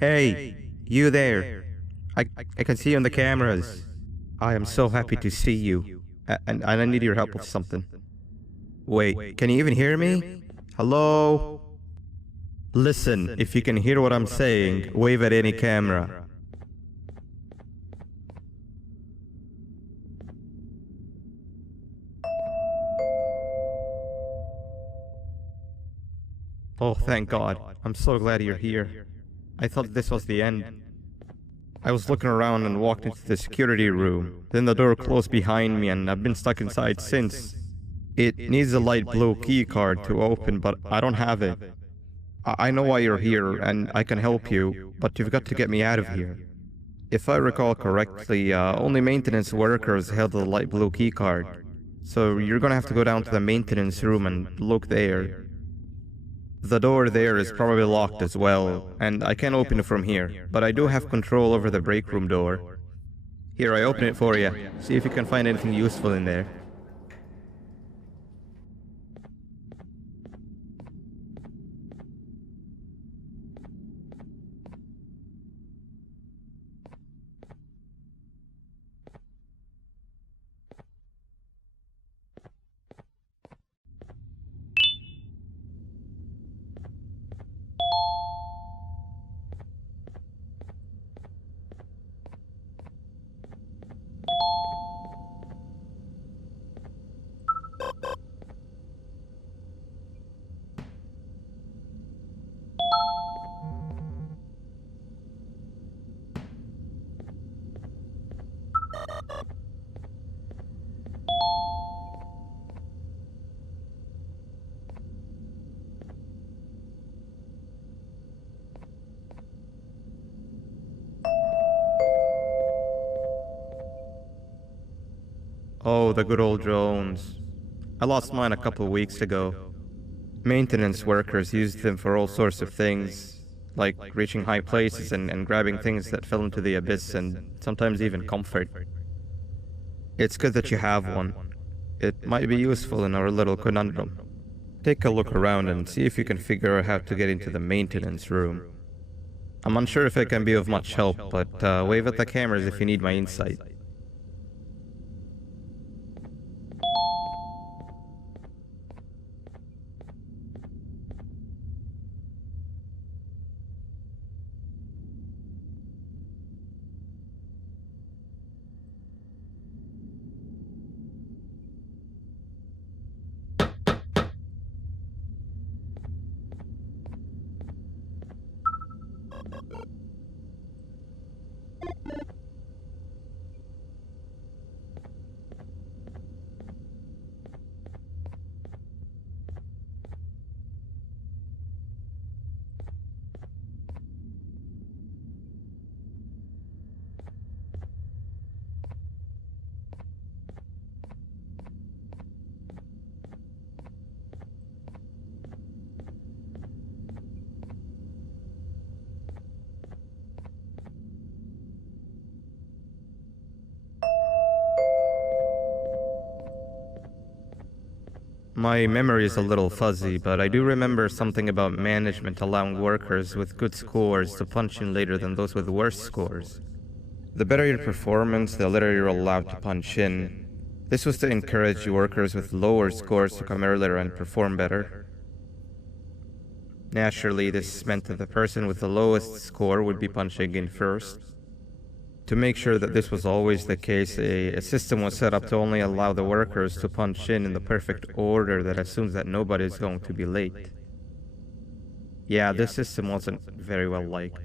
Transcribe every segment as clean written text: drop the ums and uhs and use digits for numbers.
Hey, you there. I can see you on the cameras. I am so happy to see you. And I need your help with something. Wait, can you even hear me? Hello? Listen, if you can hear what I'm saying, wave at any camera. Oh, thank God. I'm so glad you're here. I thought this was the end. I was looking around and walked into the security room. Then the door closed behind me and I've been stuck inside since. It needs a light blue key card to open, but I don't have it. I know why you're here and I can help you, but you've got to get me out of here. If I recall correctly, only maintenance workers held the light blue key card. So you're gonna have to go down to the maintenance room and look there. The door there is probably locked as well, and I can't open it from here, but I do have control over the break room door. Here, I open it for you. See if you can find anything useful in there. Oh, the good old drones. I lost mine a couple of weeks ago. Maintenance workers used them for all sorts of things, like reaching high places and grabbing things that fell into the abyss and sometimes even comfort. It's good that you have one. It might be useful in our little conundrum. Take a look around and see if you can figure out how to get into the maintenance room. I'm unsure if it can be of much help, but wave at the cameras if you need my insight. My memory is a little fuzzy, but I do remember something about management allowing workers with good scores to punch in later than those with worse scores. The better your performance, the later you're allowed to punch in. This was to encourage workers with lower scores to come earlier and perform better. Naturally, this meant that the person with the lowest score would be punching in first. To make sure that this was always the case, a system was set up to only allow the workers to punch in the perfect order that assumes that nobody is going to be late. Yeah, this system wasn't very well liked.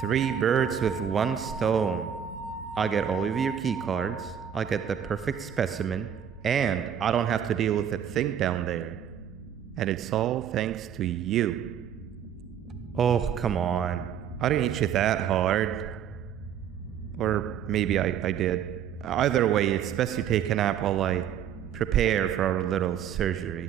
Three birds with one stone. I get all of your key cards, I get the perfect specimen, and I don't have to deal with that thing down there. And it's all thanks to you. Oh, come on. I didn't hit you that hard. Or maybe I did. Either way, it's best you take a nap while I prepare for our little surgery.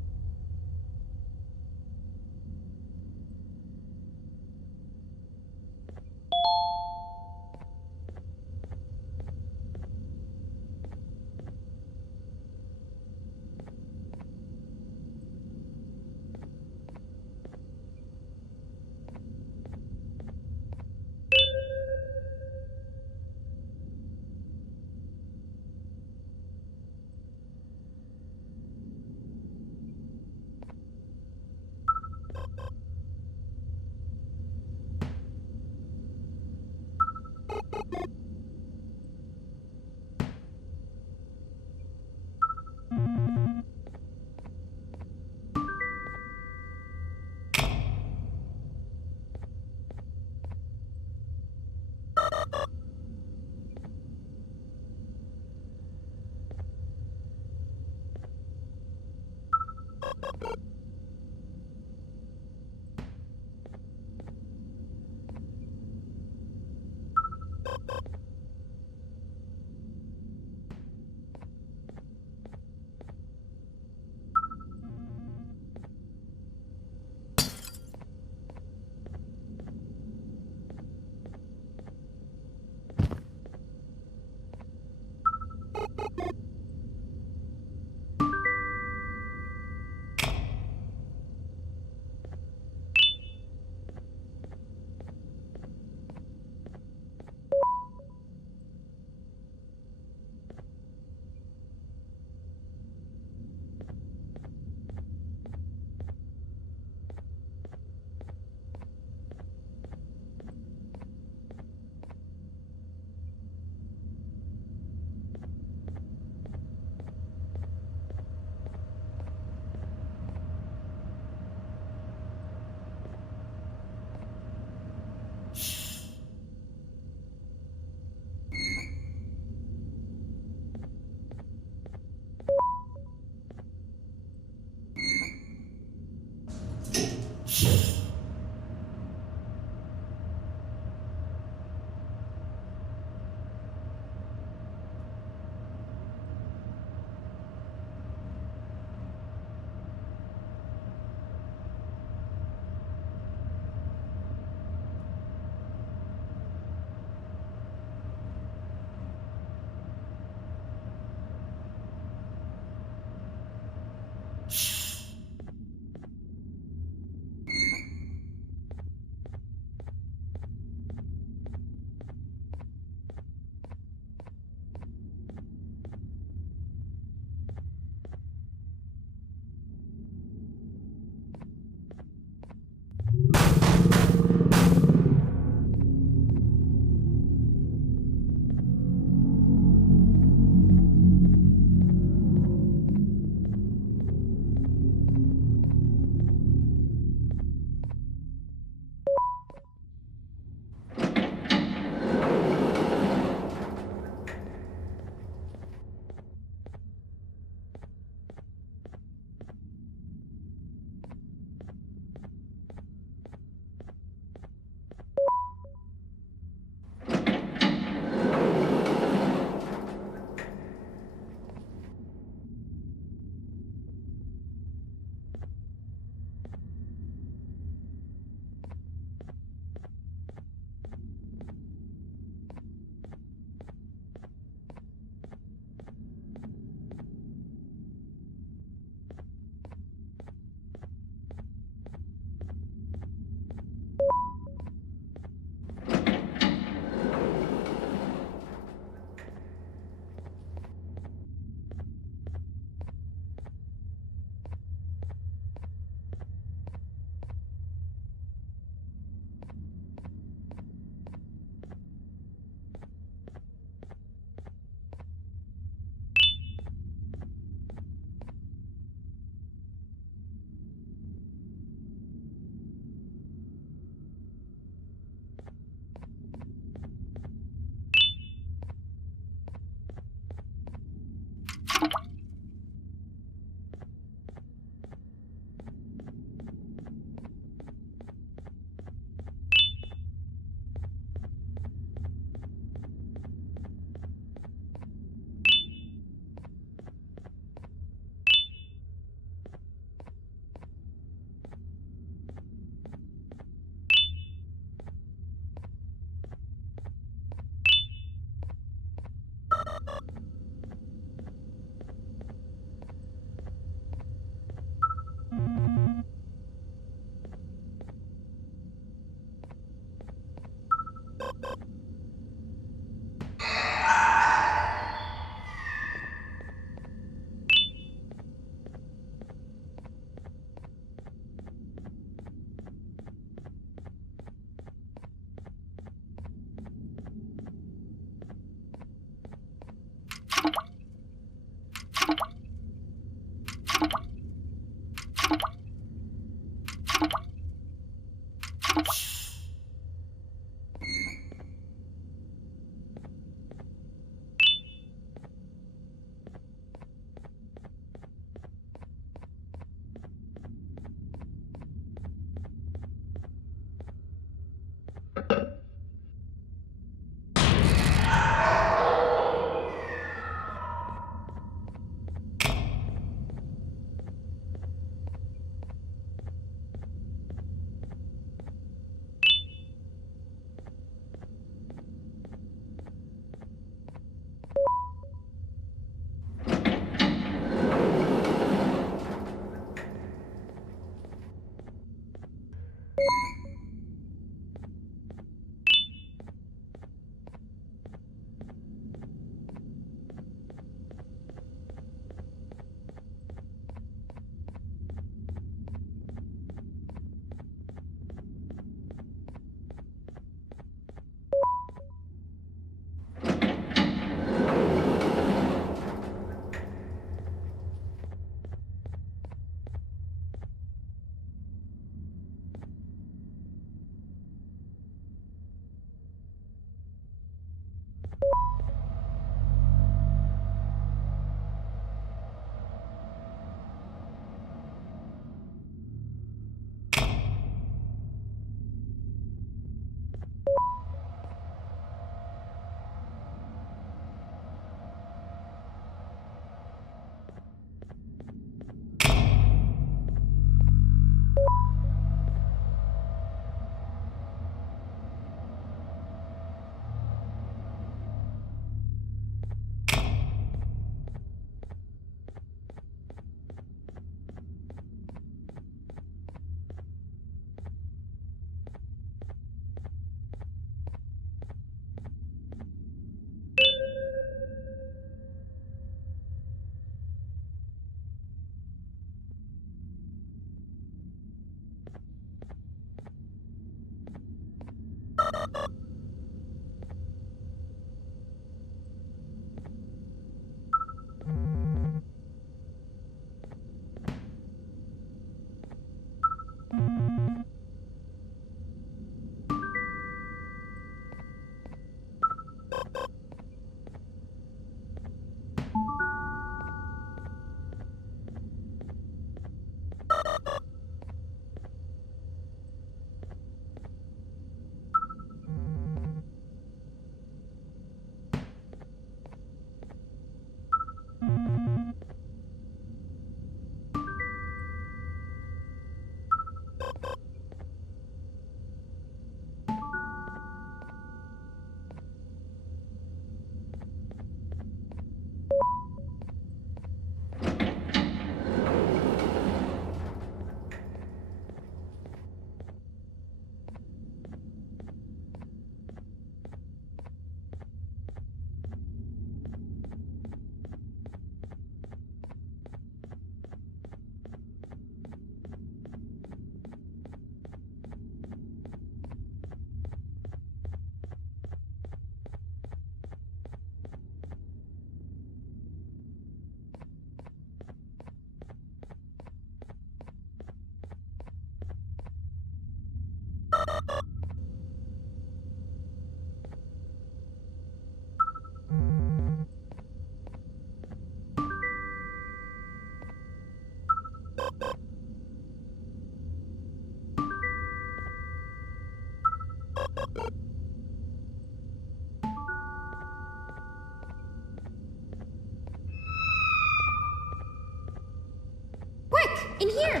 in here!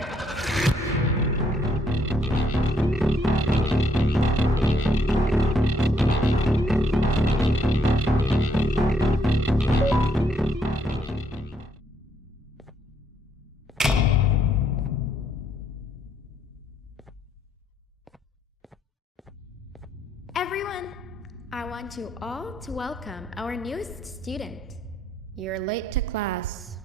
Everyone, I want you all to welcome our newest student. You're late to class.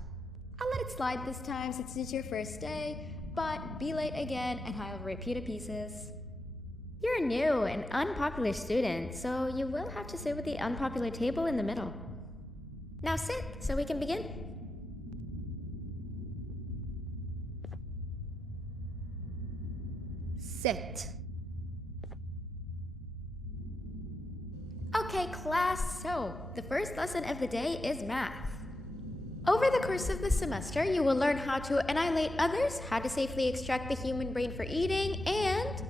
I'll let it slide this time since it's your first day, but be late again and I'll repeat the pieces. You're a new and unpopular student, so you will have to sit with the unpopular table in the middle. Now sit so we can begin. Sit. Okay, class, so the first lesson of the day is math. Over the course of the semester, you will learn how to annihilate others, how to safely extract the human brain for eating, and...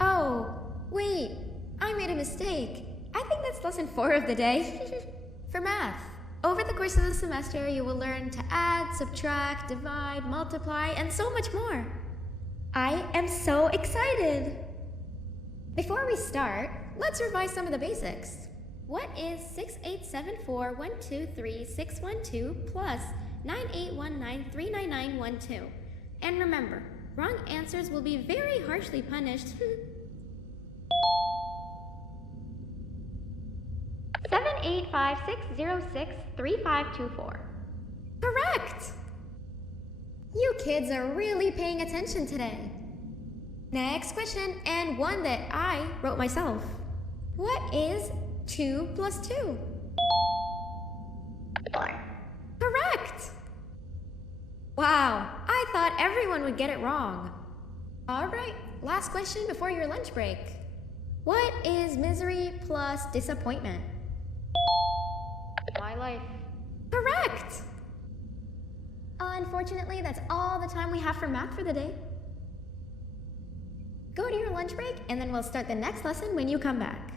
Oh, wait, I made a mistake. I think that's lesson 4 of the day. For math, over the course of the semester, you will learn to add, subtract, divide, multiply, and so much more. I am so excited! Before we start, let's revise some of the basics. What is 6874123612 plus 9819399912? And remember, wrong answers will be very harshly punished. 785-606-3524. Correct! You kids are really paying attention today. Next question, and one that I wrote myself. What is 2 plus 2? 4. Correct! Wow, I thought everyone would get it wrong. Alright, last question before your lunch break. What is misery plus disappointment? My life. Correct! Unfortunately, that's all the time we have for math for the day. Go to your lunch break, and then we'll start the next lesson when you come back.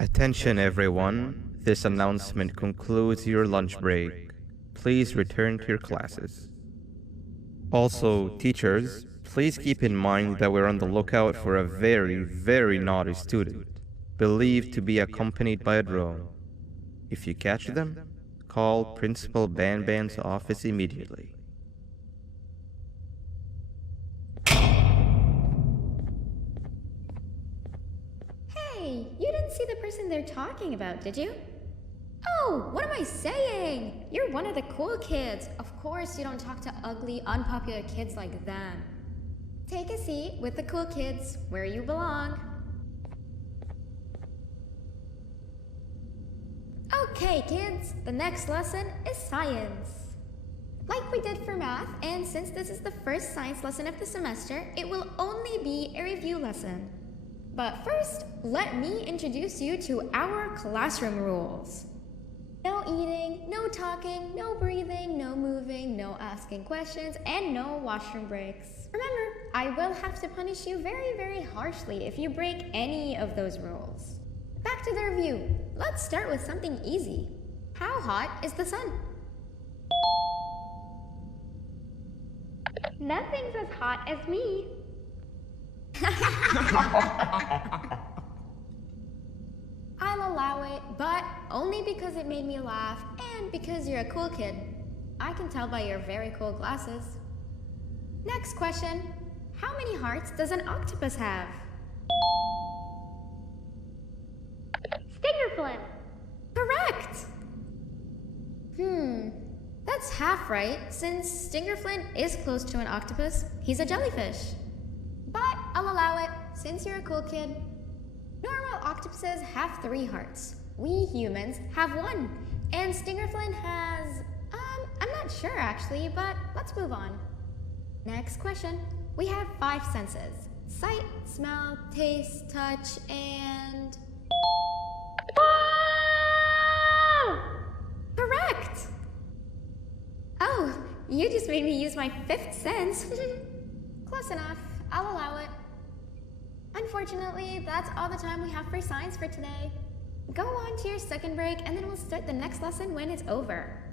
Attention everyone, this announcement concludes your lunch break. Please return to your classes. Also, teachers, please keep in mind that we're on the lookout for a very naughty student, believed to be accompanied by a drone. If you catch them, call Principal BanBan's office immediately. Hey, you didn't see the person they're talking about, did you? Oh, what am I saying? You're one of the cool kids. Of course you don't talk to ugly, unpopular kids like them. Take a seat with the cool kids, where you belong. Okay, kids, the next lesson is science. Like we did for math, and since this is the first science lesson of the semester, it will only be a review lesson. But first, let me introduce you to our classroom rules. No eating, no talking, no breathing, no moving, no asking questions, and no washroom breaks. Remember, I will have to punish you very harshly if you break any of those rules. Back to the review. Let's start with something easy. How hot is the sun? Nothing's as hot as me. I'll allow allow it, but only because it made me laugh and because you're a cool kid. I can tell by your very cool glasses. Next question. How many hearts does an octopus have? Stingerflint. Correct! That's half right, since Stingerflint is close to an octopus. He's a jellyfish. But I'll allow it, since you're a cool kid. Normal octopuses have 3 hearts. We humans have 1. And Stingerflint has... I'm not sure actually, but let's move on. Next question. We have 5 senses. Sight, smell, taste, touch, and... Correct! Oh, you just made me use my 5th sense. Close enough. I'll allow it. Unfortunately, that's all the time we have for science for today. Go on to your second break, and then we'll start the next lesson when it's over.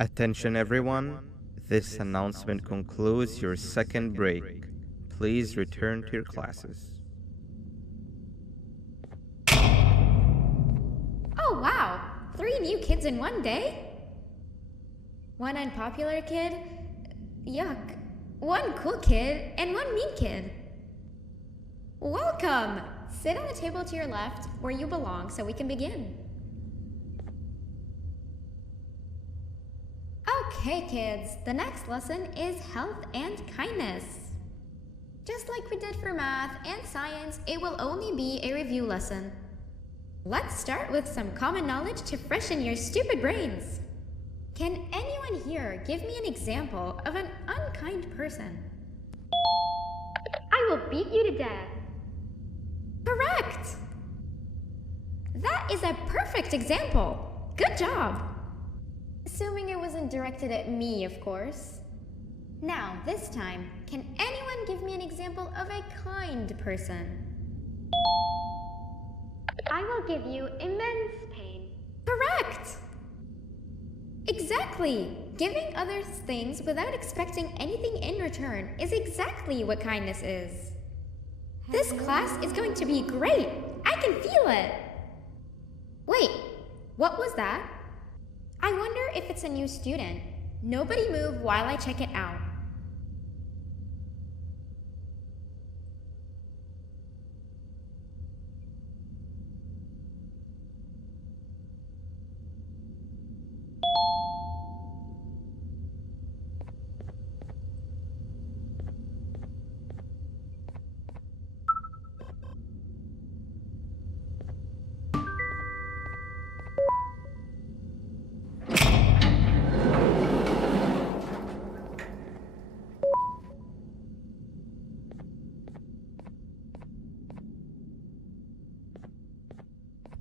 Attention everyone, this announcement concludes your second break. Please return to your classes. Oh wow! 3 new kids in one day? 1 unpopular kid? Yuck. 1 cool kid and 1 mean kid. Welcome! Sit on the table to your left where you belong so we can begin. Okay, kids, the next lesson is health and kindness. Just like we did for math and science, it will only be a review lesson. Let's start with some common knowledge to freshen your stupid brains. Can anyone here give me an example of an unkind person? I will beat you to death. Correct! That is a perfect example. Good job. Assuming it wasn't directed at me, of course. Now, this time, can anyone give me an example of a kind person? I will give you immense pain. Correct! Exactly! Giving others things without expecting anything in return is exactly what kindness is. This class is going to be great! I can feel it! Wait, what was that? I wonder if it's a new student. Nobody move while I check it out.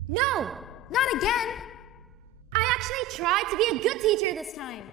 No, not again. I actually tried to be a good teacher this time.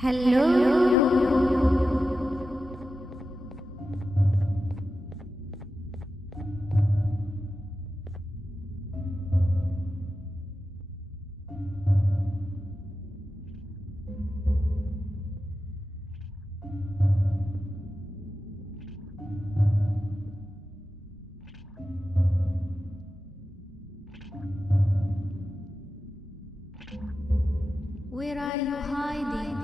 Hello? Where are you hiding?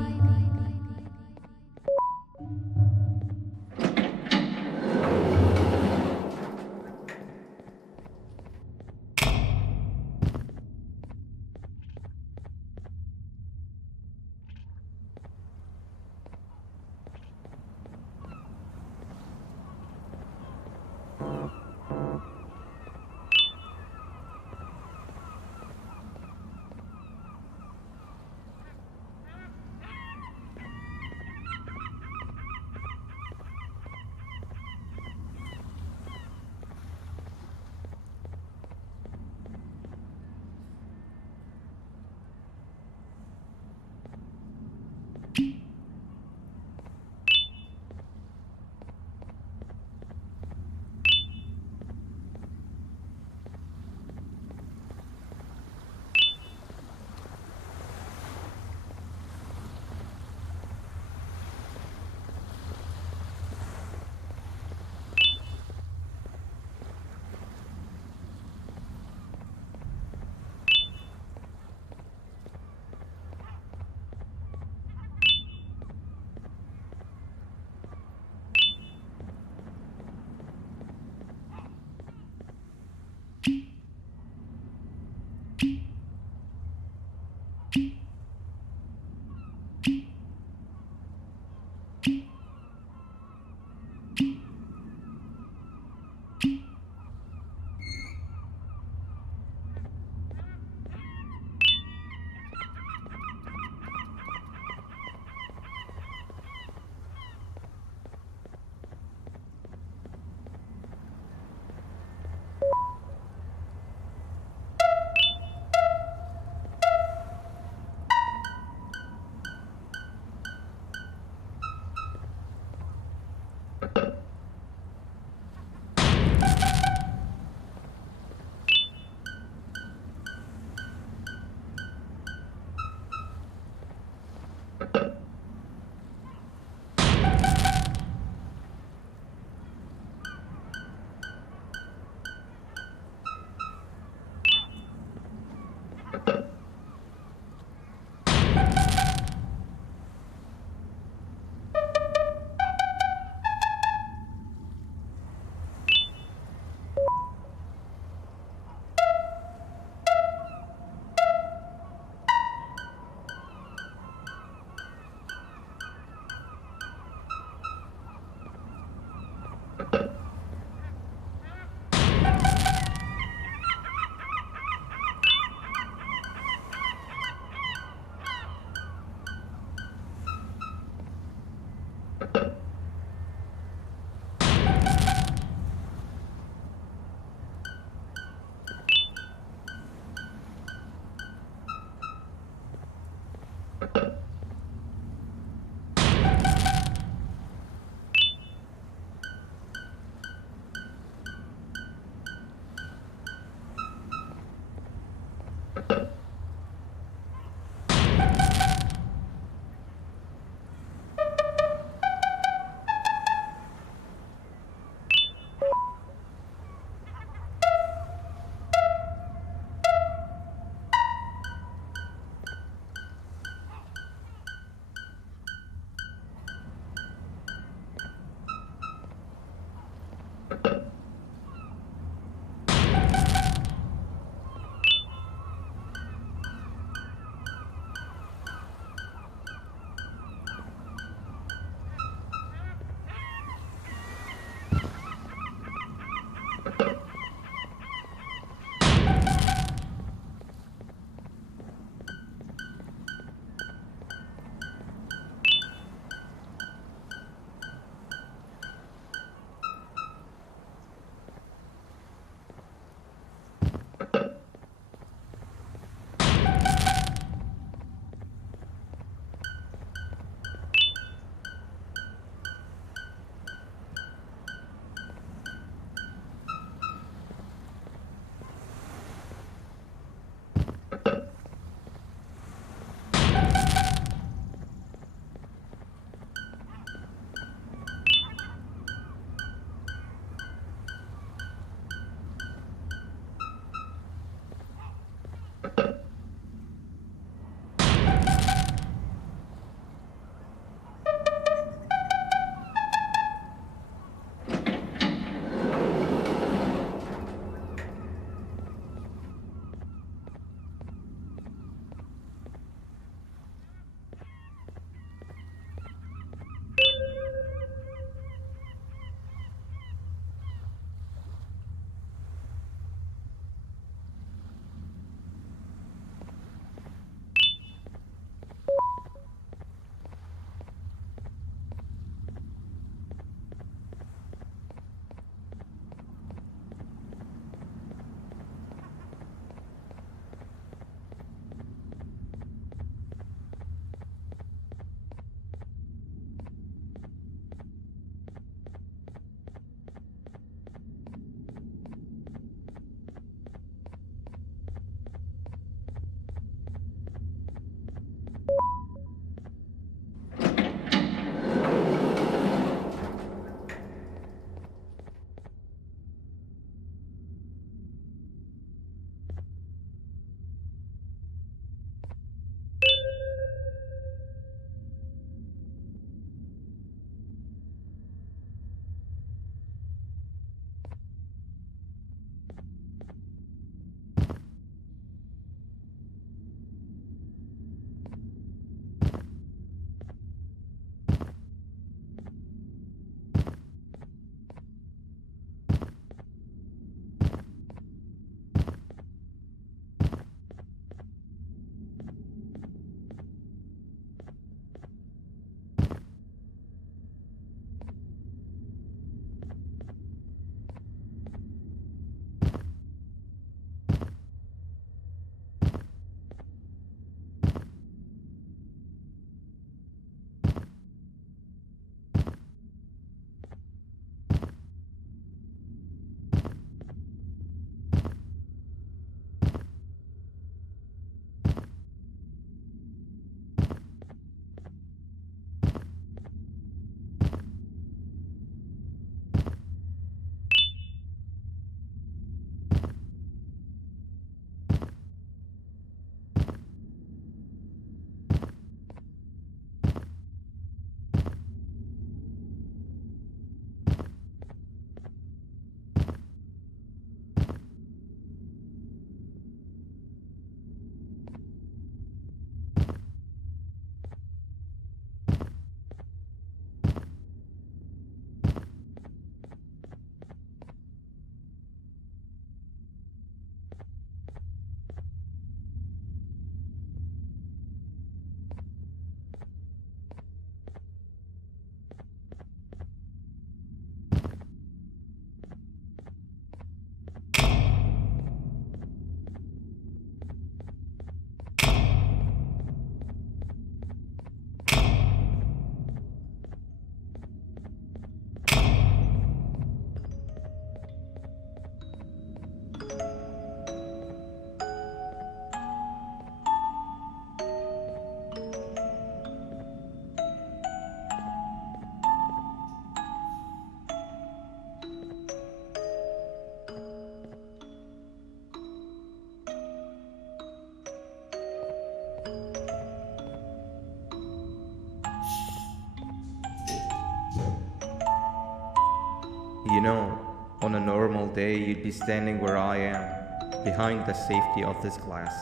On a normal day, you'd be standing where I am, behind the safety of this glass.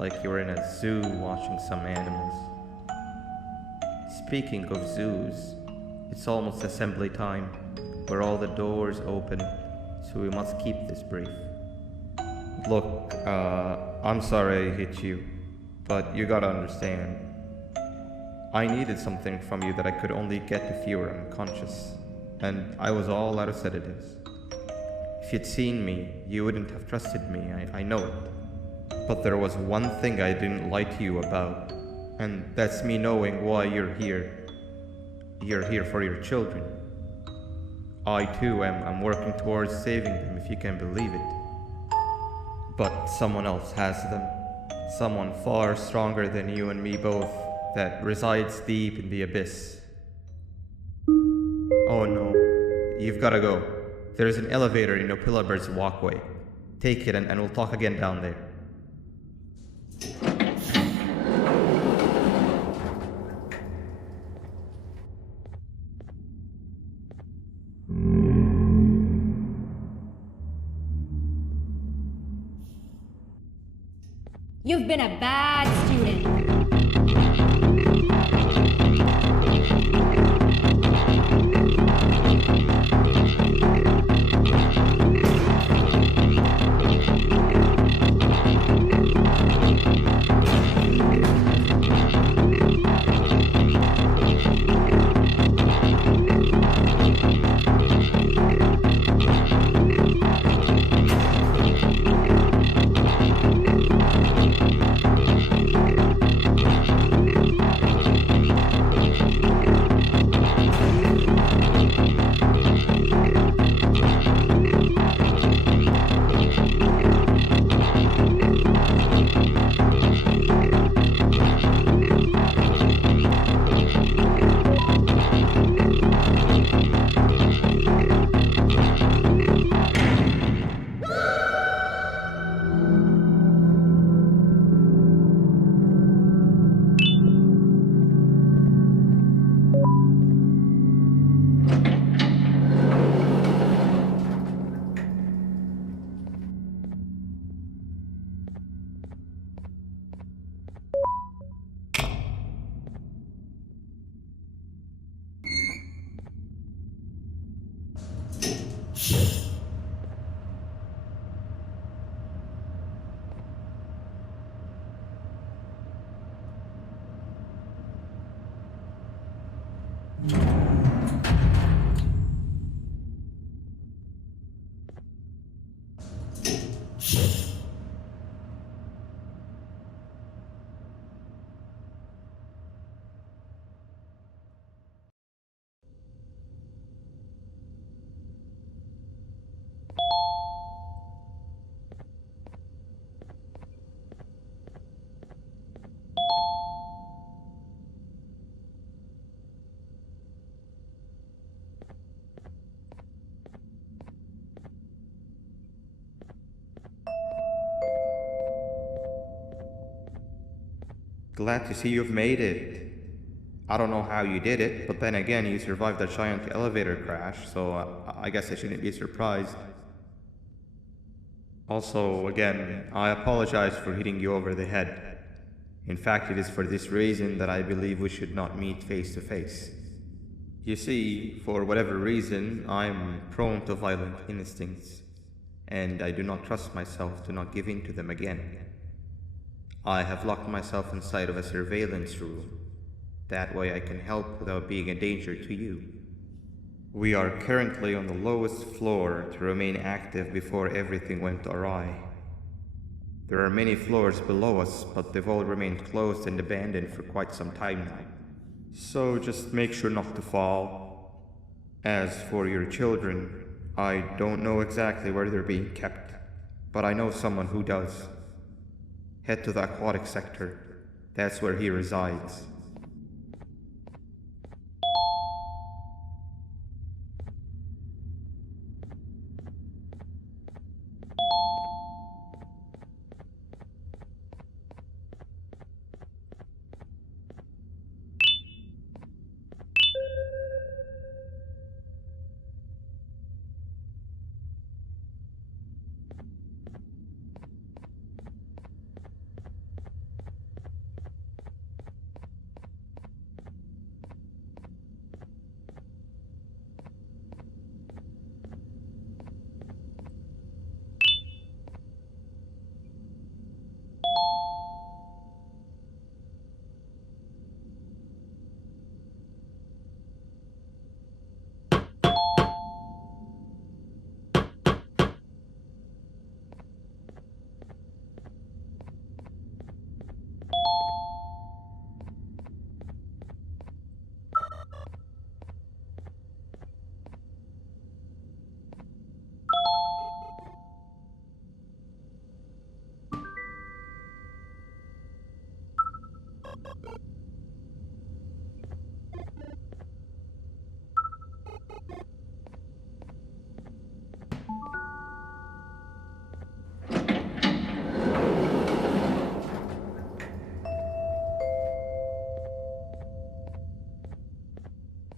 Like you're in a zoo watching some animals. Speaking of zoos, it's almost assembly time, where all the doors open, so we must keep this brief. Look, I'm sorry I hit you, but you gotta understand. I needed something from you that I could only get if you were unconscious, and I was all out of sedatives. If you'd seen me, you wouldn't have trusted me, I know it. But there was one thing I didn't lie to you about, and that's me knowing why you're here. You're here for your children. I too am working towards saving them, if you can believe it. But someone else has them. Someone far stronger than you and me both, that resides deep in the abyss. Oh no, you've gotta go. There's an elevator in Opila Bird's walkway. Take it and we'll talk again down there. You've been a bad student. Glad to see you've made it. I don't know how you did it, but then again, you survived a giant elevator crash, so I guess I shouldn't be surprised. Also, again, I apologize for hitting you over the head. In fact, it is for this reason that I believe we should not meet face to face. You see, for whatever reason, I'm prone to violent instincts, and I do not trust myself to not give in to them again. I have locked myself inside of a surveillance room. That way I can help without being a danger to you. We are currently on the lowest floor to remain active before everything went awry. There are many floors below us, but they've all remained closed and abandoned for quite some time now. So just make sure not to fall. As for your children, I don't know exactly where they're being kept, but I know someone who does. Head to the aquatic sector. That's where he resides.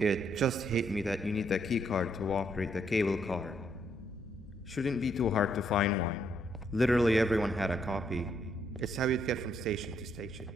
It just hit me that you need the keycard to operate the cable car. Shouldn't be too hard to find one. Literally everyone had a copy. It's how you'd get from station to station.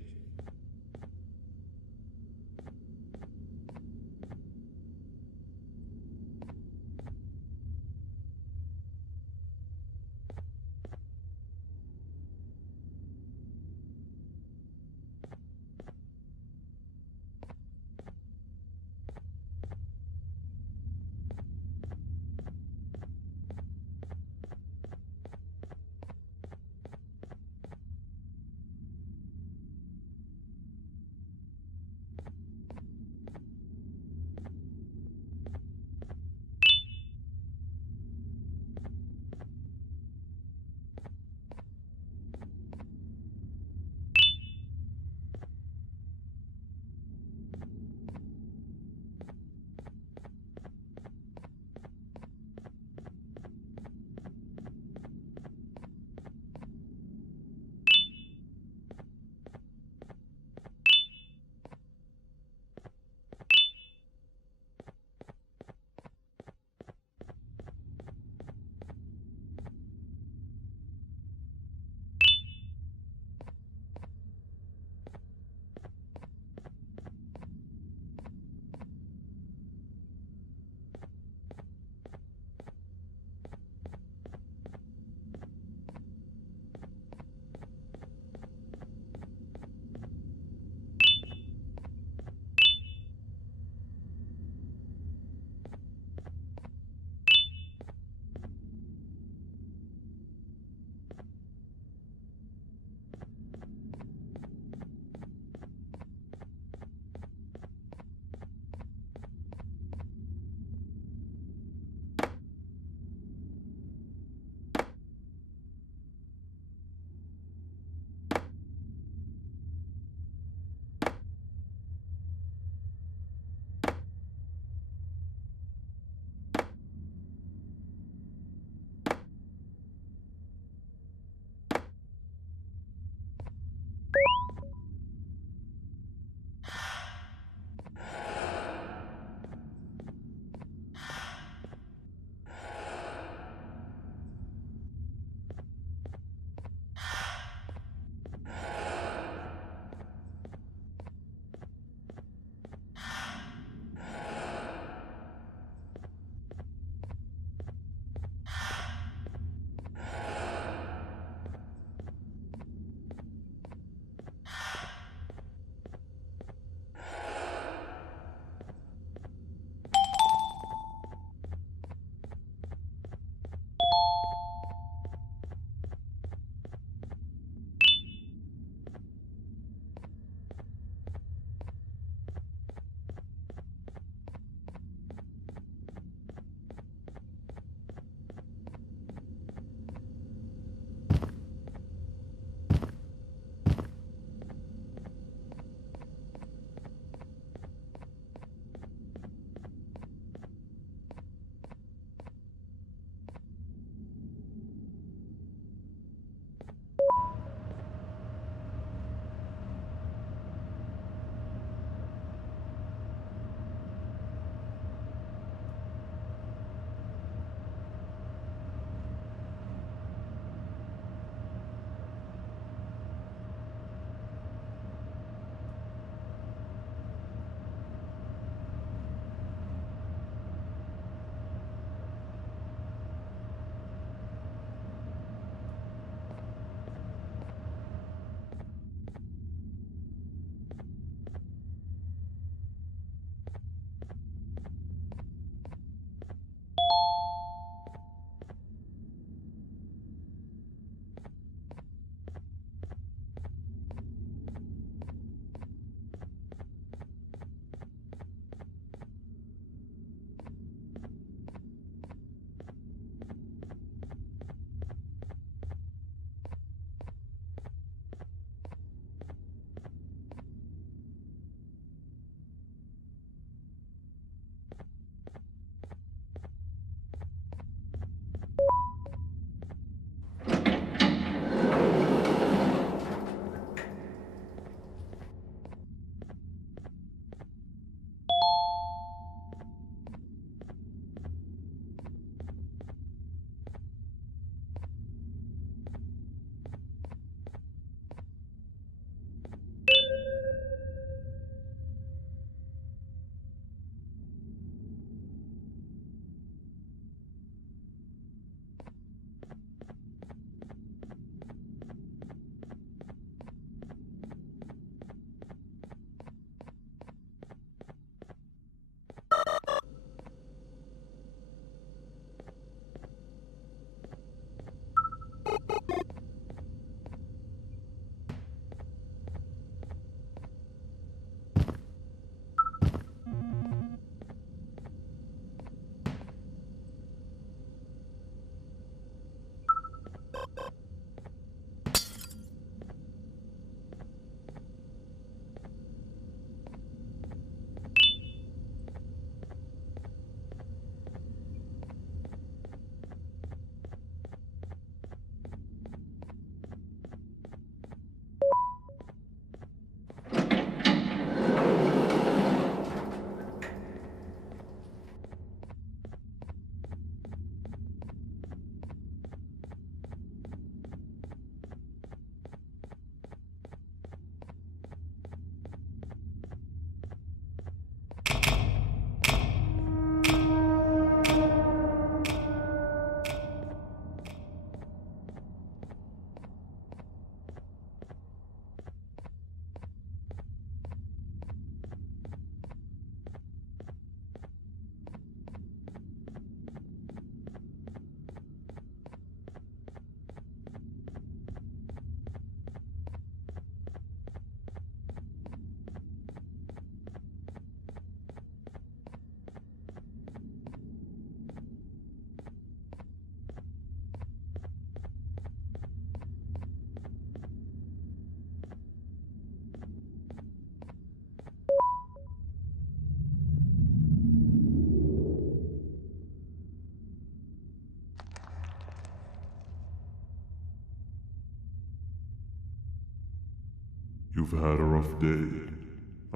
You've had a rough day,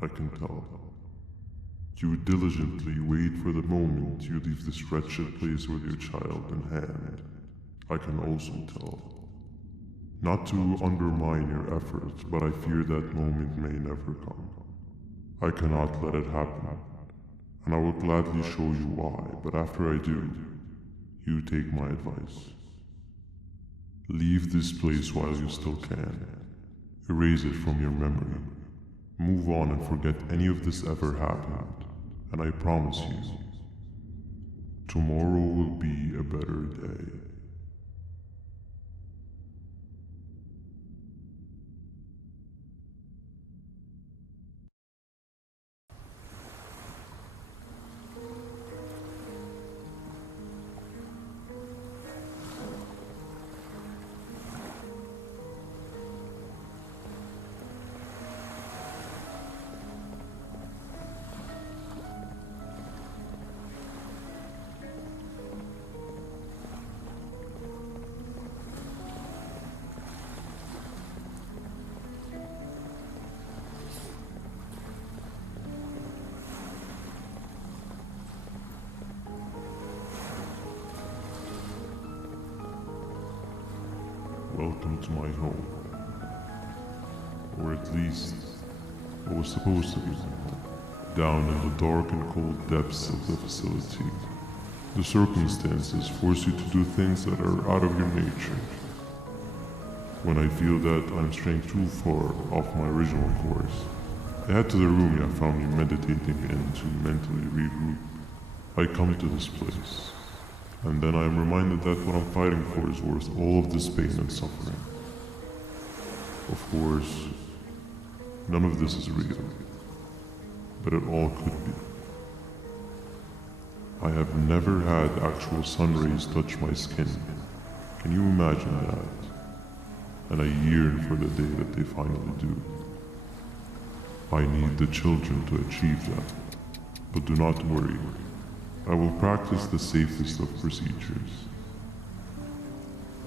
I can tell. You diligently wait for the moment you leave this wretched place with your child in hand. I can also tell. Not to undermine your efforts, but I fear that moment may never come. I cannot let it happen, and I will gladly show you why, but after I do, you take my advice. Leave this place while you still can. Erase it from your memory. Move on and forget any of this ever happened, and I promise you, tomorrow will be a better day. Welcome to my home. Or at least, it was supposed to be. Down in the dark and cold depths of the facility, the circumstances force you to do things that are out of your nature. When I feel that I'm straying too far off my original course, I head to the room you found me meditating in to mentally regroup. I come to this place, and then I am reminded that what I'm fighting for is worth all of this pain and suffering. Of course, none of this is real, but it all could be. I have never had actual sun rays touch my skin. Can you imagine that? And I yearn for the day that they finally do. I need the children to achieve that, but do not worry. I will practice the safest of procedures.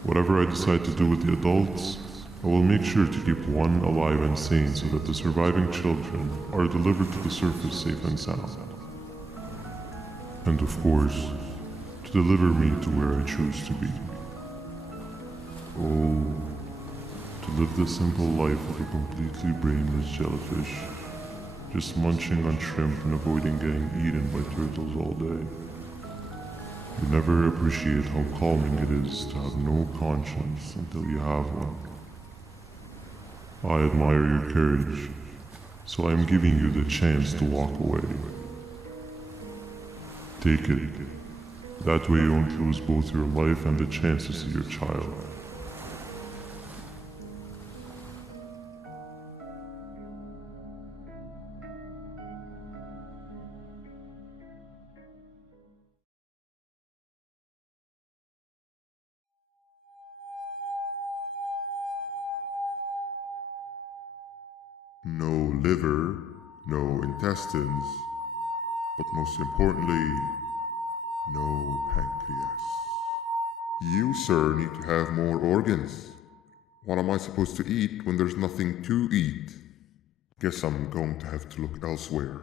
Whatever I decide to do with the adults, I will make sure to keep one alive and sane so that the surviving children are delivered to the surface safe and sound. And of course, to deliver me to where I choose to be. Oh, to live the simple life of a completely brainless jellyfish, just munching on shrimp and avoiding getting eaten by turtles all day. You never appreciate how calming it is to have no conscience until you have one. I admire your courage, so I am giving you the chance to walk away. Take it. That way you won't lose both your life and the chance to see your child. No liver, no intestines, but most importantly, no pancreas. You, sir, need to have more organs. What am I supposed to eat when there's nothing to eat? Guess I'm going to have to look elsewhere.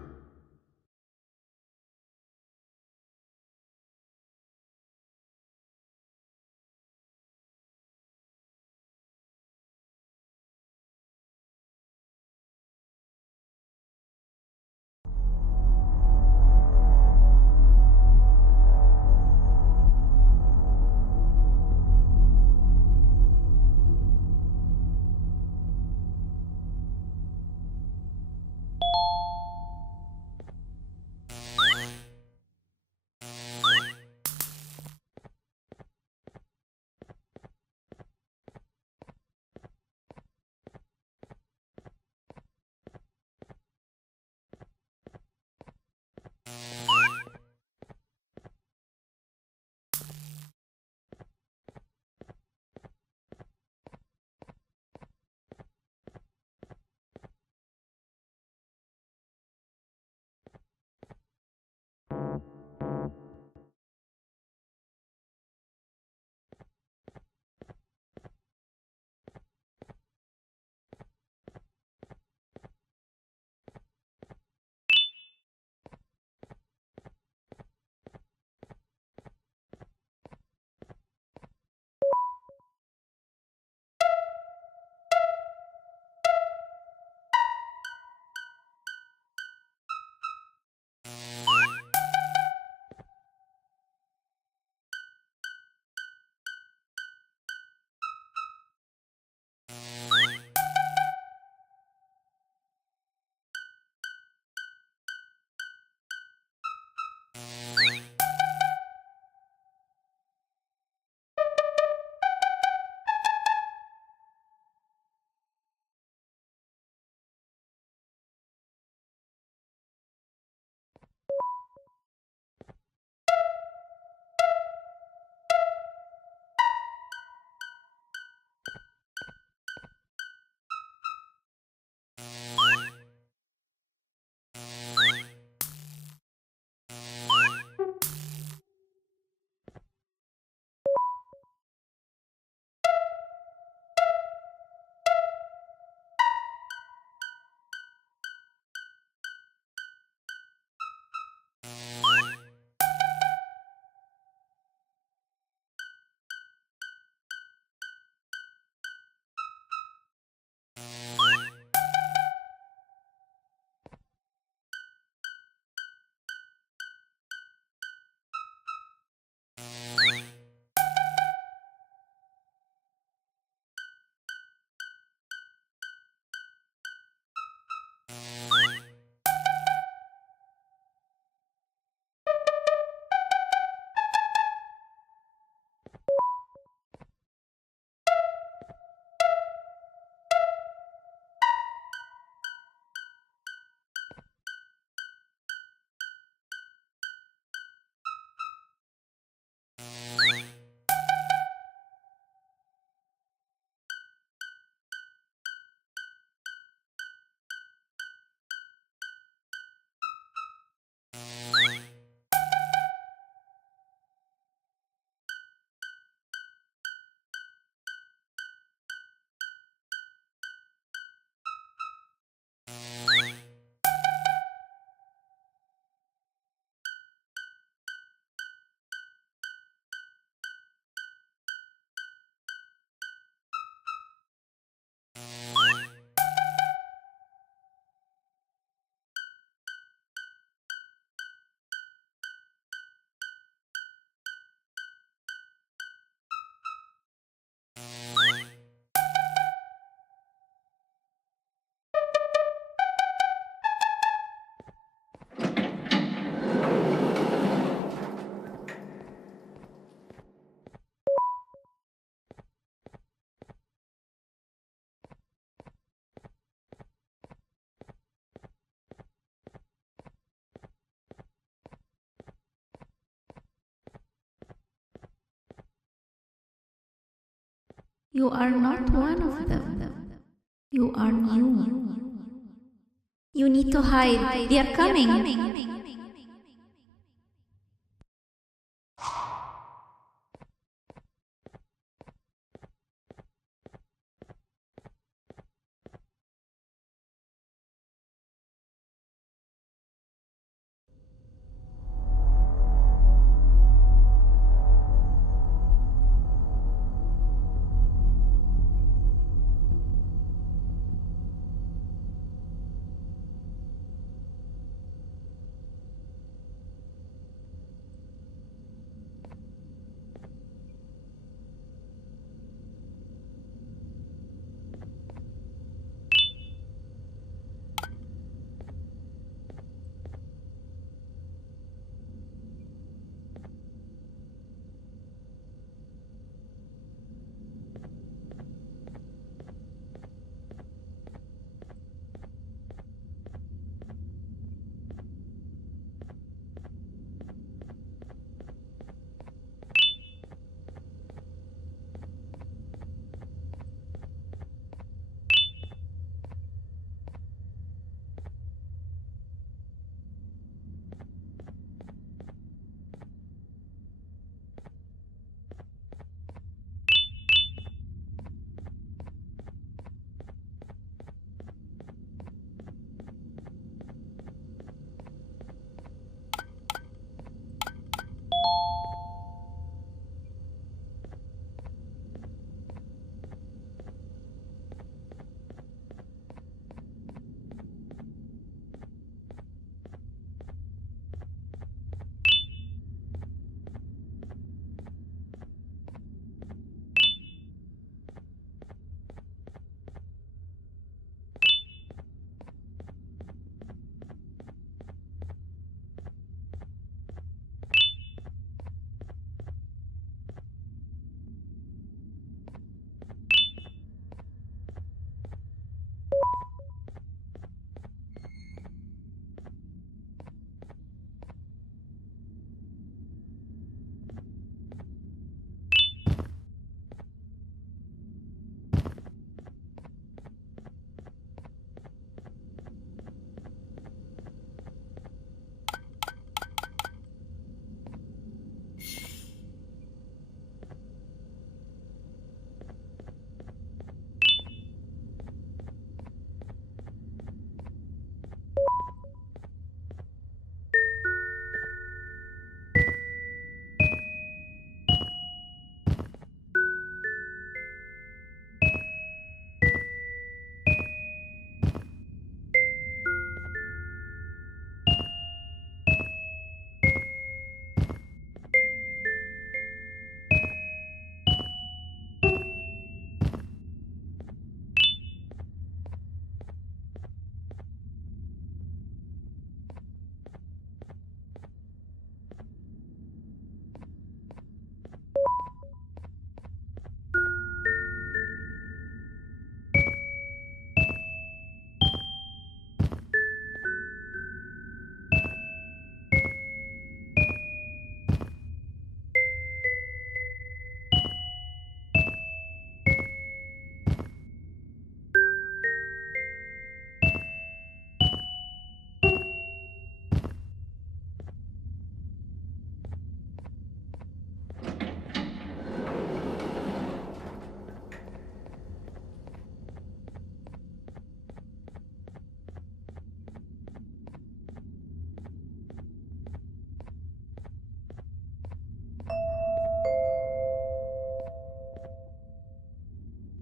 You are not one of them. You are new. You need to hide. They are coming.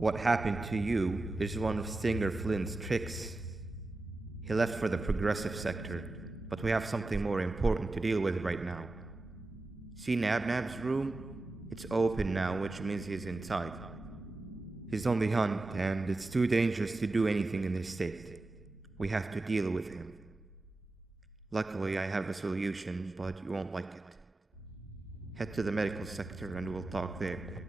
What happened to you is one of Stinger Flynn's tricks. He left for the progressive sector, but we have something more important to deal with right now. See Nabnab's room? It's open now, which means he's inside. He's on the hunt, and it's too dangerous to do anything in this state. We have to deal with him. Luckily, I have a solution, but you won't like it. Head to the medical sector and we'll talk there.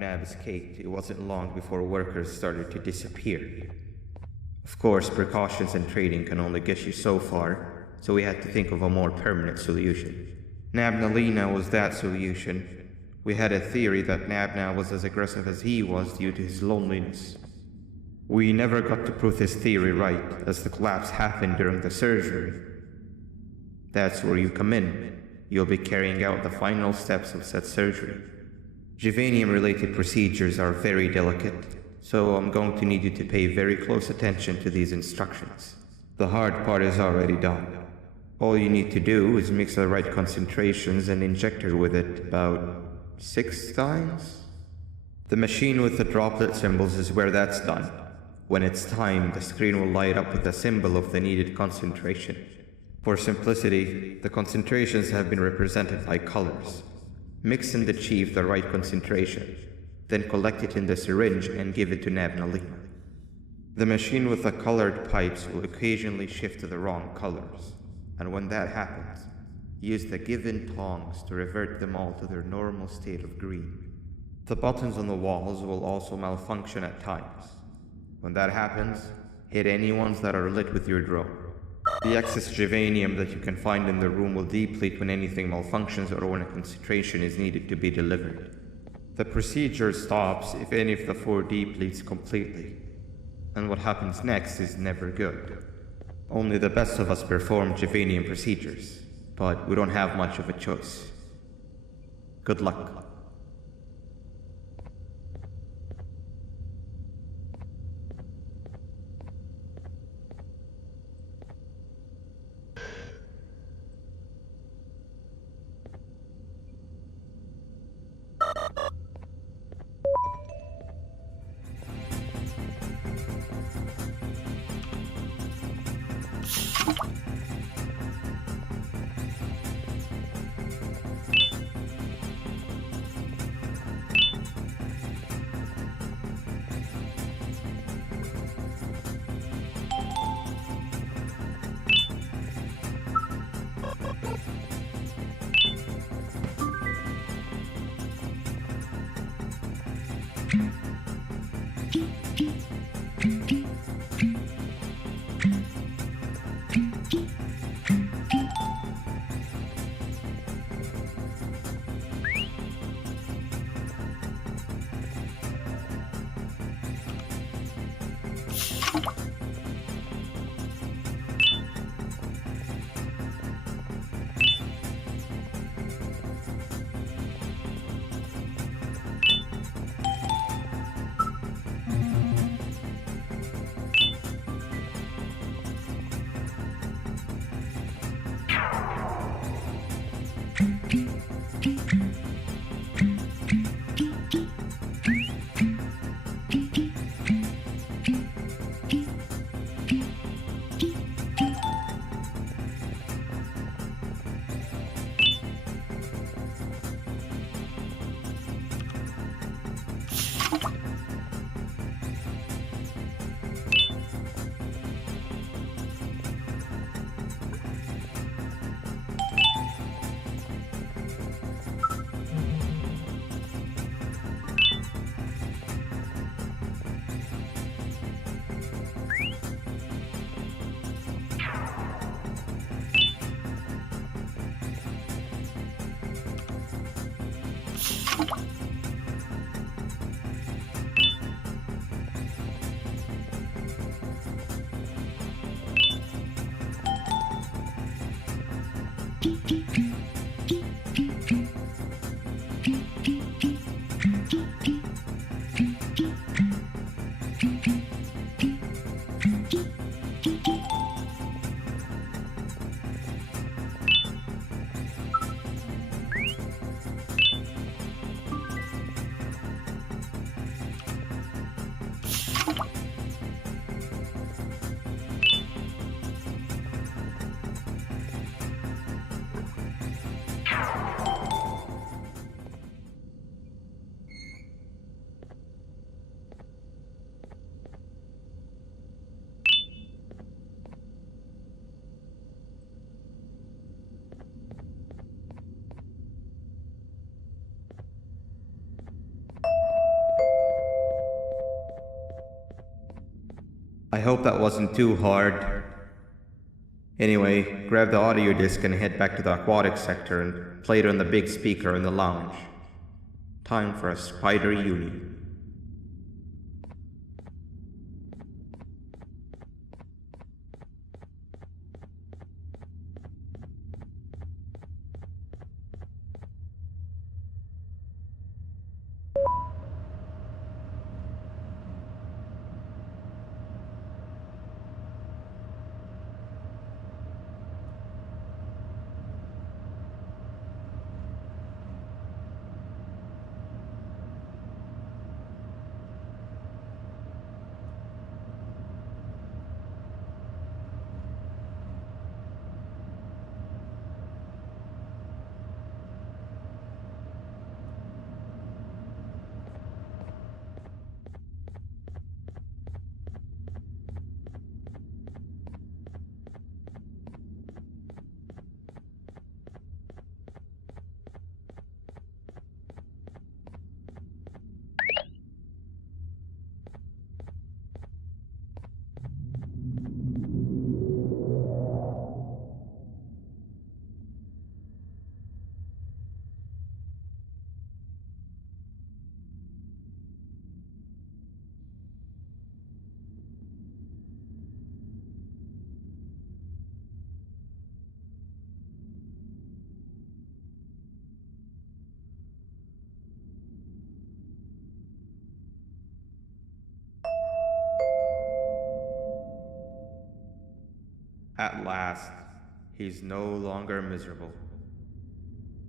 Nab escaped, it wasn't long before workers started to disappear. Of course, precautions and trading can only get you so far, so we had to think of a more permanent solution. Nabnalina was that solution. We had a theory that Nabna was as aggressive as he was due to his loneliness. We never got to prove this theory right, as the collapse happened during the surgery. That's where you come in. You'll be carrying out the final steps of said surgery. Juvanium-related procedures are very delicate, so I'm going to need you to pay very close attention to these instructions. The hard part is already done. All you need to do is mix the right concentrations and inject her with it about 6 times? The machine with the droplet symbols is where that's done. When it's time, the screen will light up with the symbol of the needed concentration. For simplicity, the concentrations have been represented by colors. Mix and achieve the right concentration, then collect it in the syringe and give it to Nabnalina. The machine with the colored pipes will occasionally shift to the wrong colors, and when that happens, use the given tongs to revert them all to their normal state of green. The buttons on the walls will also malfunction at times. When that happens, hit any ones that are lit with your drone. The excess juvanium that you can find in the room will deplete when anything malfunctions or when a concentration is needed to be delivered. The procedure stops if any of the 4 depletes completely, and what happens next is never good. Only the best of us perform juvanium procedures, but we don't have much of a choice. Good luck. I hope that wasn't too hard. Anyway, grab the audio disc and head back to the aquatic sector and play it on the big speaker in the lounge. Time for a spider uni. At last, he's no longer miserable.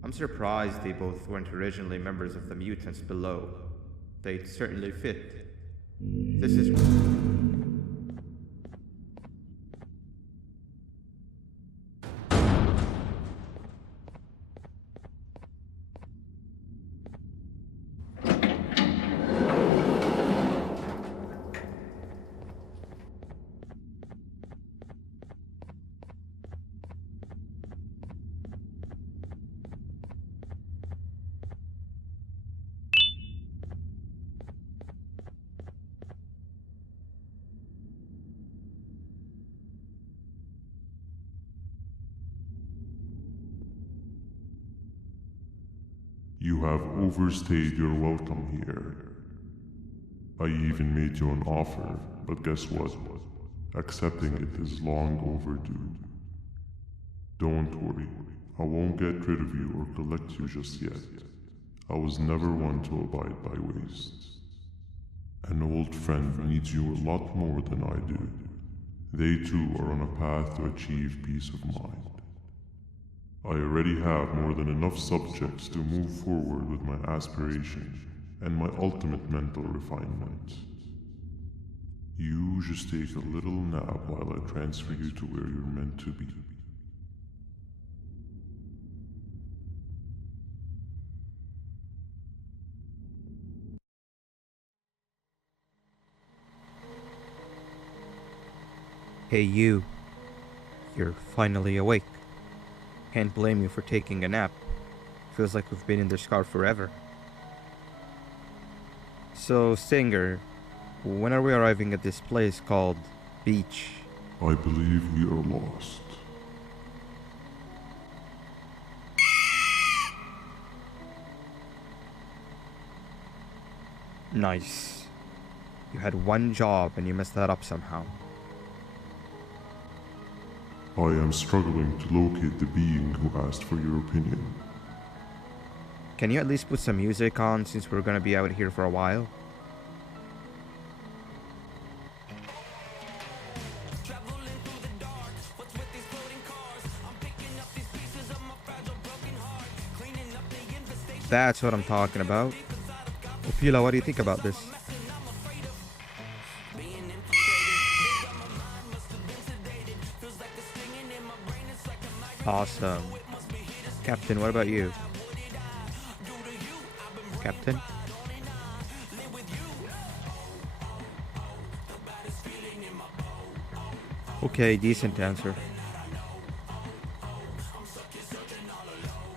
I'm surprised they both weren't originally members of the mutants below. They'd certainly fit. This is... You have overstayed your welcome here. I even made you an offer, but guess what? Accepting it is long overdue. Don't worry, I won't get rid of you or collect you just yet. I was never one to abide by waste. An old friend needs you a lot more than I do. They too are on a path to achieve peace of mind. I already have more than enough subjects to move forward with my aspiration and my ultimate mental refinement. You just take a little nap while I transfer you to where you're meant to be. Hey you. You're finally awake. Can't blame you for taking a nap. Feels like we've been in this car forever. So, Singer, when are we arriving at this place called Beach? I believe we are lost. Nice. You had one job and you messed that up somehow. I am struggling to locate the being who asked for your opinion. Can you at least put some music on since we're gonna be out here for a while? That's what I'm talking about. Opila, what do you think about this? Awesome. Captain, what about you? Captain? Okay, decent answer.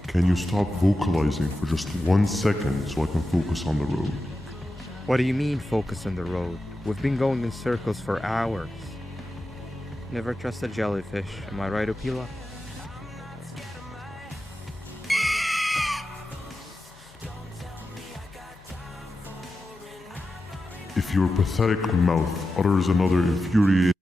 Can you stop vocalizing for just 1 second so I can focus on the road? What do you mean focus on the road? We've been going in circles for hours. Never trust a jellyfish, am I right, Opila? If your pathetic mouth utters another infuriating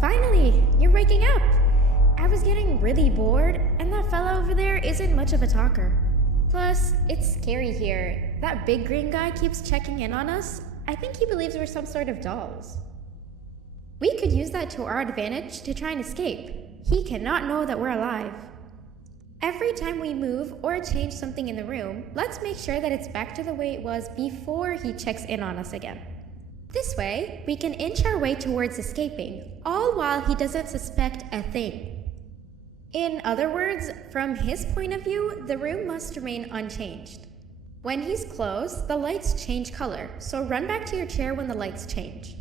Finally, you're waking up! I was getting really bored, and that fella over there isn't much of a talker. Plus, it's scary here. That big green guy keeps checking in on us. I think he believes we're some sort of dolls. We could use that to our advantage to try and escape. He cannot know that we're alive. Every time we move or change something in the room, let's make sure that it's back to the way it was before he checks in on us again. This way, we can inch our way towards escaping, all while he doesn't suspect a thing. In other words, from his point of view, the room must remain unchanged. When he's close, the lights change color, so run back to your chair when the lights change.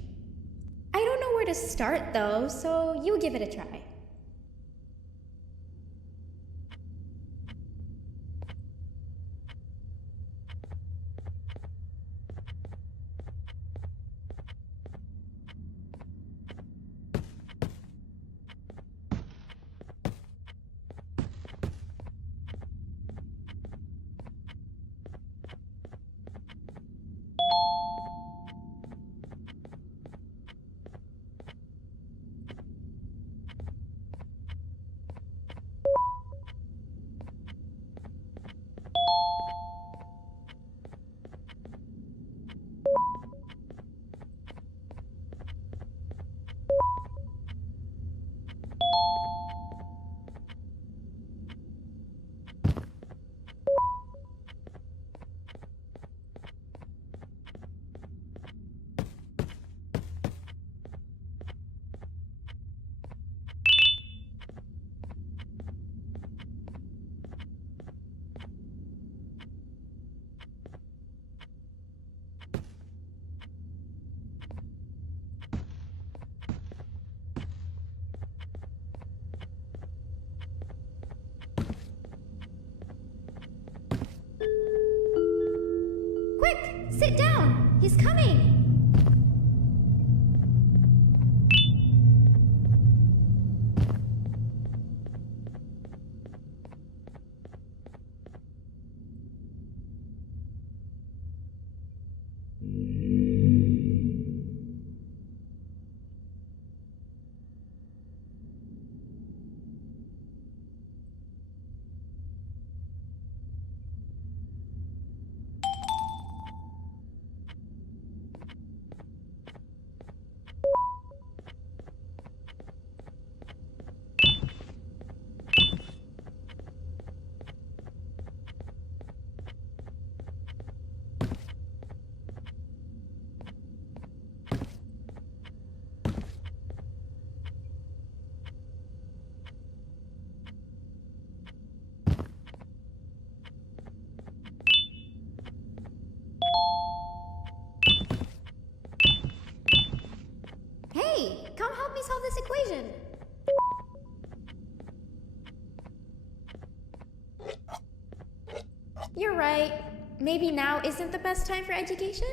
I don't know where to start though, so you give it a try. Sit down! He's coming! Hey, come help me solve this equation. You're right. Maybe now isn't the best time for education?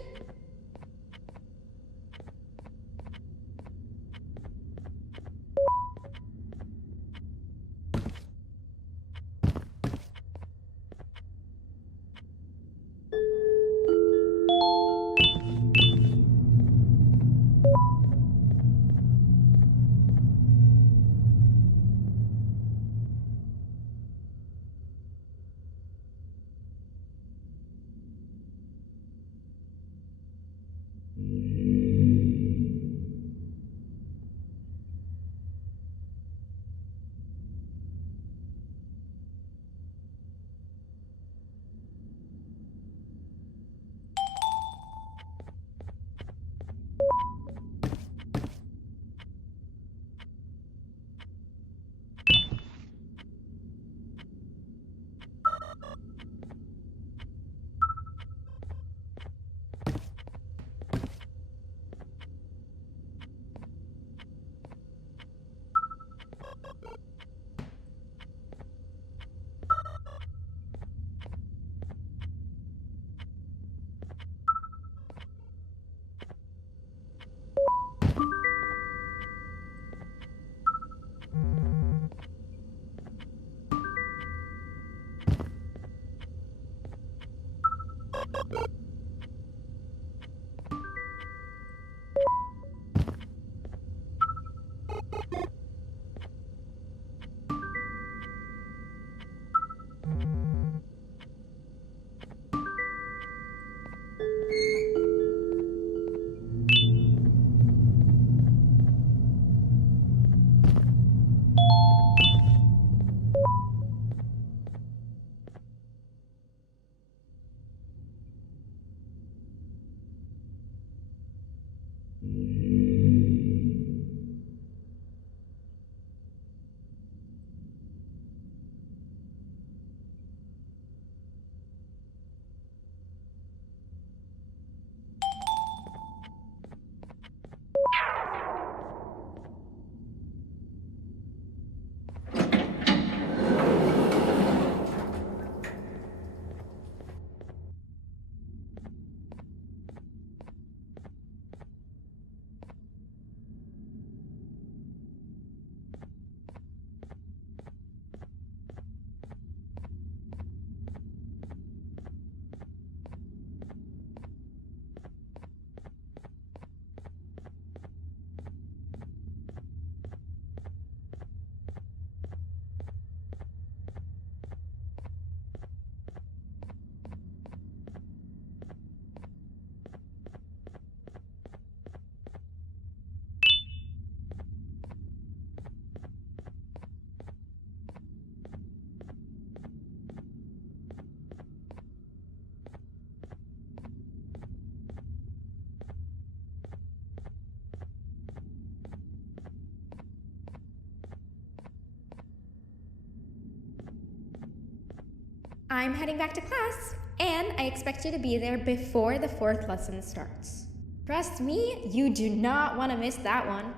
I'm heading back to class, and I expect you to be there before the 4th lesson starts. Trust me, you do not want to miss that one.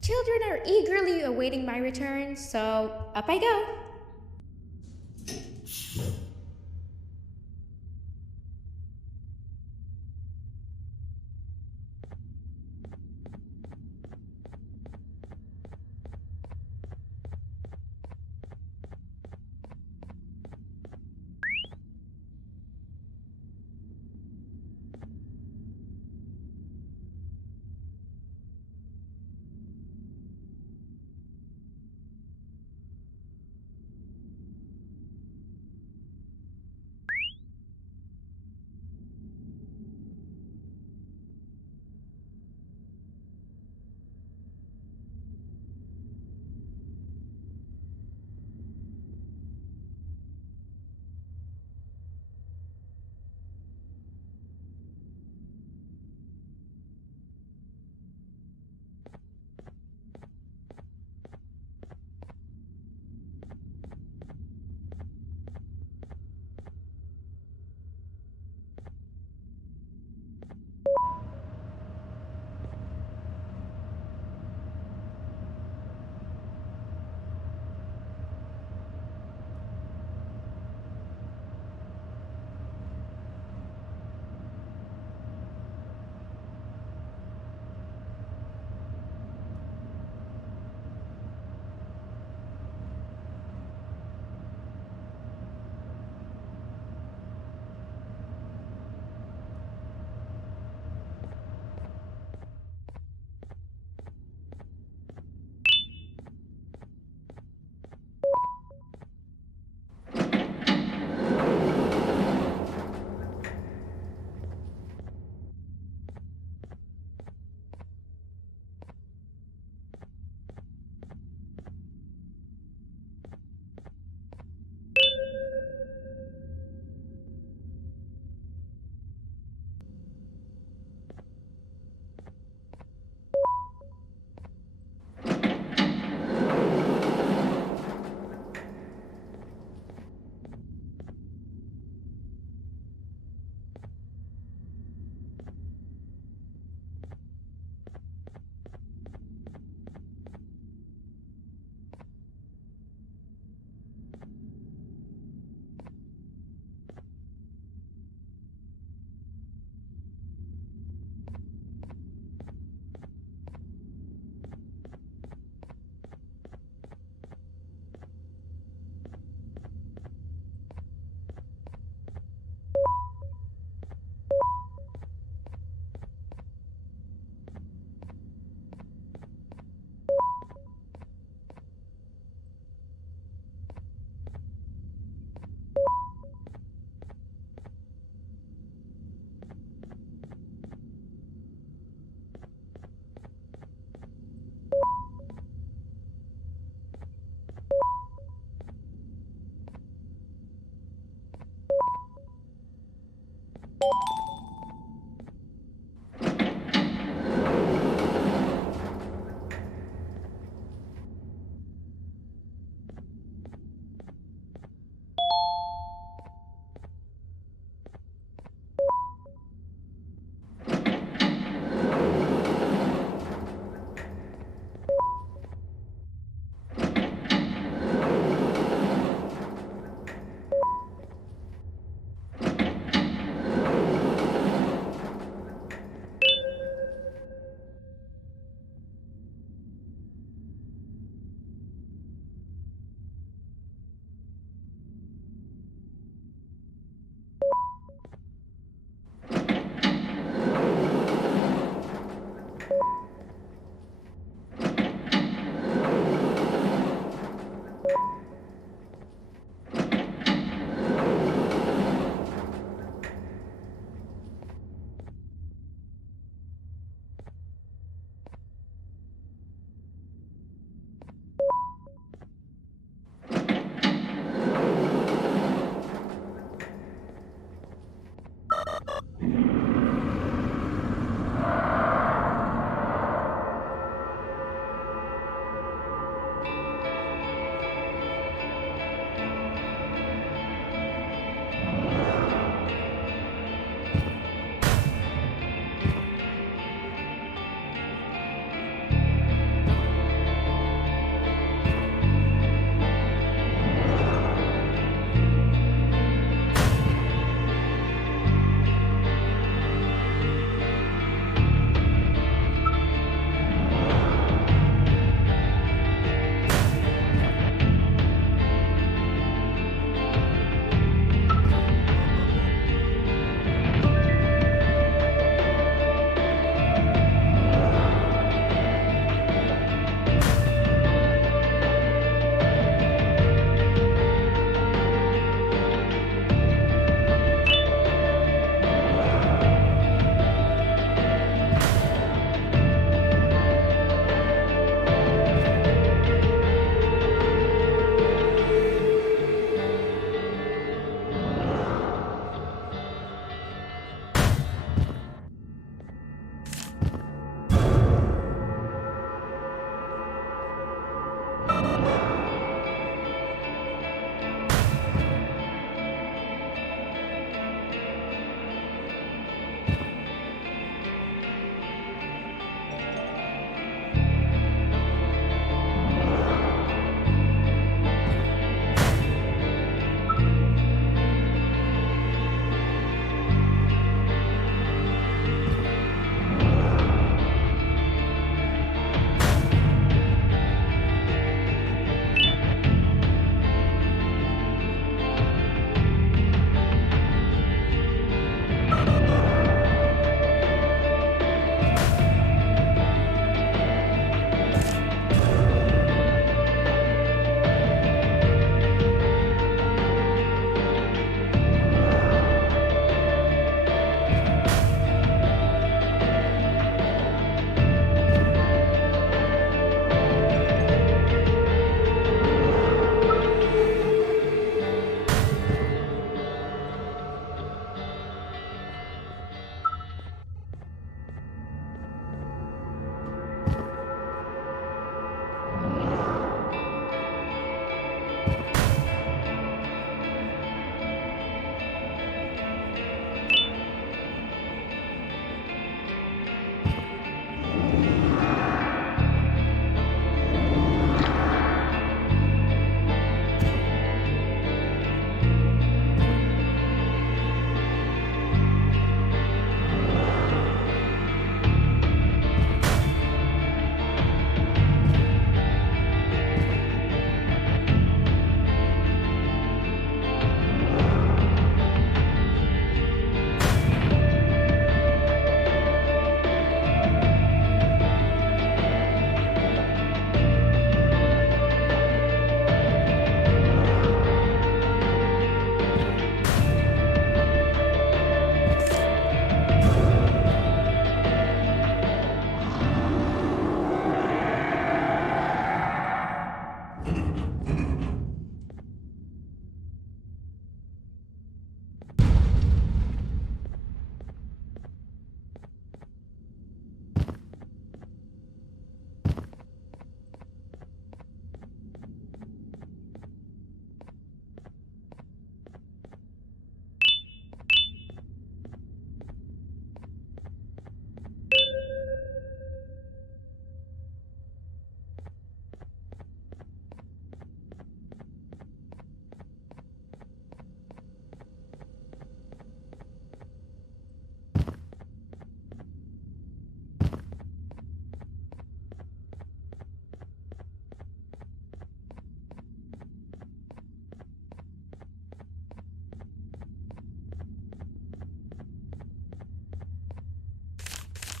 Children are eagerly awaiting my return, so up I go.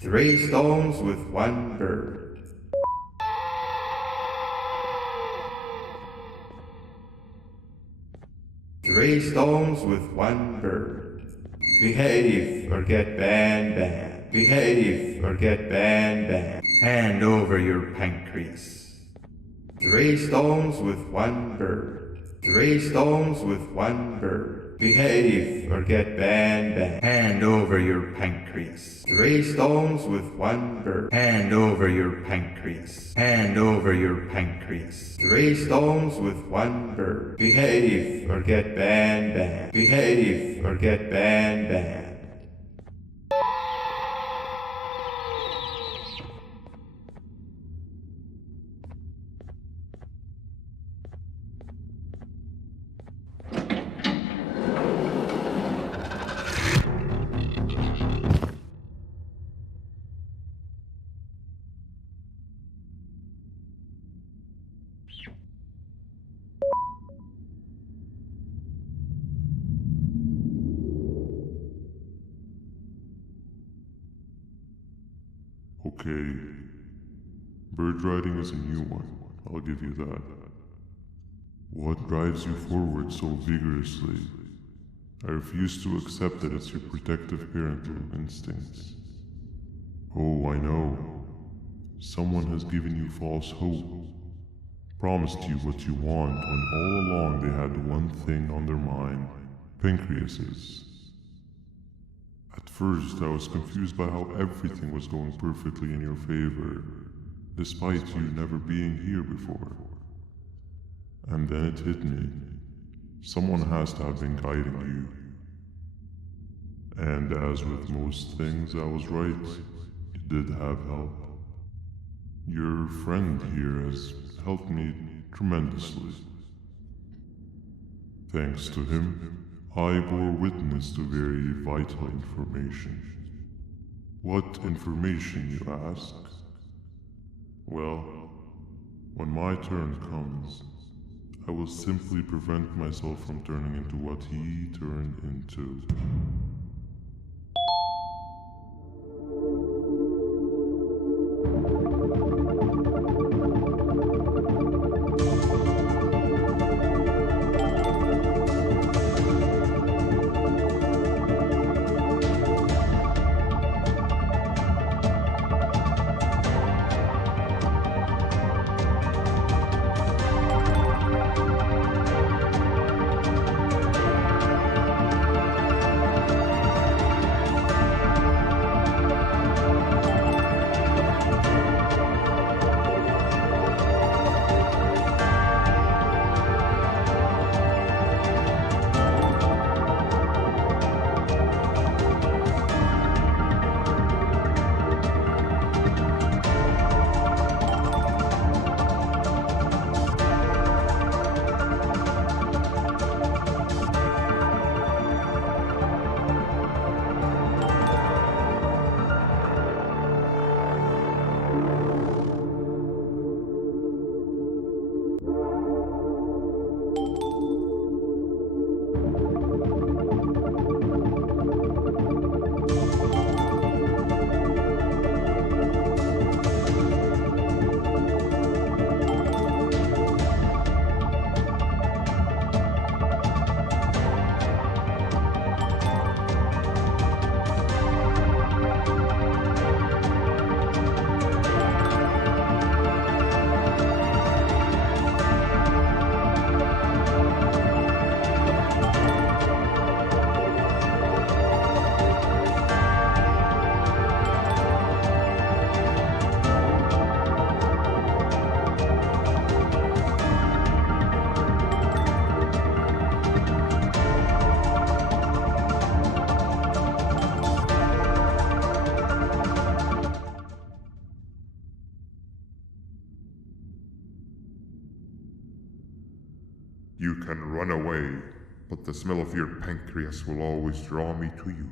3 stones with 1 bird. Three stones with 1 bird. Behave or get BanBan. Behave or get BanBan. Hand over your pancreas. 3 stones with 1 bird. 3 stones with 1 bird. Behave or get BanBan. Hand over your pancreas. 3 stones with 1 bird. Hand over your pancreas. Hand over your pancreas. 3 stones with 1 bird. Behave or get BanBan. Behave or get BanBan. Okay. Bird riding is a new one, I'll give you that. What drives you forward so vigorously? I refuse to accept that it's your protective parental instincts. Oh, I know. Someone has given you false hope. Promised you what you want when all along they had one thing on their mind. Pancreases. At first, I was confused by how everything was going perfectly in your favor, despite you never being here before. And then it hit me. Someone has to have been guiding you. And as with most things, I was right. You did have help. Your friend here has helped me tremendously. Thanks to him, I bore witness to very vital information. What information, you ask? Well, when my turn comes, I will simply prevent myself from turning into what he turned into. You can run away, but the smell of your pancreas will always draw me to you.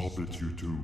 Stop it, you two.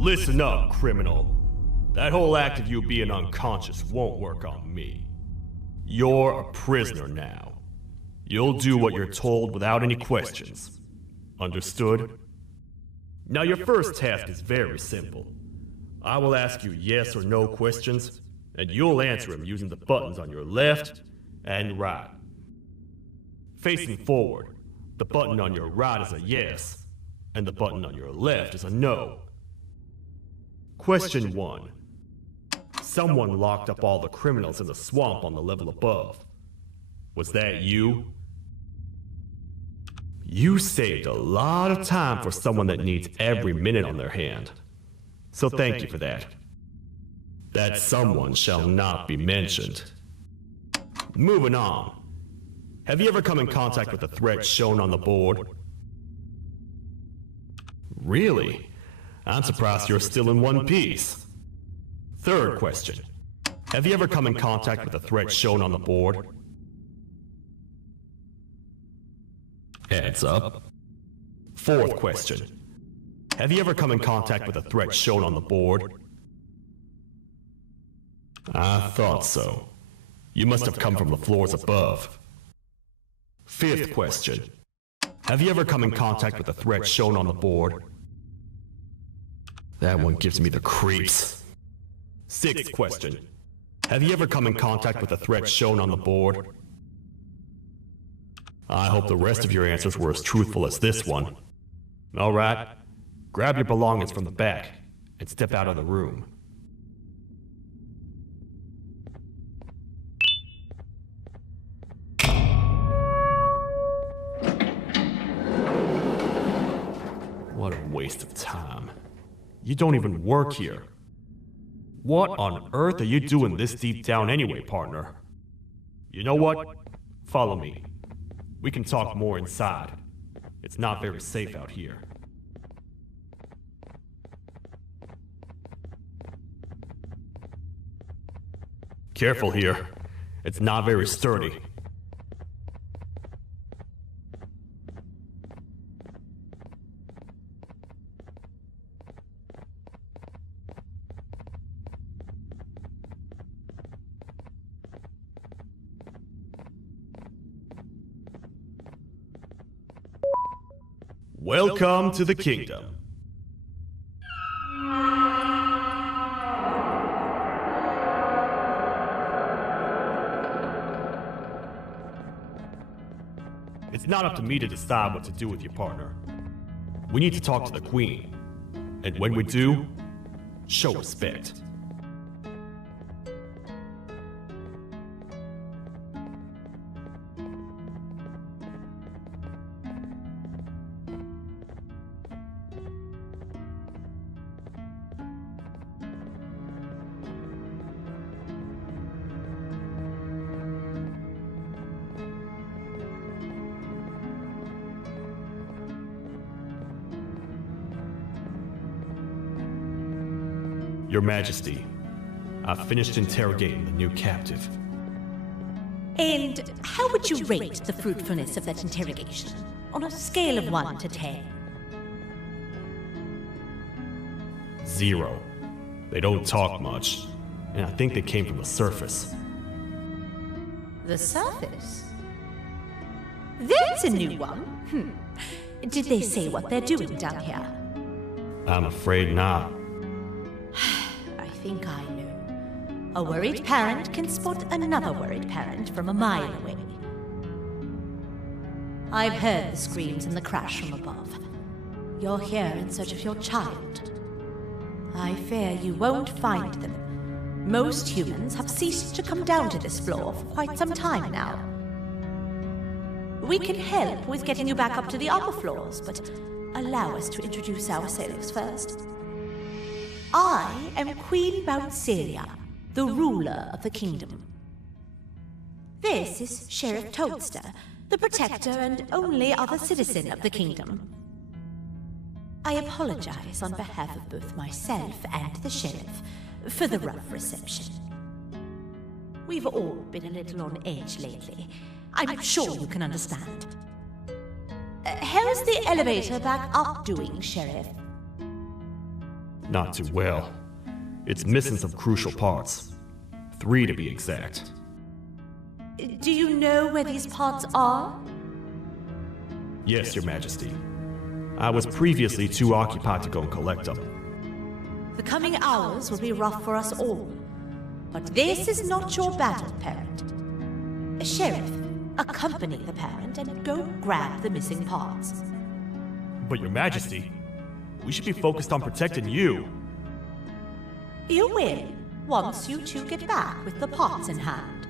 Listen up, criminal. That whole act of you being unconscious won't work on me. You're a prisoner now. You'll do what you're told without any questions. Understood? Now your first task is very simple. I will ask you yes or no questions, and you'll answer them using the buttons on your left and right. Facing forward, the button on your right is a yes, and the button on your left is a no. Question 1. Someone locked up all the criminals in the swamp on the level above. Was that you? You saved a lot of time for someone that needs every minute on their hand. So thank you for that. That someone shall not be mentioned. Moving on. Have you ever come in contact with the threat shown on the board? Really? I'm surprised you're still in one piece. Third question. Have you ever come in contact with the threat shown on the board? Heads up. Fourth question. Have you ever come in contact with the threat shown on the board? I thought so. You must have come from the floors above. Fifth question. Have you ever come in contact with the threat shown on the board? That one gives me the creeps. Sixth question. Have you ever come in contact with the threat shown on the board? I hope the rest of your answers were as truthful as this one. All right. Grab your belongings from the back and step out of the room. What a waste of time. You don't even work here. What on earth are you doing this deep down anyway, partner? You know what? Follow me. We can talk more inside. It's not very safe out here. Careful here. It's not very sturdy. Welcome to the kingdom. It's not up to me to decide what to do with your partner. We need to talk to the queen. And when we do, show respect. Your Majesty, I've finished interrogating the new captive. And how would you rate the fruitfulness of that interrogation? On a scale of 1 to 10. 0. They don't talk much, and I think they came from the surface. The surface? That's a new one. Did they say what they're doing down here? I'm afraid not. I think I know. A worried parent can spot another worried parent from a mile away. I've heard the screams and the crash from above. You're here in search of your child. I fear you won't find them. Most humans have ceased to come down to this floor for quite some time now. We can help with getting you back up to the upper floors, but allow us to introduce ourselves first. I am Queen Bouncelia, the ruler of the kingdom. This is Sheriff Toadster, the protector and only other citizen of the kingdom. I apologize on behalf of both myself and the sheriff for the rough reception. We've all been a little on edge lately. I'm sure you can understand. How's the elevator back up doing, Sheriff? Not too well. It's missing some crucial parts. 3 to be exact. Do you know where these parts are? Yes, Your Majesty. I was previously too occupied to go and collect them. The coming hours will be rough for us all. But this is not your battle, parent. Sheriff, accompany the parent and go grab the missing parts. But Your Majesty, we should be focused on protecting you. You will, once you two get back with the parts in hand.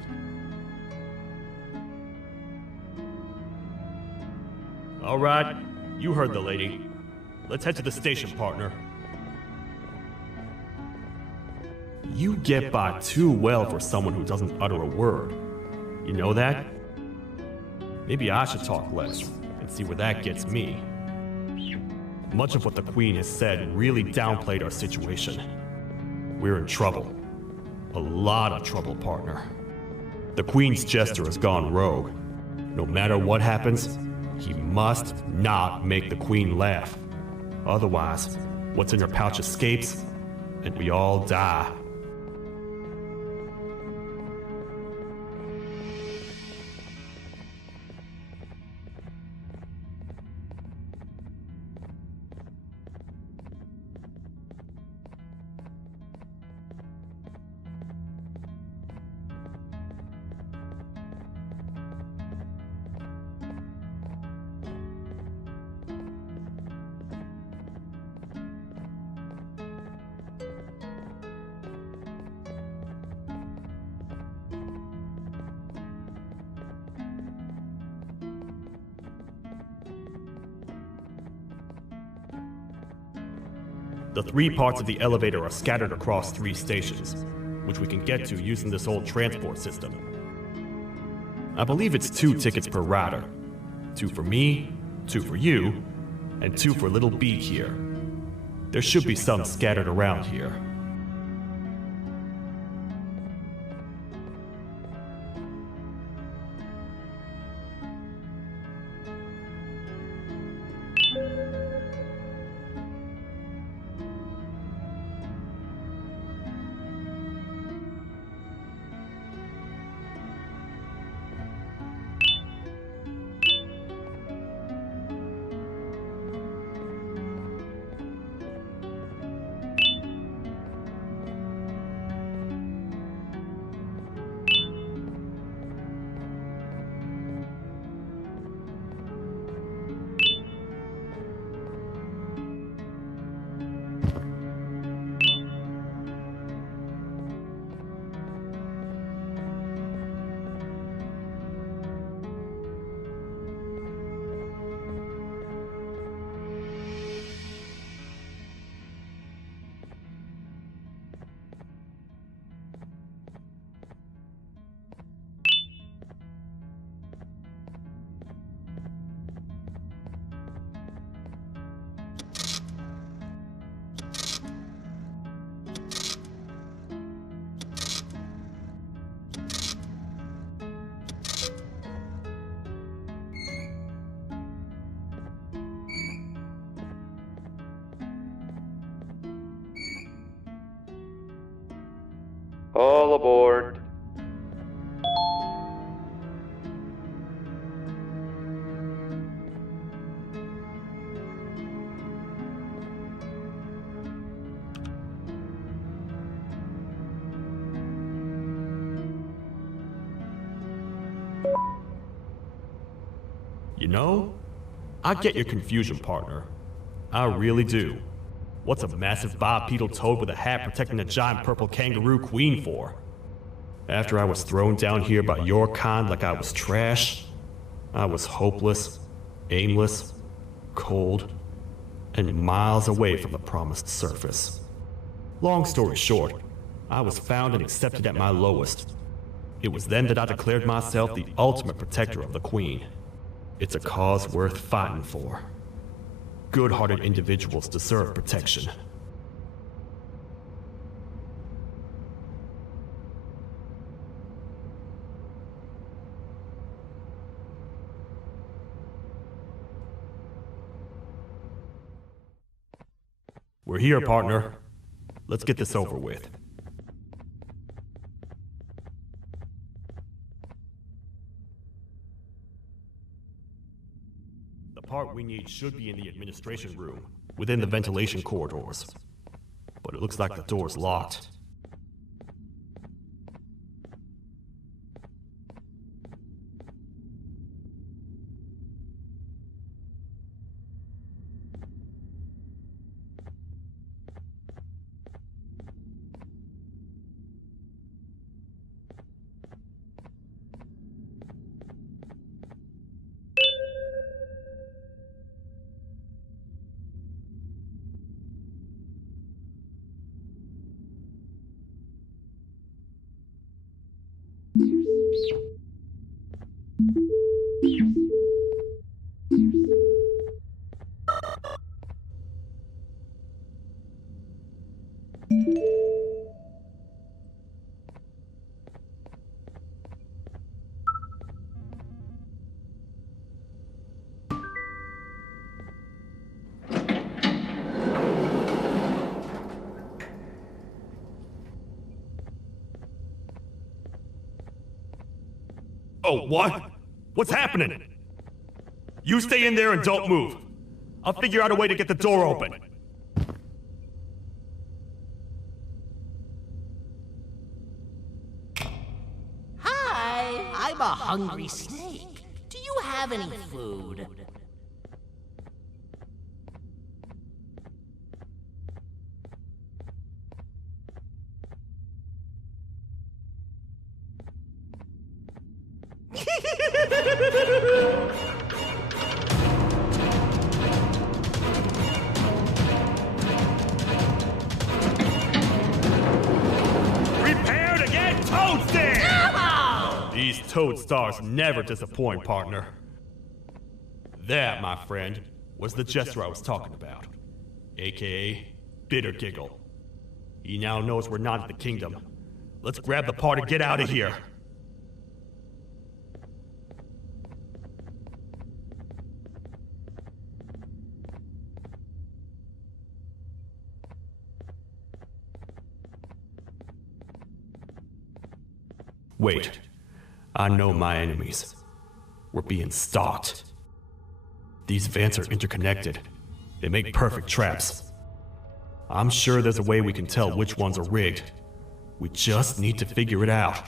All right, you heard the lady. Let's head to the station, partner. You get by too well for someone who doesn't utter a word. You know that? Maybe I should talk less and see where that gets me. Much of what the Queen has said really downplayed our situation. We're in trouble. A lot of trouble, partner. The Queen's jester has gone rogue. No matter what happens, he must not make the Queen laugh. Otherwise, what's in her pouch escapes, and we all die. The 3 parts of the elevator are scattered across 3 stations, which we can get to using this old transport system. I believe it's 2 tickets per rider. 2 for me, 2 for you, and 2 for little Beak here. There should be some scattered around here. All aboard. You know, I get your confusion, partner. I really do. What's a massive bipedal toad with a hat protecting a giant purple kangaroo queen for? After I was thrown down here by your kind like I was trash, I was hopeless, aimless, cold, and miles away from the promised surface. Long story short, I was found and accepted at my lowest. It was then that I declared myself the ultimate protector of the Queen. It's a cause worth fighting for. Good-hearted individuals deserve protection. We're here, partner. Let's get this over with. The part we need should be in the administration room, within the ventilation corridors. But it looks like the door's locked. Oh, what? What's happening? You stay in there and don't move. I'll figure out a way to get the door open. Hi, I'm a hungry snake. Do you have any food? Prepare to get toasted! These toad stars never disappoint, partner. That, my friend, was the jester I was talking about, aka Bitter Giggle. He now knows we're not at the kingdom. Let's grab the part and get out of here. Wait, I know my enemies. We're being stalked. These vents are interconnected. They make perfect traps. I'm sure there's a way we can tell which ones are rigged. We just need to figure it out.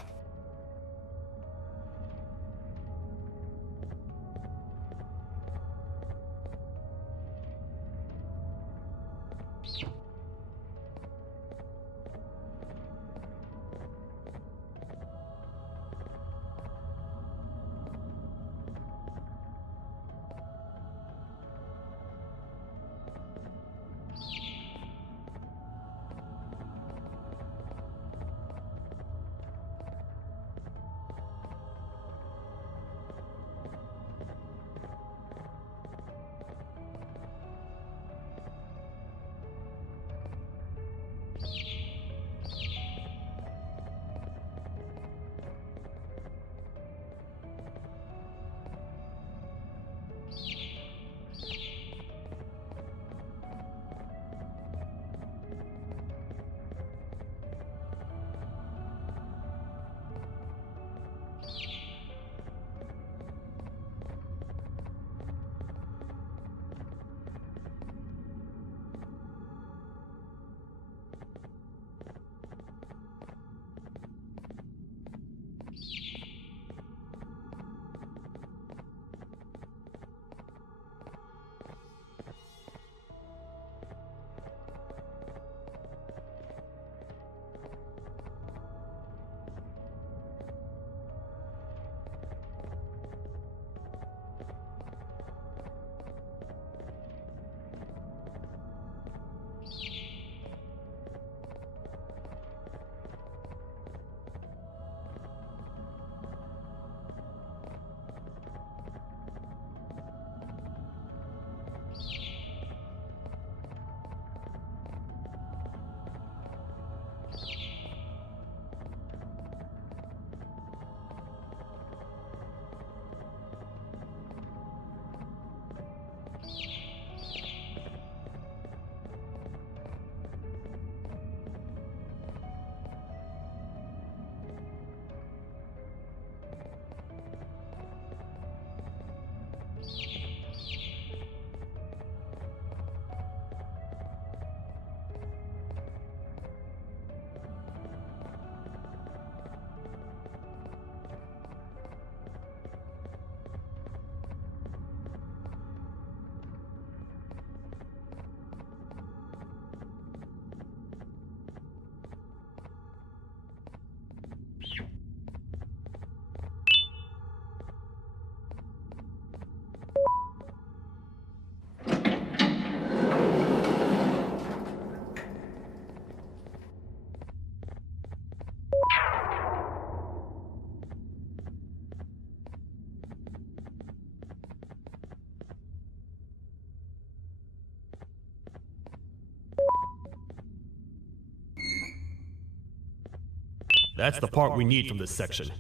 That's the part we need from this section.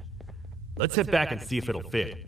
Let's head back and see if it'll fit.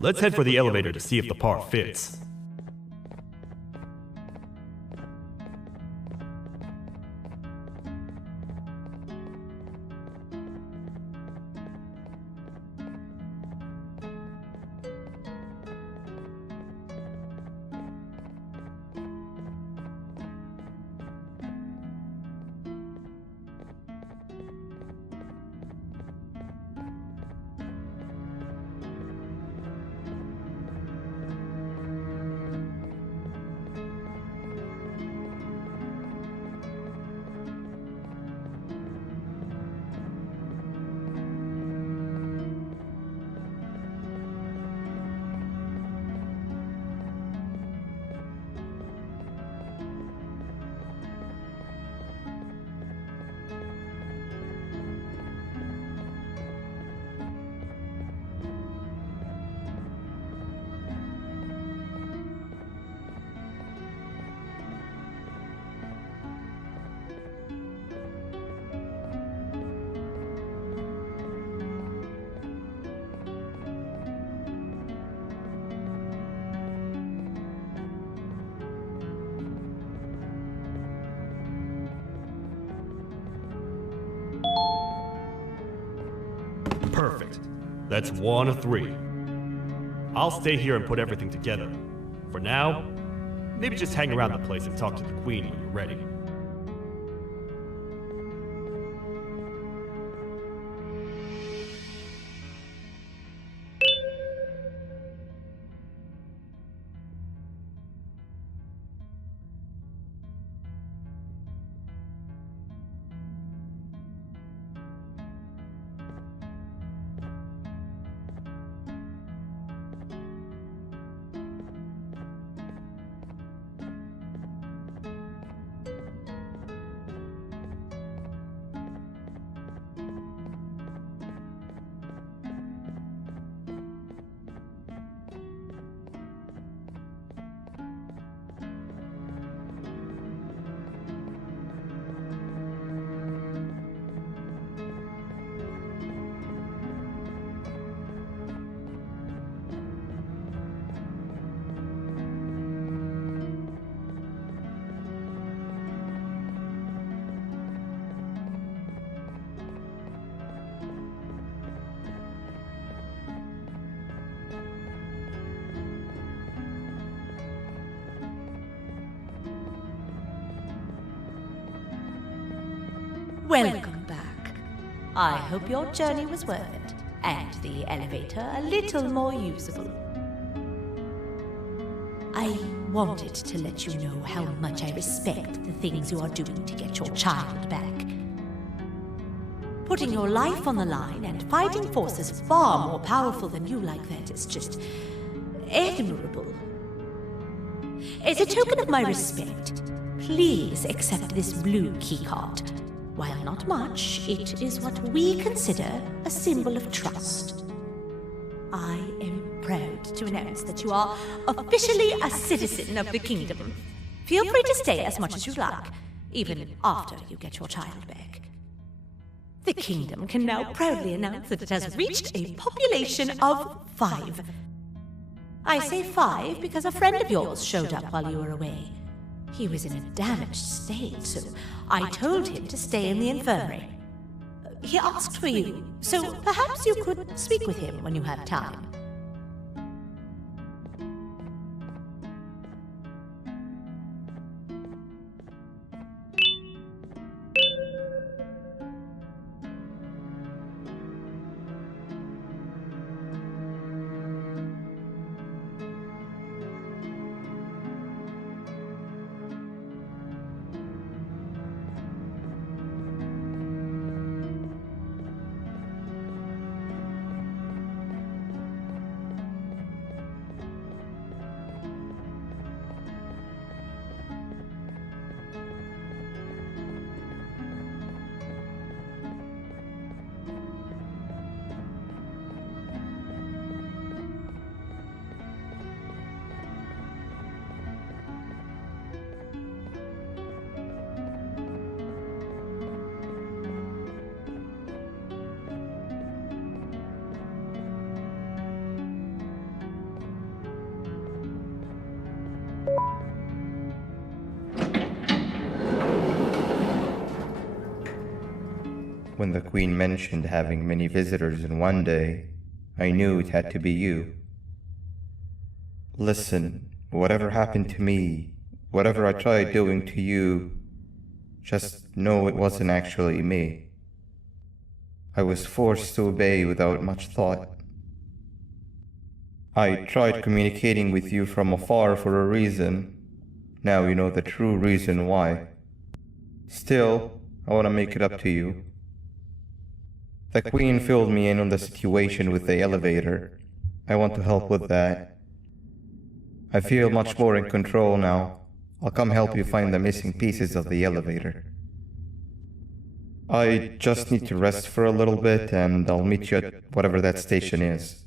Let's head for the elevator to see if the part fits. Perfect. That's 1 of 3. I'll stay here and put everything together. For now, maybe just hang around the place and talk to the Queen when you're ready. Welcome back. I hope your journey was worth it, and the elevator a little more usable. I wanted to let you know how much I respect the things you are doing to get your child back. Putting your life on the line and fighting forces far more powerful than you like that is just admirable. As a token of my respect, please accept this blue keycard. While not much, it is what we consider a symbol of trust. I am proud to announce that you are officially a citizen of the kingdom. Feel free to stay as much as you like, even after you get your child back. The kingdom can now proudly announce that it has reached a population of 5. I say 5 because a friend of yours showed up while you were away. He was in a damaged state, so I told him to stay in the infirmary. He asked for you, so perhaps you could speak with him when you have time. When the Queen mentioned having many visitors in one day, I knew it had to be you. Listen, whatever happened to me, whatever I tried doing to you, just know it wasn't actually me. I was forced to obey without much thought. I tried communicating with you from afar for a reason. Now you know the true reason why. Still, I want to make it up to you. The Queen filled me in on the situation with the elevator. I want to help with that. I feel much more in control now. I'll come help you find the missing pieces of the elevator. I just need to rest for a little bit and I'll meet you at whatever that station is.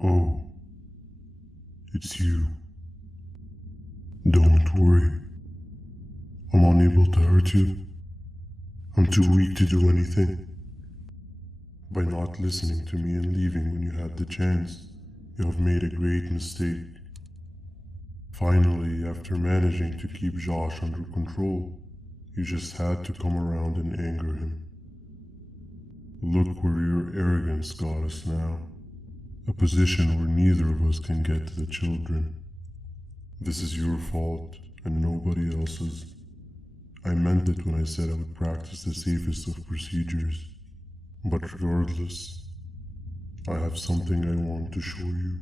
Oh, it's you. Don't worry. I'm unable to hurt you. I'm too weak to do anything. By not listening to me and leaving when you had the chance, you have made a great mistake. Finally, after managing to keep Josh under control, you just had to come around and anger him. Look where your arrogance got us now. A position where neither of us can get to the children. This is your fault, and nobody else's. I meant it when I said I would practice the safest of procedures. But regardless, I have something I want to show you.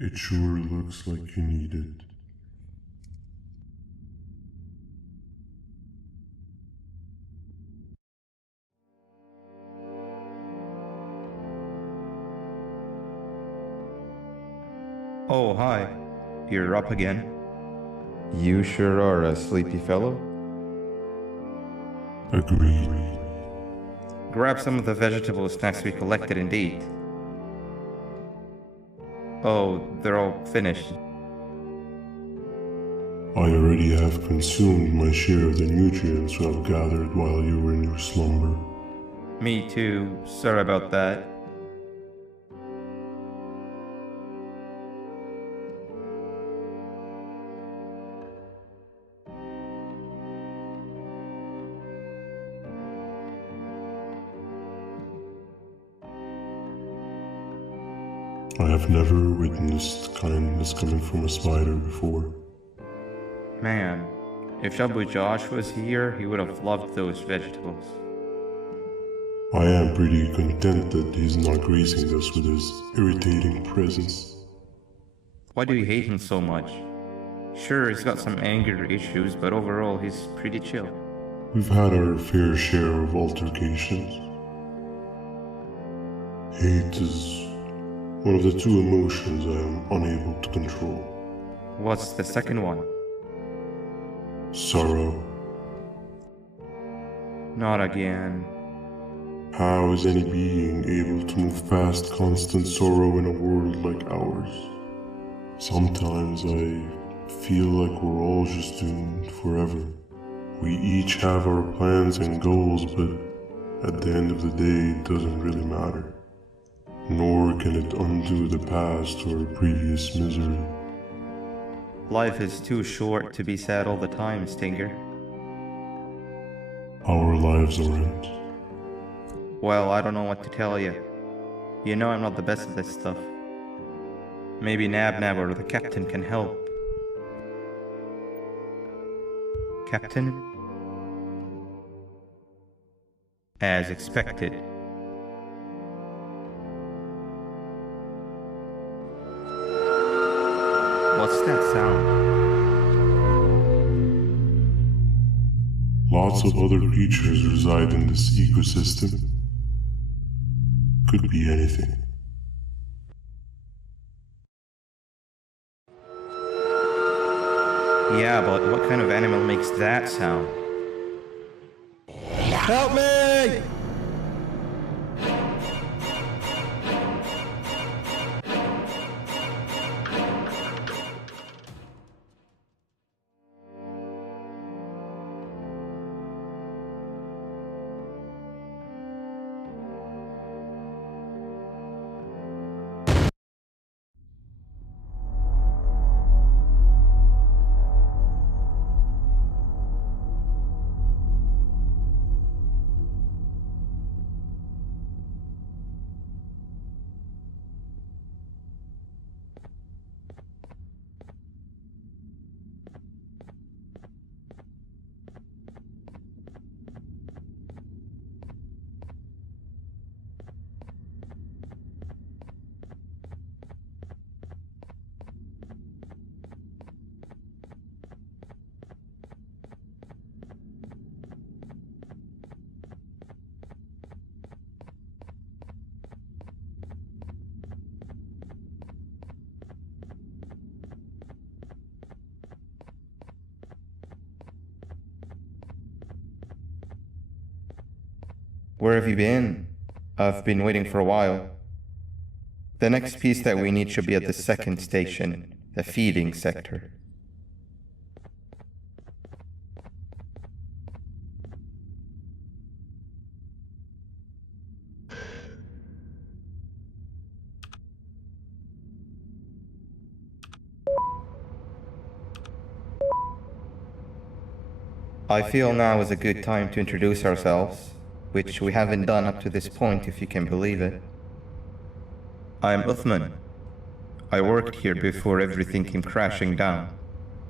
It sure looks like you need it. Oh, hi. You're up again. You sure are a sleepy fellow. Agreed. Grab some of the vegetable snacks we collected and eat. Oh, they're all finished. I already have consumed my share of the nutrients I've gathered while you were in your slumber. Me too. Sorry about that. I have never witnessed kindness coming from a spider before. Man, if Shabu Josh was here, he would have loved those vegetables. I am pretty content that he's not gracing us with his irritating presence. Why do you hate him so much? Sure, he's got some anger issues, but overall he's pretty chill. We've had our fair share of altercations. Hate is one of the two emotions I am unable to control. What's the second one? Sorrow. Not again. How is any being able to move past constant sorrow in a world like ours? Sometimes I feel like we're all just doomed forever. We each have our plans and goals, but at the end of the day, it doesn't really matter. Nor can it undo the past or previous misery. Life is too short to be sad all the time, Stinger. Our lives aren't. Well, I don't know what to tell you. You know I'm not the best at this stuff. Maybe Nab or the captain can help. Captain? As expected. What's that sound? Lots of other creatures reside in this ecosystem. Could be anything. Yeah, but what kind of animal makes that sound? Help me! Where have you been? I've been waiting for a while. The next piece that we need should be at the second station, the feeding sector. I feel now is a good time to introduce ourselves, which we haven't done up to this point, if you can believe it. I'm Uthman. I worked here before everything came crashing down,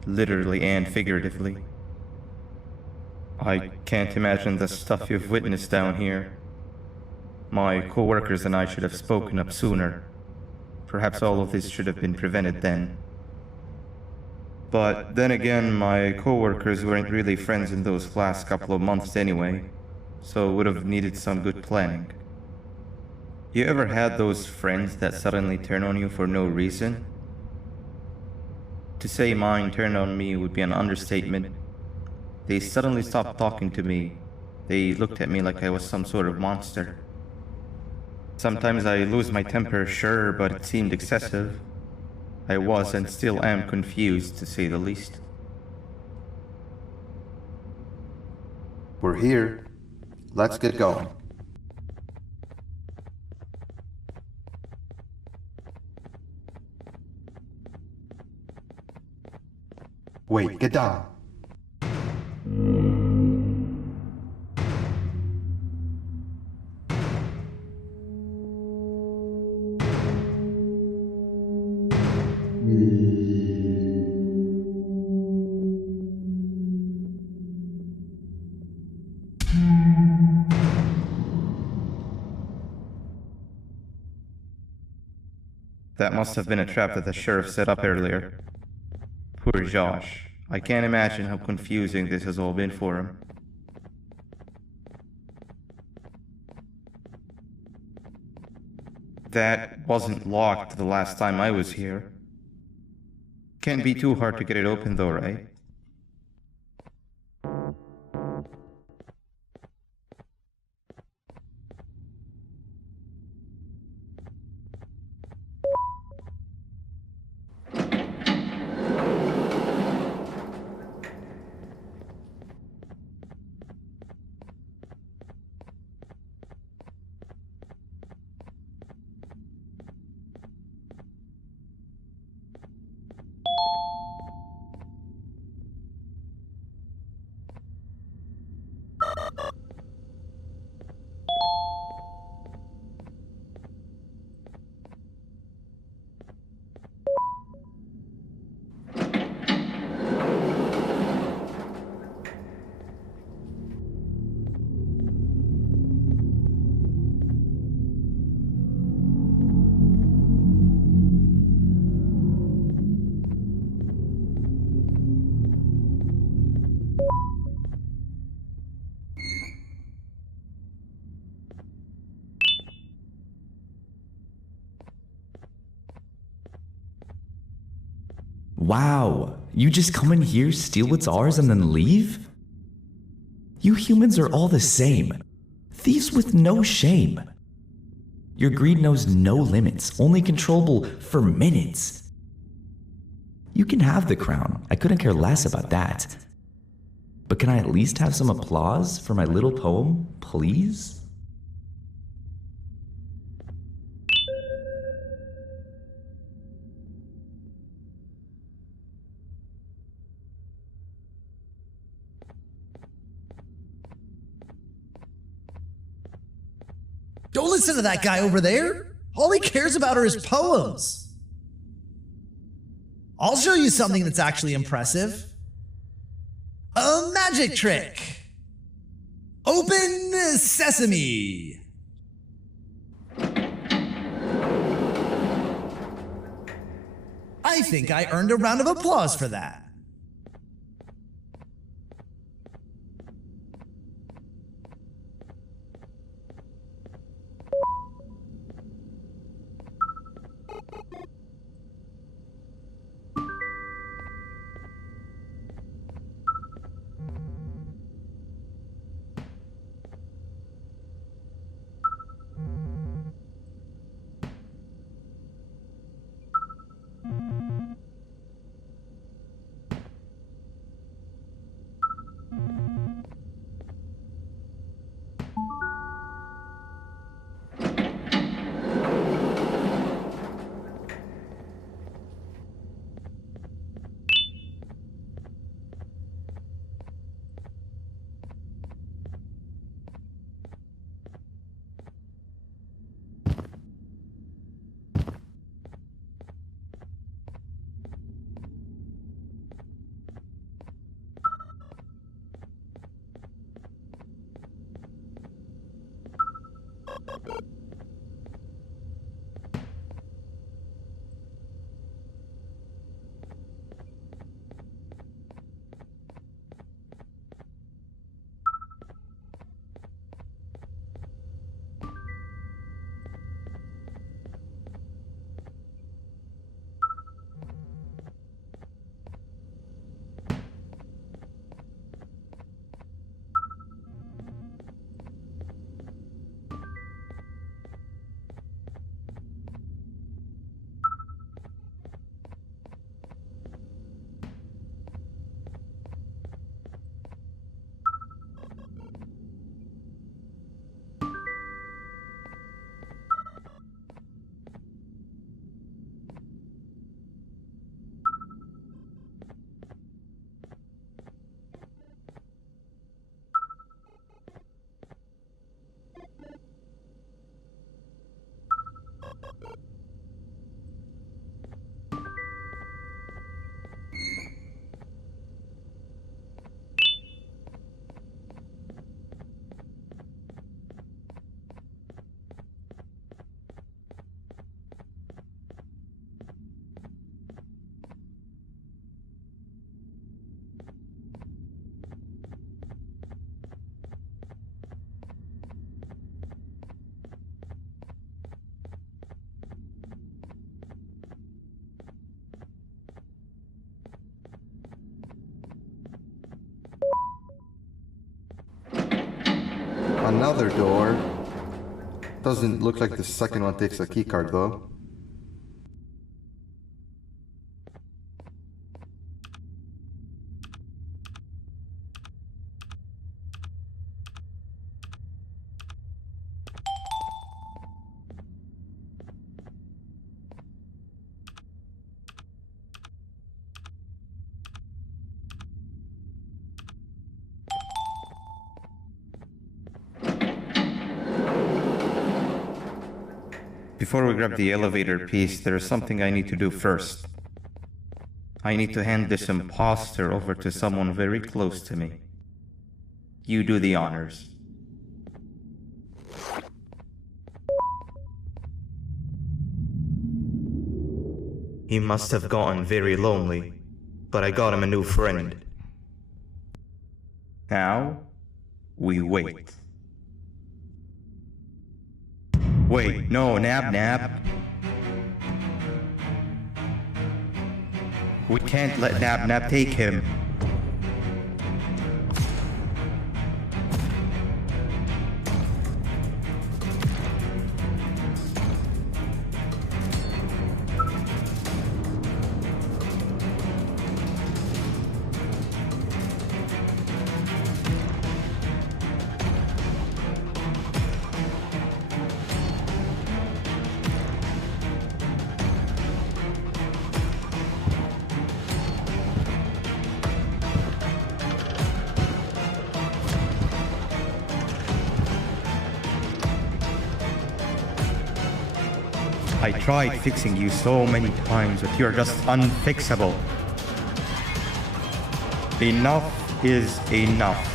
literally and figuratively. I can't imagine the stuff you've witnessed down here. My co-workers and I should have spoken up sooner. Perhaps all of this should have been prevented then. But then again, my co-workers weren't really friends in those last couple of months anyway, so would have needed some good planning. You ever had those friends that suddenly turn on you for no reason? To say mine turned on me would be an understatement. They suddenly stopped talking to me. They looked at me like I was some sort of monster. Sometimes I lose my temper, sure, but it seemed excessive. I was and still am confused, to say the least. We're here. Let's get going. Wait, get down. That must have been a trap that the sheriff set up earlier. Poor Josh. I can't imagine how confusing this has all been for him. That wasn't locked the last time I was here. Can't be too hard to get it open though, right? Wow, you just come in here, steal what's ours, and then leave? You humans are all the same. Thieves with no shame. Your greed knows no limits, only controllable for minutes. You can have the crown, I couldn't care less about that. But can I at least have some applause for my little poem, please? Don't listen to that guy over there. All he cares about are his poems. I'll show you something that's actually impressive. A magic trick. Open sesame. I think I earned a round of applause for that. Another door. Doesn't look like the second one takes a keycard though. Before we grab the elevator piece, there is something I need to do first. I need to hand this imposter over to someone very close to me. You do the honors. He must have gotten very lonely, but I got him a new friend. Now, we wait. Wait, no, Nab. We can't let Nab take him. I tried fixing you so many times, but you're just unfixable. Enough is enough.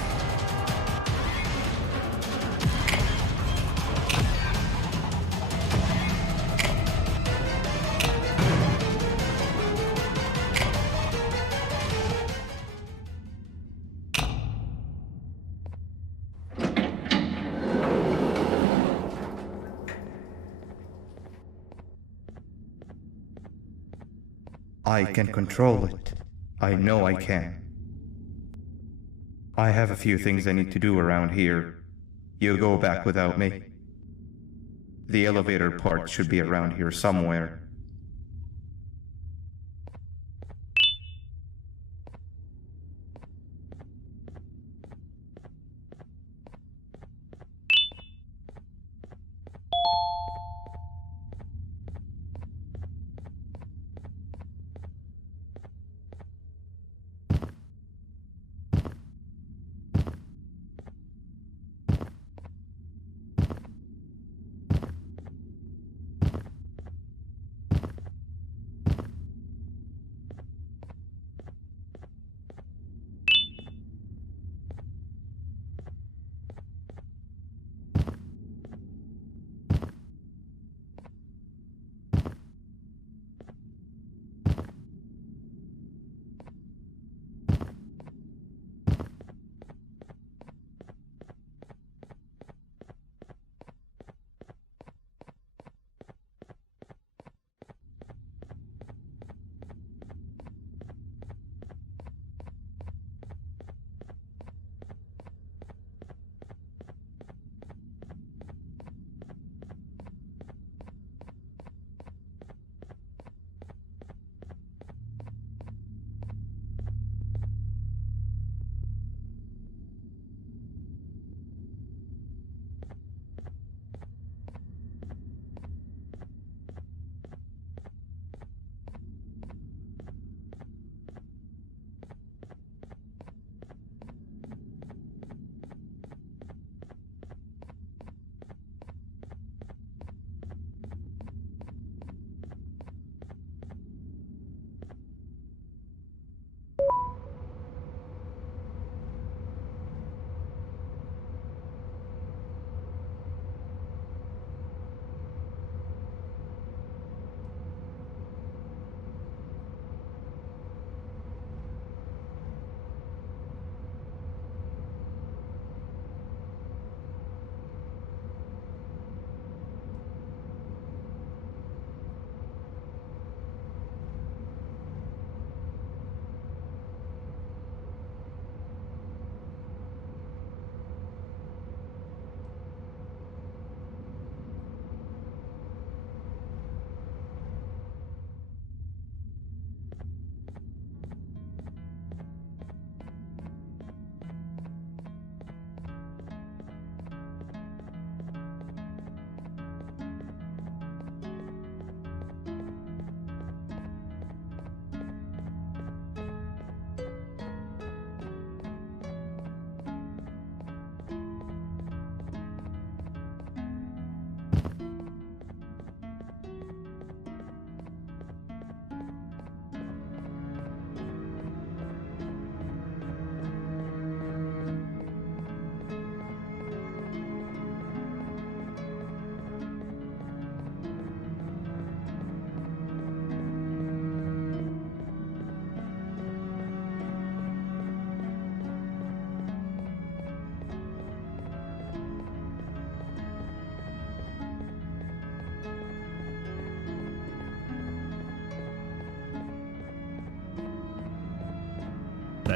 I can control it. I know I can. I have a few things I need to do around here. You go back without me. The elevator part should be around here somewhere.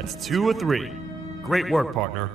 That's 2 of 3. Great work, partner.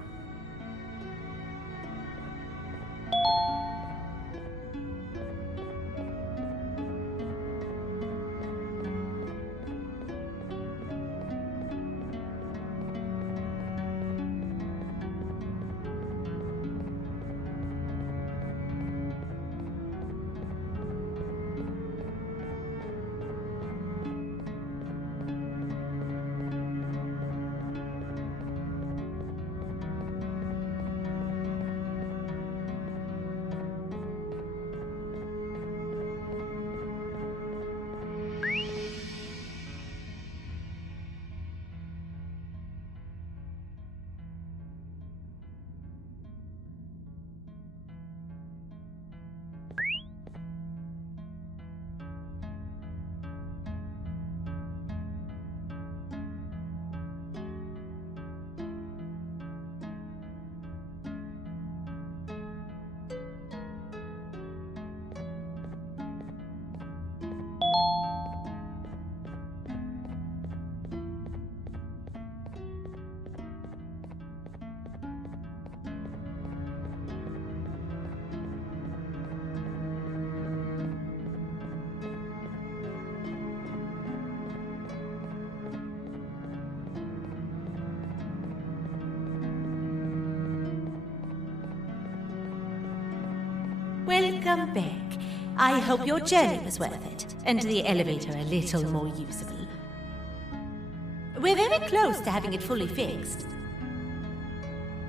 Welcome back. I hope your journey was worth it, and the elevator a little more usable. We're very close to having it fully fixed.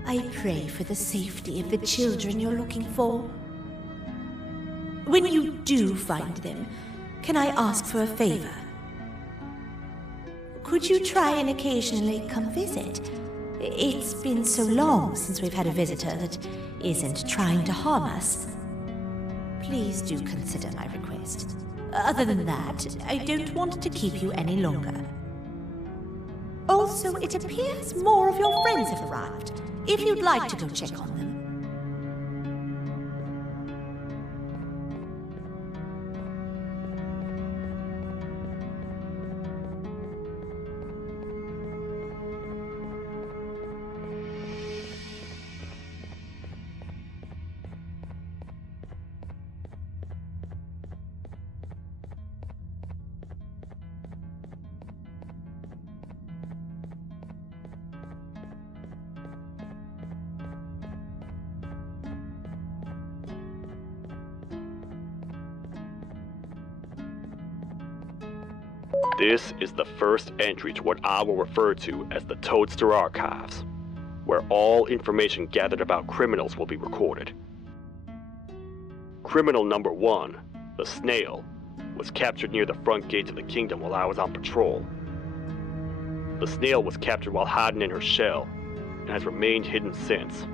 I pray for the safety of the children you're looking for. When you do find them, can I ask for a favor? Could you try and occasionally come visit? It's been so long since we've had a visitor that isn't trying to harm us. Please do consider my request. Other than that, I don't want to keep you any longer. Also, it appears more of your friends have arrived, if you'd like to go check on them. This is the first entry to what I will refer to as the Toadster Archives, where all information gathered about criminals will be recorded. Criminal number 1, the Snail, was captured near the front gates of the kingdom while I was on patrol. The Snail was captured while hiding in her shell, and has remained hidden since.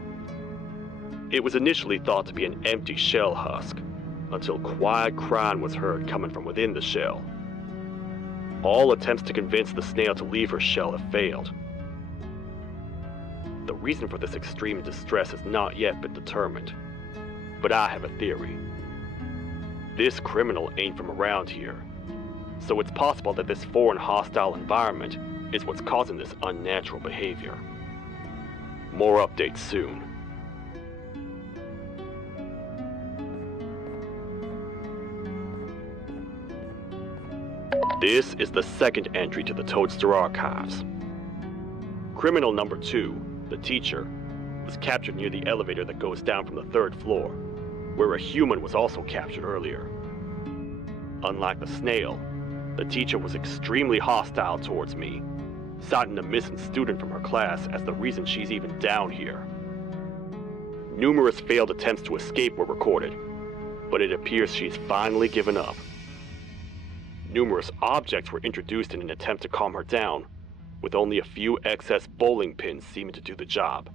It was initially thought to be an empty shell husk, until quiet crying was heard coming from within the shell. All attempts to convince the Snail to leave her shell have failed. The reason for this extreme distress has not yet been determined, but I have a theory. This criminal ain't from around here, so it's possible that this foreign hostile environment is what's causing this unnatural behavior. More updates soon. This is the second entry to the Toadster Archives. Criminal number 2, the teacher, was captured near the elevator that goes down from the 3rd floor, where a human was also captured earlier. Unlike the Snail, the teacher was extremely hostile towards me, citing a missing student from her class as the reason she's even down here. Numerous failed attempts to escape were recorded, but it appears she's finally given up. Numerous objects were introduced in an attempt to calm her down, with only a few excess bowling pins seeming to do the job.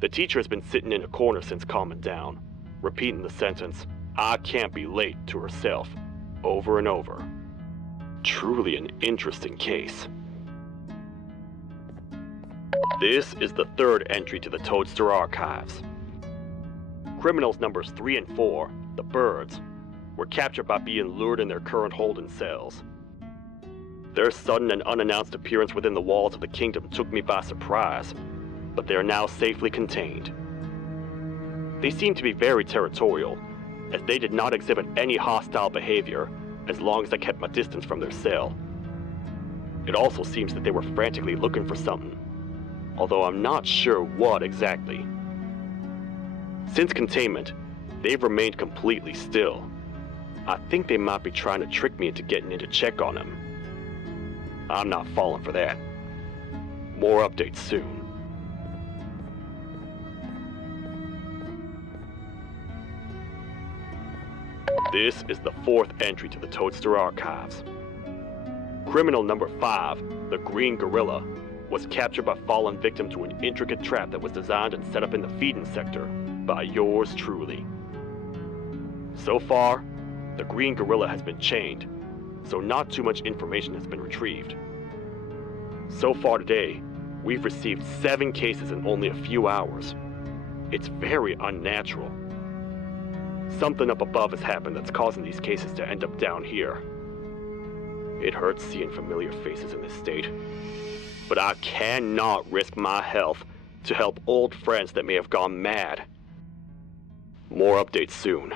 The teacher has been sitting in a corner since calming down, repeating the sentence, "I can't be late," to herself, over and over. Truly an interesting case. This is the 3rd entry to the Toadster Archives. Criminals numbers 3 and 4, the Birds, were captured by being lured in their current holding cells. Their sudden and unannounced appearance within the walls of the kingdom took me by surprise, but they are now safely contained. They seem to be very territorial, as they did not exhibit any hostile behavior as long as I kept my distance from their cell. It also seems that they were frantically looking for something, although I'm not sure what exactly. Since containment, they've remained completely still. I think they might be trying to trick me into getting in to check on them. I'm not falling for that. More updates soon. This is the 4th entry to the Toadster Archives. Criminal number 5, the Green Gorilla, was captured by fallen victim to an intricate trap that was designed and set up in the feeding sector by yours truly. So far, the Green Gorilla has been chained, so not too much information has been retrieved. So far today, we've received 7 cases in only a few hours. It's very unnatural. Something up above has happened that's causing these cases to end up down here. It hurts seeing familiar faces in this state, but I cannot risk my health to help old friends that may have gone mad. More updates soon.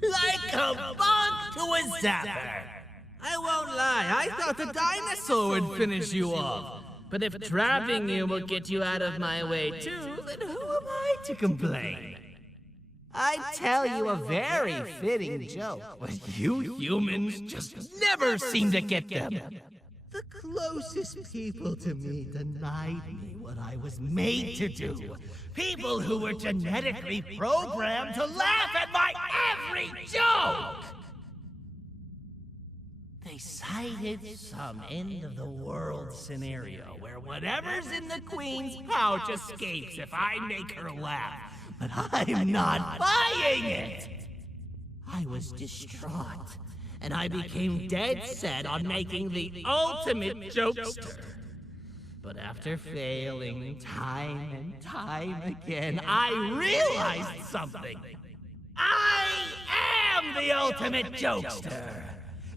Like a bug to a zapper. I won't lie, I thought the dinosaur would finish you off. But if trapping you will get you out of my way too, then who am I to complain? I tell you a very fitting joke, but you humans just never seem to get them. The closest people to me denied me what I was made to do. People who were genetically programmed to laugh at my every joke! They cited some end-of-the-world scenario where whatever's in the Queen's pouch escapes if I make her laugh. But I'm not buying it! I was distraught, and I became dead set on making the ultimate jokester. But after failing time and time again, I realized something. I am the ultimate jokester!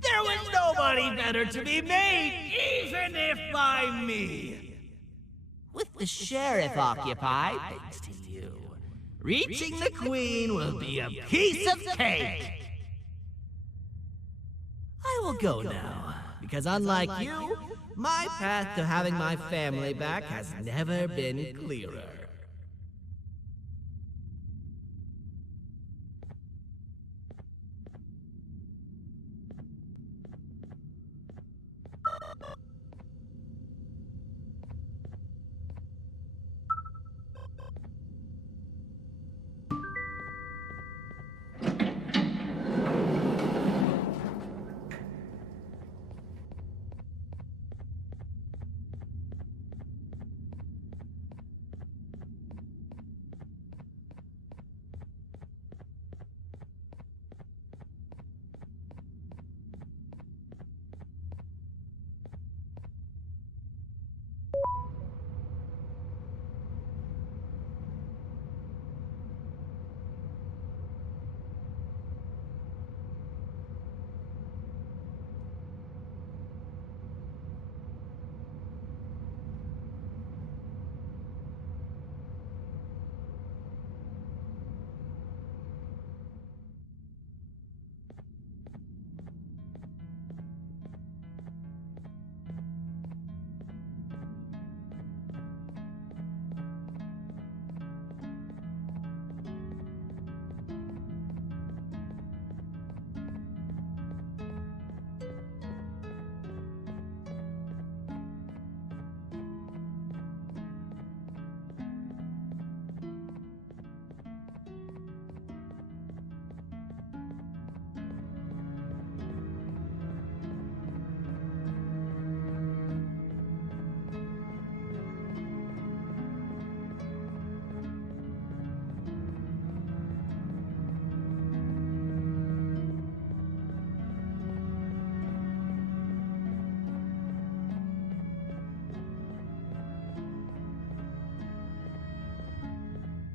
There was nobody better to be made, even if by me! With the sheriff occupied, thanks to Reaching the queen will be a piece of cake. I will go now, because unlike you, my path to having my family back has never been clearer.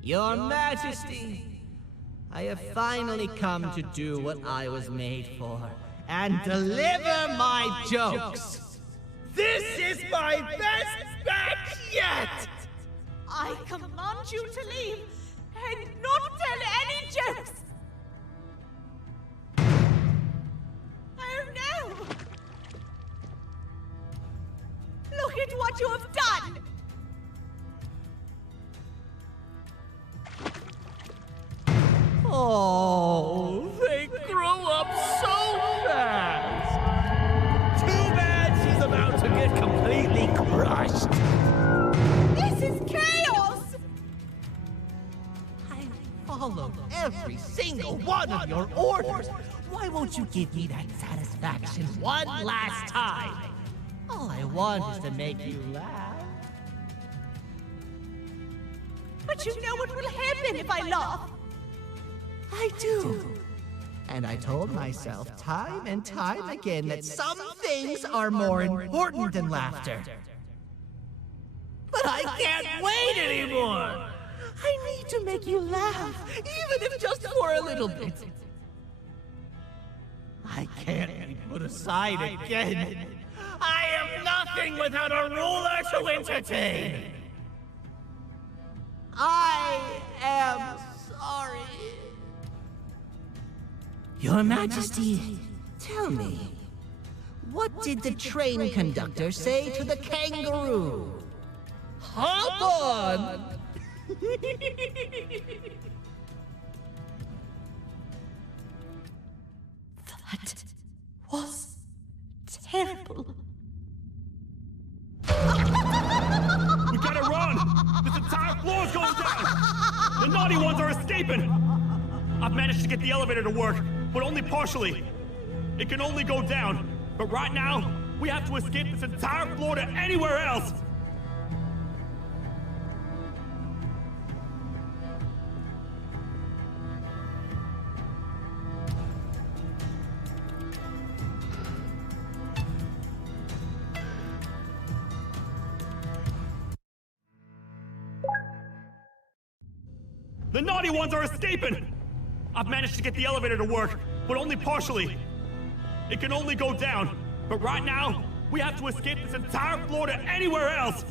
Your Majesty, I have finally come to do what I was made for, and deliver my jokes. This is my best batch yet! I command you to leave and not tell any jokes! Oh no! Look at what you have done! Oh, they grow up so fast! Too bad she's about to get completely crushed! This is chaos! I followed every single one of your orders! Why won't you give me that satisfaction one last time? All I want is to make you laugh. But you know what will happen if I laugh? I do. And I told myself time and time again that some things are more important than laughter. But I can't wait anymore! I need to make you laugh, even if just for a little bit. I can't be put aside again. I am nothing without a ruler to entertain. I am sorry. Your Majesty, tell me, what did the train conductor say to the kangaroo? Hop on! That was terrible. We gotta run! This entire floor's going down! The naughty ones are escaping! I've managed to get the elevator to work, but only partially. It can only go down, but right now, we have to escape this entire floor to anywhere else! The naughty ones are escaping! I've managed to get the elevator to work, but only partially. It can only go down, but right now, we have to escape this entire floor to anywhere else!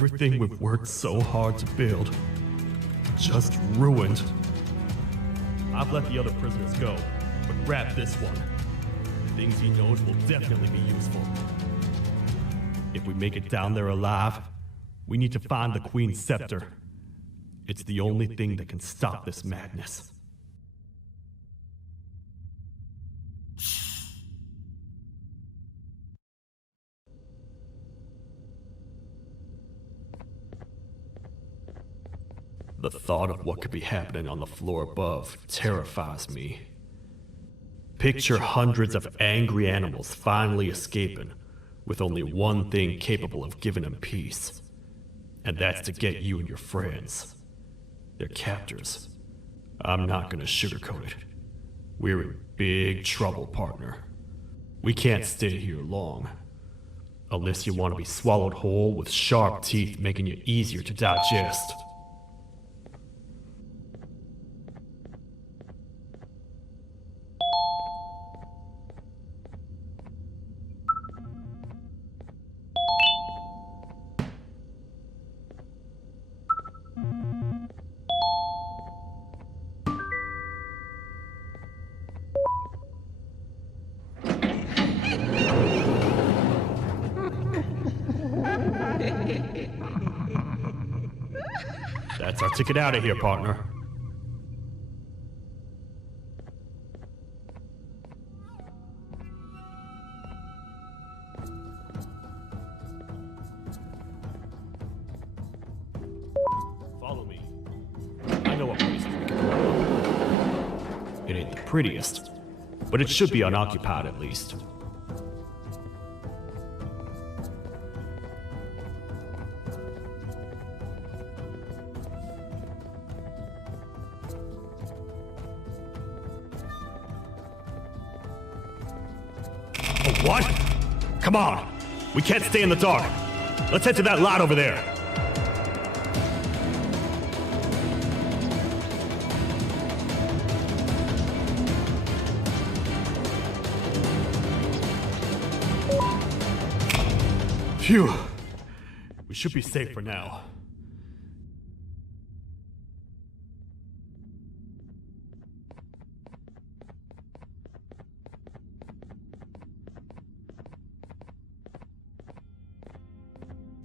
Everything we've worked so hard to build, just ruined. I've let the other prisoners go, but grab this one. Things he knows will definitely be useful. If we make it down there alive, we need to find the Queen's scepter. It's the only thing that can stop this madness. The thought of what could be happening on the floor above terrifies me. Picture hundreds of angry animals finally escaping, with only one thing capable of giving them peace. And that's to get you and your friends. They're captors. I'm not gonna sugarcoat it. We're in big trouble, partner. We can't stay here long. Unless you want to be swallowed whole with sharp teeth making you easier to digest. That's our ticket out of here, partner. Follow me. I know what place we can go. It ain't the prettiest, but it should be unoccupied at least. What? Come on! We can't stay in the dark! Let's head to that lot over there! Phew! We should be safe for now.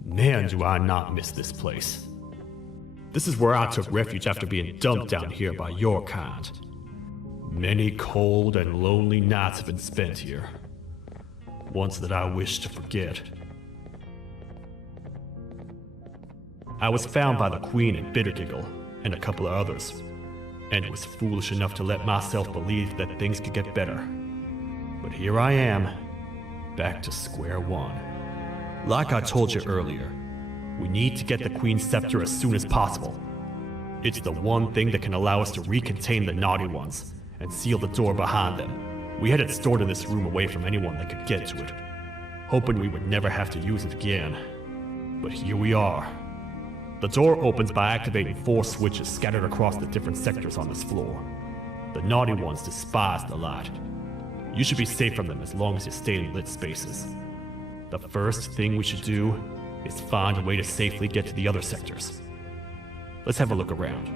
Man, do I not miss this place. This is where I took refuge after being dumped down here by your kind. Many cold and lonely nights have been spent here. Ones that I wish to forget. I was found by the Queen and Bittergiggle, and a couple of others, and was foolish enough to let myself believe that things could get better. But here I am, back to square one. Like I told you earlier, we need to get the Queen's scepter as soon as possible. It's the one thing that can allow us to recontain the naughty ones and seal the door behind them. We had it stored in this room away from anyone that could get to it, hoping we would never have to use it again. But here we are. The door opens by activating 4 switches scattered across the different sectors on this floor. The naughty ones despise the light. You should be safe from them as long as you stay in lit spaces. The first thing we should do is find a way to safely get to the other sectors. Let's have a look around.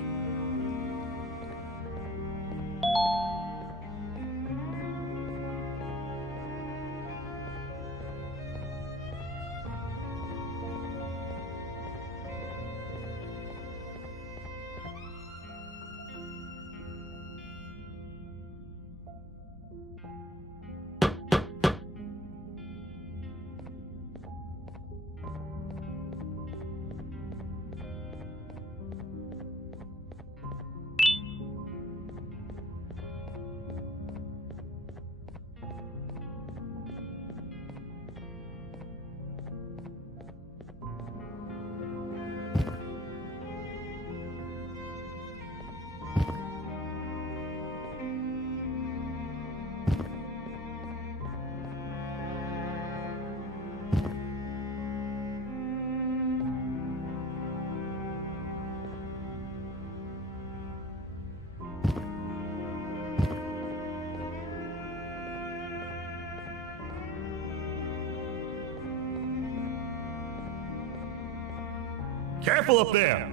Careful up there!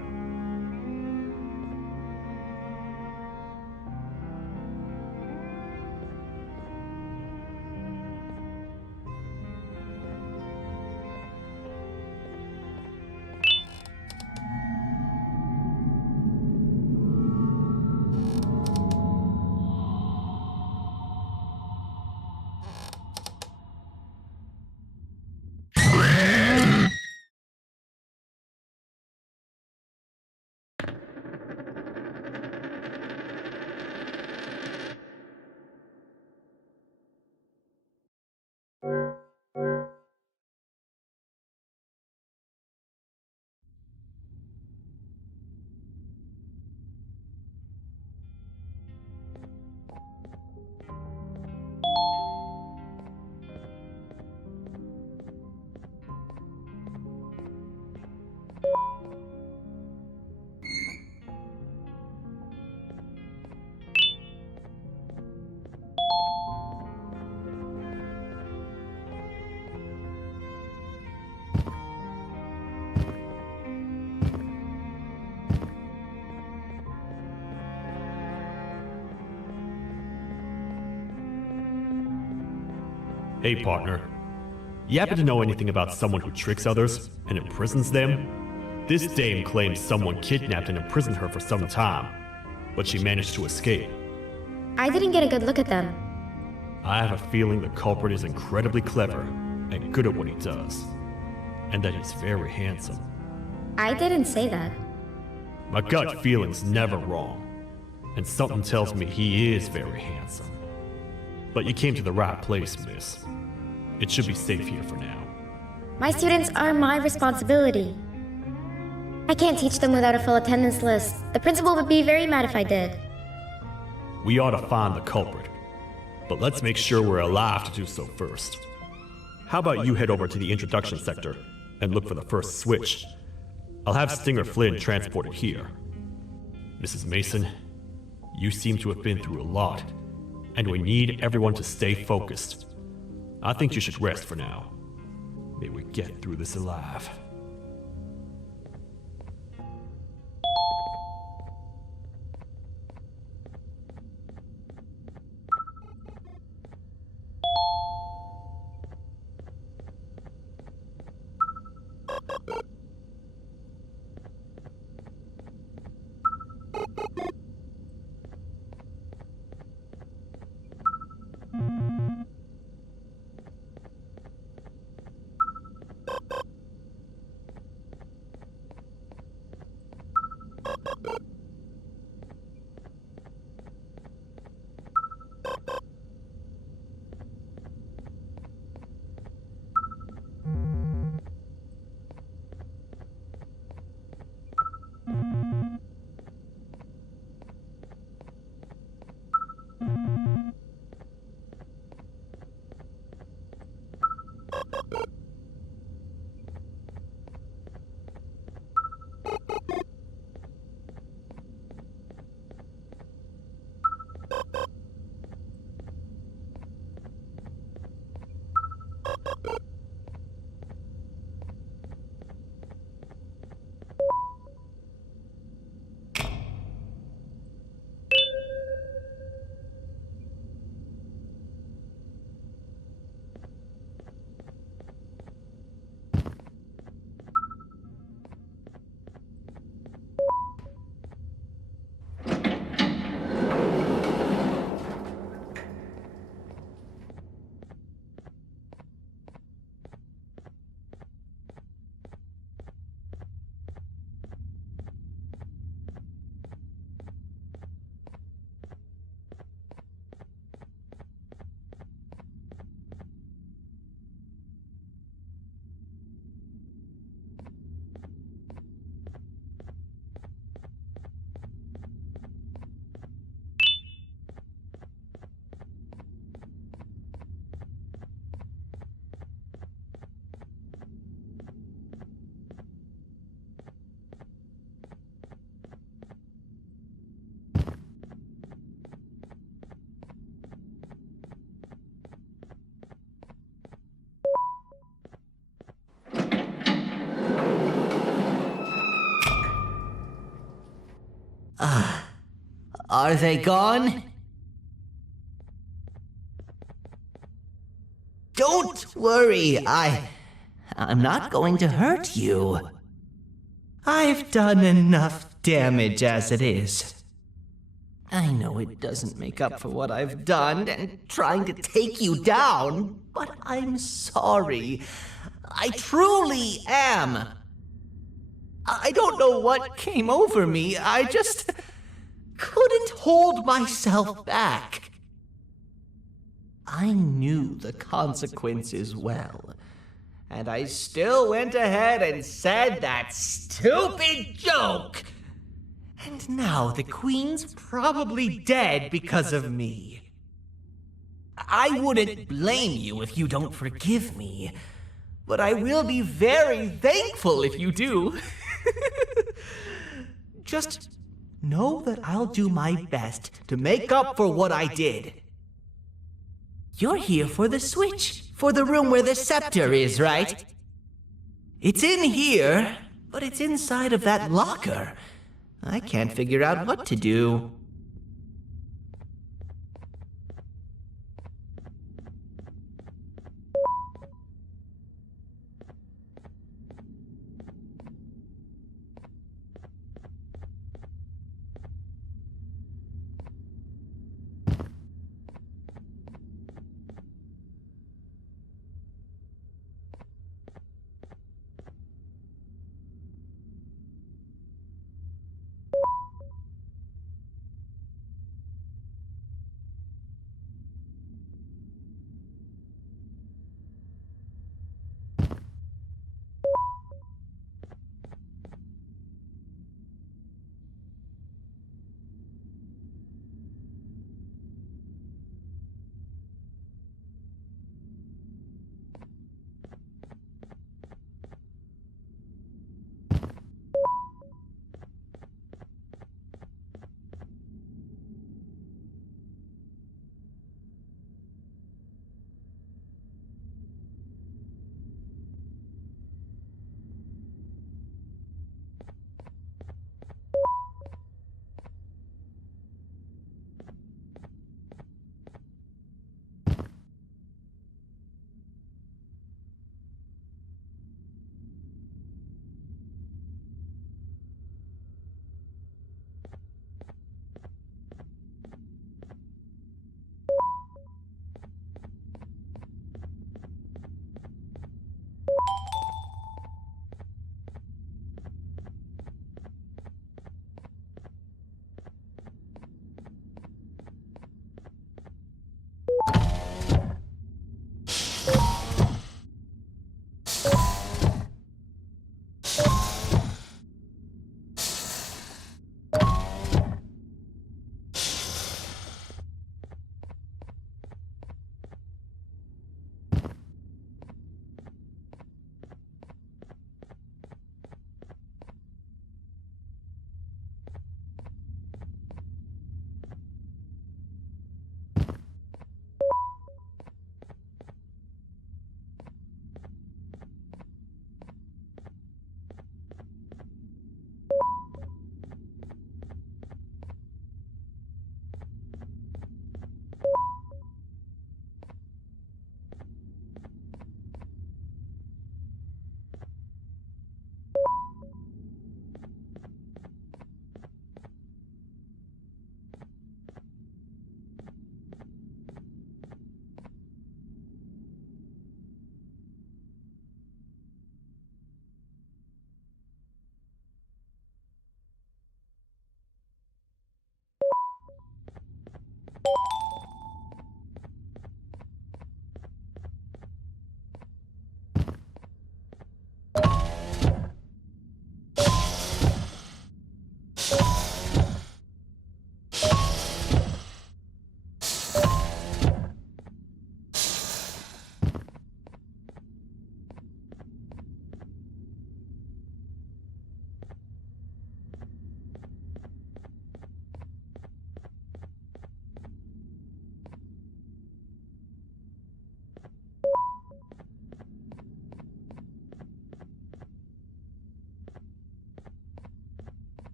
Hey, partner. You happen to know anything about someone who tricks others and imprisons them? This dame claims someone kidnapped and imprisoned her for some time, but she managed to escape. I didn't get a good look at them. I have a feeling the culprit is incredibly clever and good at what he does, and that he's very handsome. I didn't say that. My gut feeling's never wrong, and something tells me he is very handsome. But you came to the right place, miss. It should be safe here for now. My students are my responsibility. I can't teach them without a full attendance list. The principal would be very mad if I did. We ought to find the culprit, but let's make sure we're alive to do so first. How about you head over to the introduction sector and look for the first switch? I'll have Stinger Flynn transported here. Mrs. Mason, you seem to have been through a lot, and we need everyone to stay focused. I think you should rest for now. May we get through this alive. Are they gone? Don't worry, I'm not going to hurt you. I've done enough damage as it is. I know it doesn't make up for what I've done and trying to take you down, but I'm sorry. I truly am. I don't know what came over me. I just couldn't hold myself back. I knew the consequences well, and I still went ahead and said that stupid joke. And now the Queen's probably dead because of me. I wouldn't blame you if you don't forgive me, but I will be very thankful if you do. Just know that I'll do my best to make up for what I did. You're here for the switch, for the room where the scepter is, right? It's in here, but it's inside of that locker. I can't figure out what to do.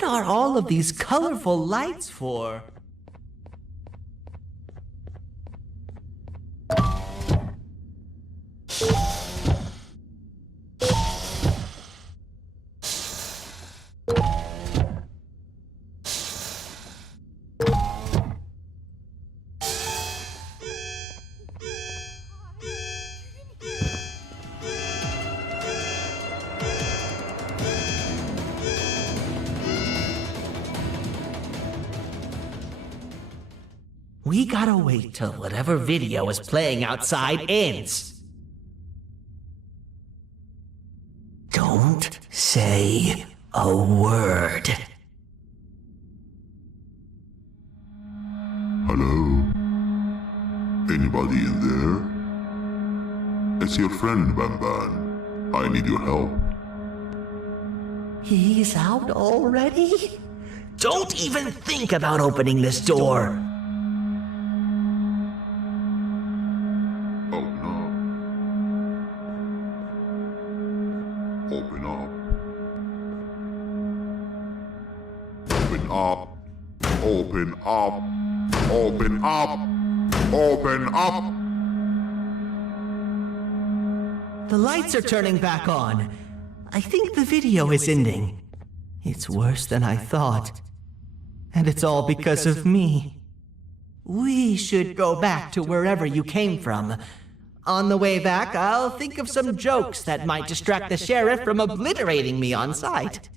What are all of these colorful lights for? We gotta wait till whatever video is playing outside ends. Don't say a word. Hello? Anybody in there? It's your friend, BanBan. I need your help. He's out already? Don't even think about opening this door. Open up. Open up. Open up. Open up. Open up. Open up. The lights are turning back on. I think the video is ending. It's worse than I thought. And it's all because of me. We should go back to wherever you came from. On the way back, I'll think of some jokes that might distract the sheriff from obliterating me on sight.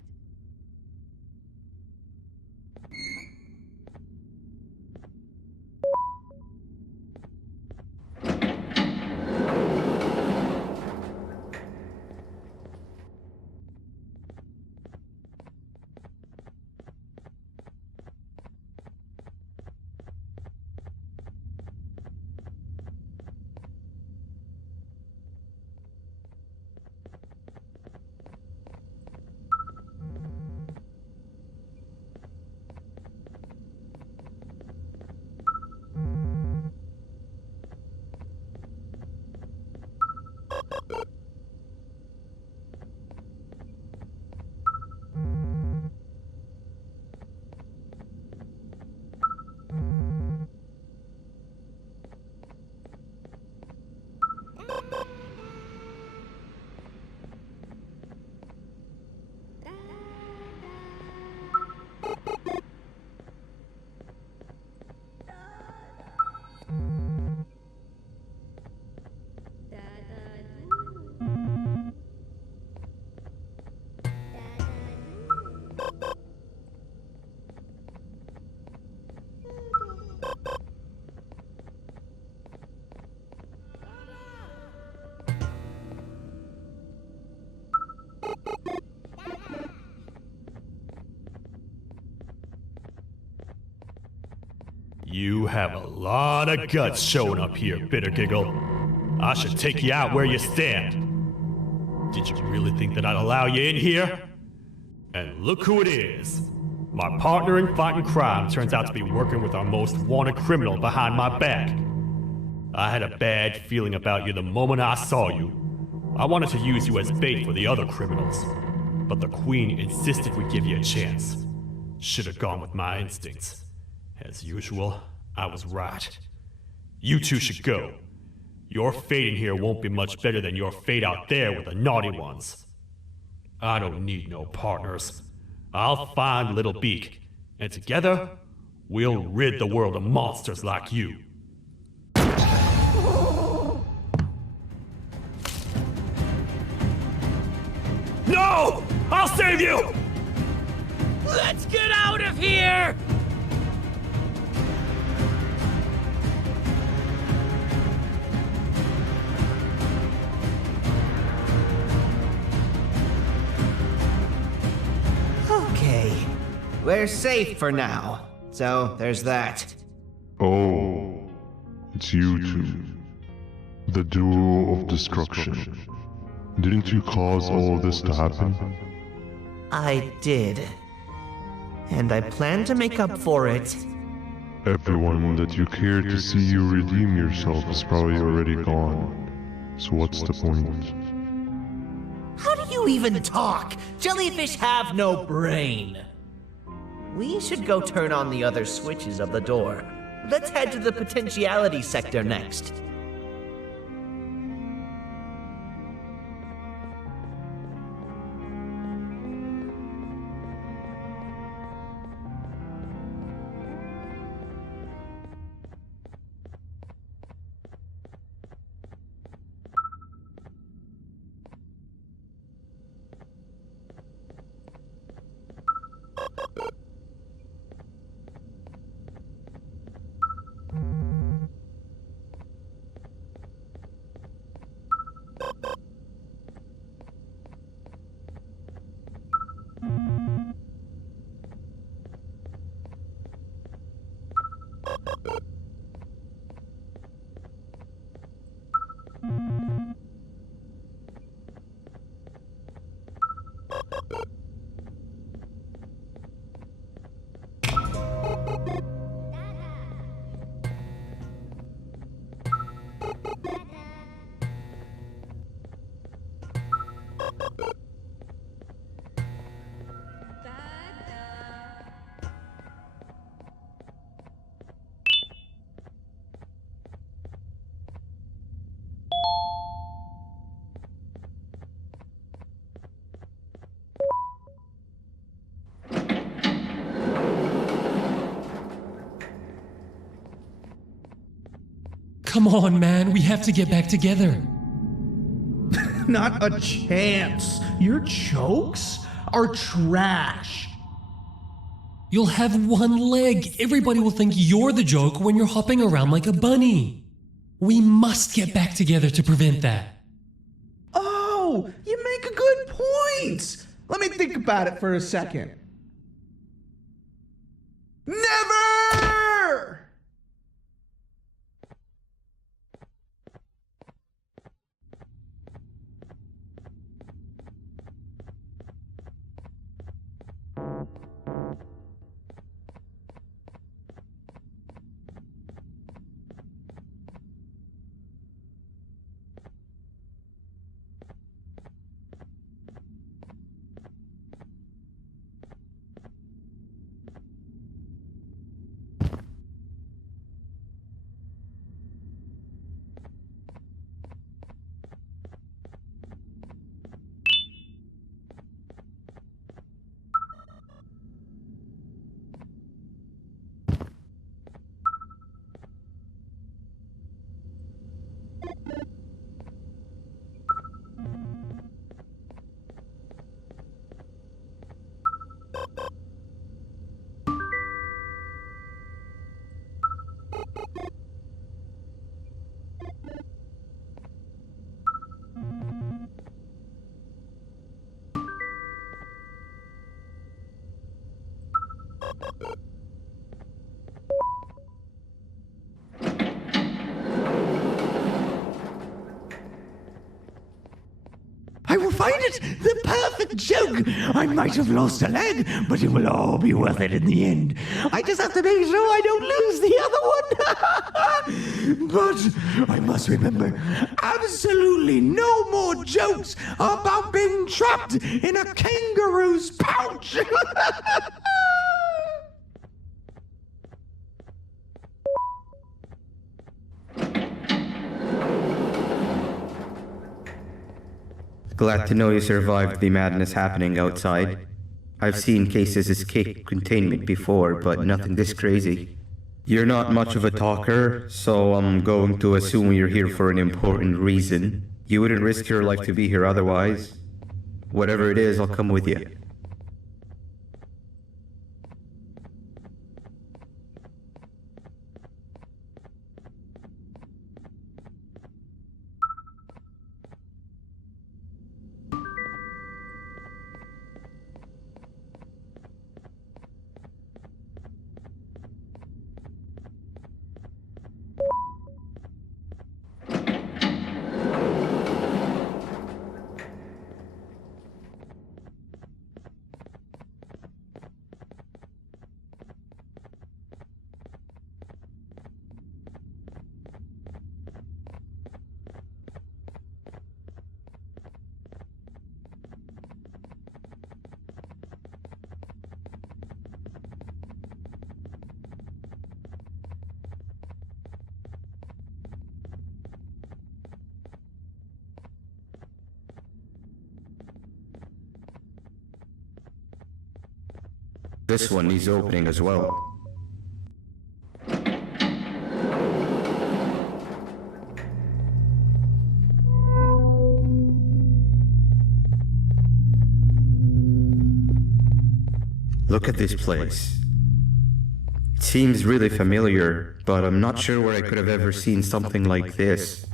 You have a lot of guts showing up here, Bitter Giggle. I should take you out where you stand. Did you really think that I'd allow you in here? And look who it is. My partner in fighting crime turns out to be working with our most wanted criminal behind my back. I had a bad feeling about you the moment I saw you. I wanted to use you as bait for the other criminals, but the Queen insisted we give you a chance. Should have gone with my instincts. As usual, I was right. You two should go. Your fate in here won't be much better than your fate out there with the naughty ones. I don't need no partners. I'll find Little Beak, and together, we'll rid the world of monsters like you. No! I'll save you! Let's get out of here! Okay, we're safe for now, so there's that. Oh, it's you two. The duo of destruction. Didn't you cause all of this to happen? I did. And I plan to make up for it. Everyone that you care to see you redeem yourself is probably already gone. So what's the point? How do you even talk? Jellyfish have no brain. We should go turn on the other switches of the door. Let's head to the potentiality sector next. Come on, man, we have to get back together. Not a chance. Your jokes are trash. You'll have one leg. Everybody will think you're the joke when you're hopping around like a bunny. We must get back together to prevent that. Oh, you make a good point. Let me think about it for a second. Never! I will find it! The perfect joke! I might have lost a leg, but it will all be worth it in the end. I just have to make sure I don't lose the other one! But I must remember, absolutely no more jokes about being trapped in a kangaroo's pouch! Glad to know you survived the madness happening outside. I've seen cases escape containment before, but nothing this crazy. You're not much of a talker, so I'm going to assume you're here for an important reason. You wouldn't risk your life to be here otherwise. Whatever it is, I'll come with you. This one needs opening as well. Look at this place. It seems really familiar, but I'm not sure where I could have ever seen something like this.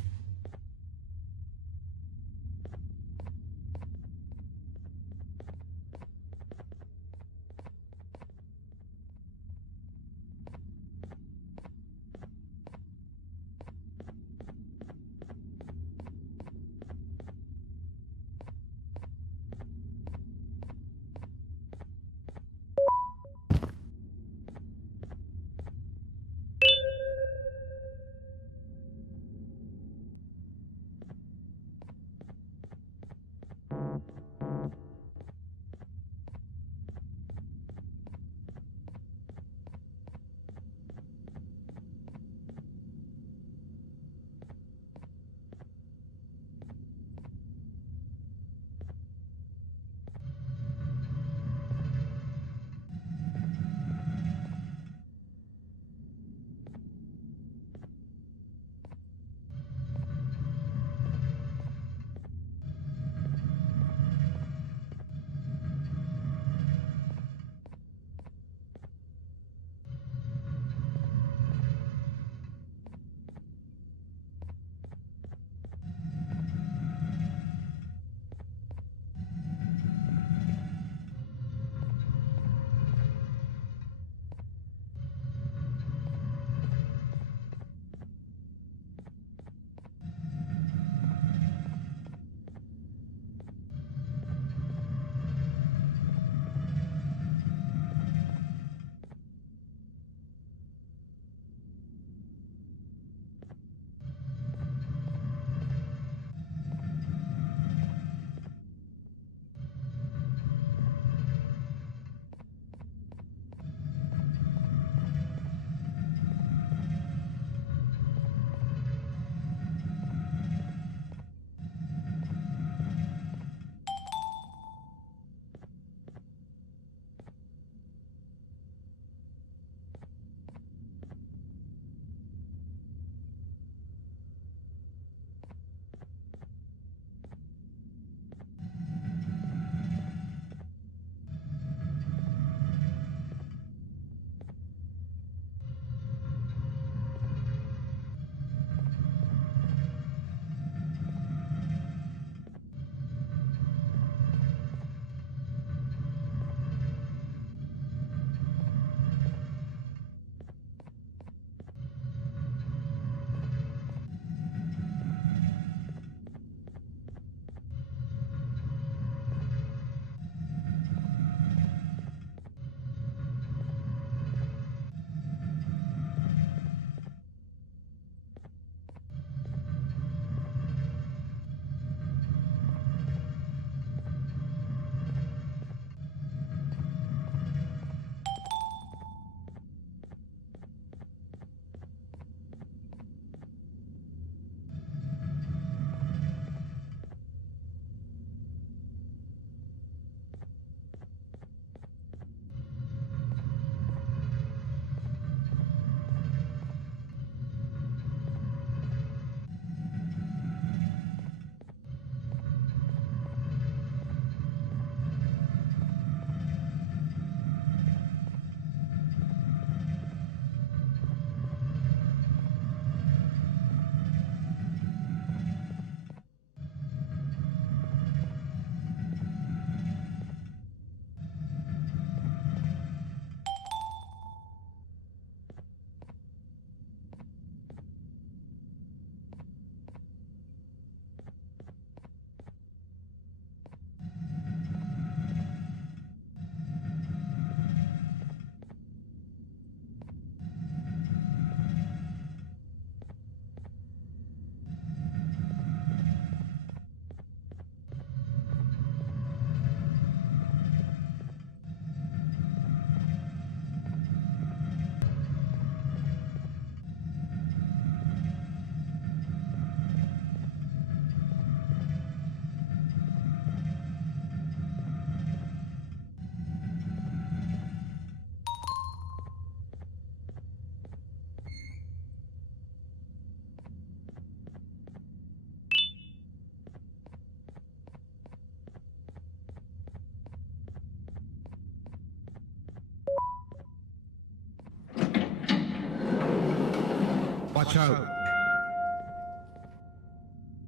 Watch out!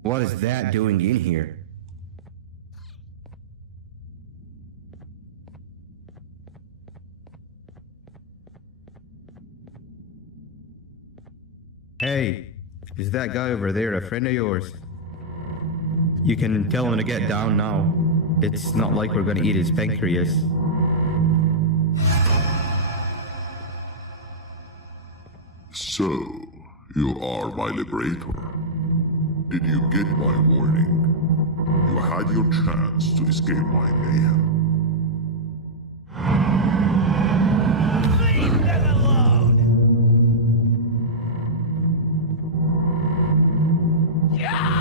What is that doing in here? Hey, is that guy over there a friend of yours? You can tell him to get down now. It's not like we're gonna eat his pancreas. So, you are my liberator. Did you get my warning? You had your chance to escape my mayhem. Leave them alone! Yeah!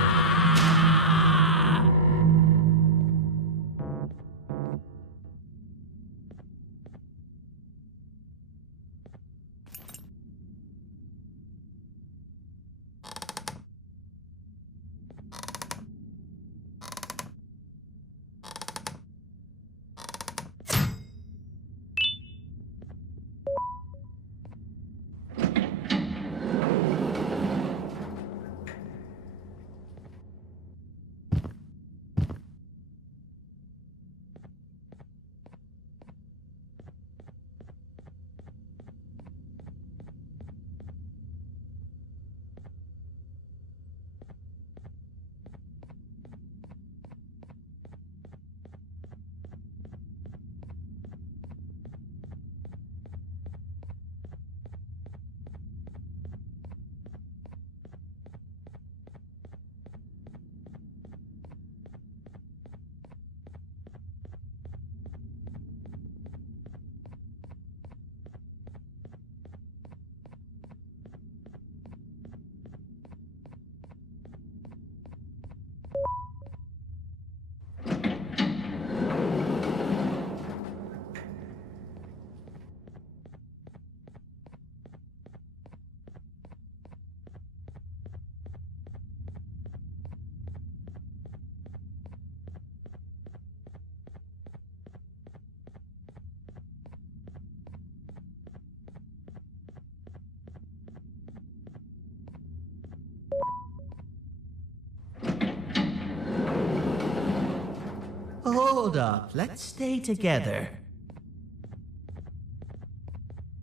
Hold up, let's stay together.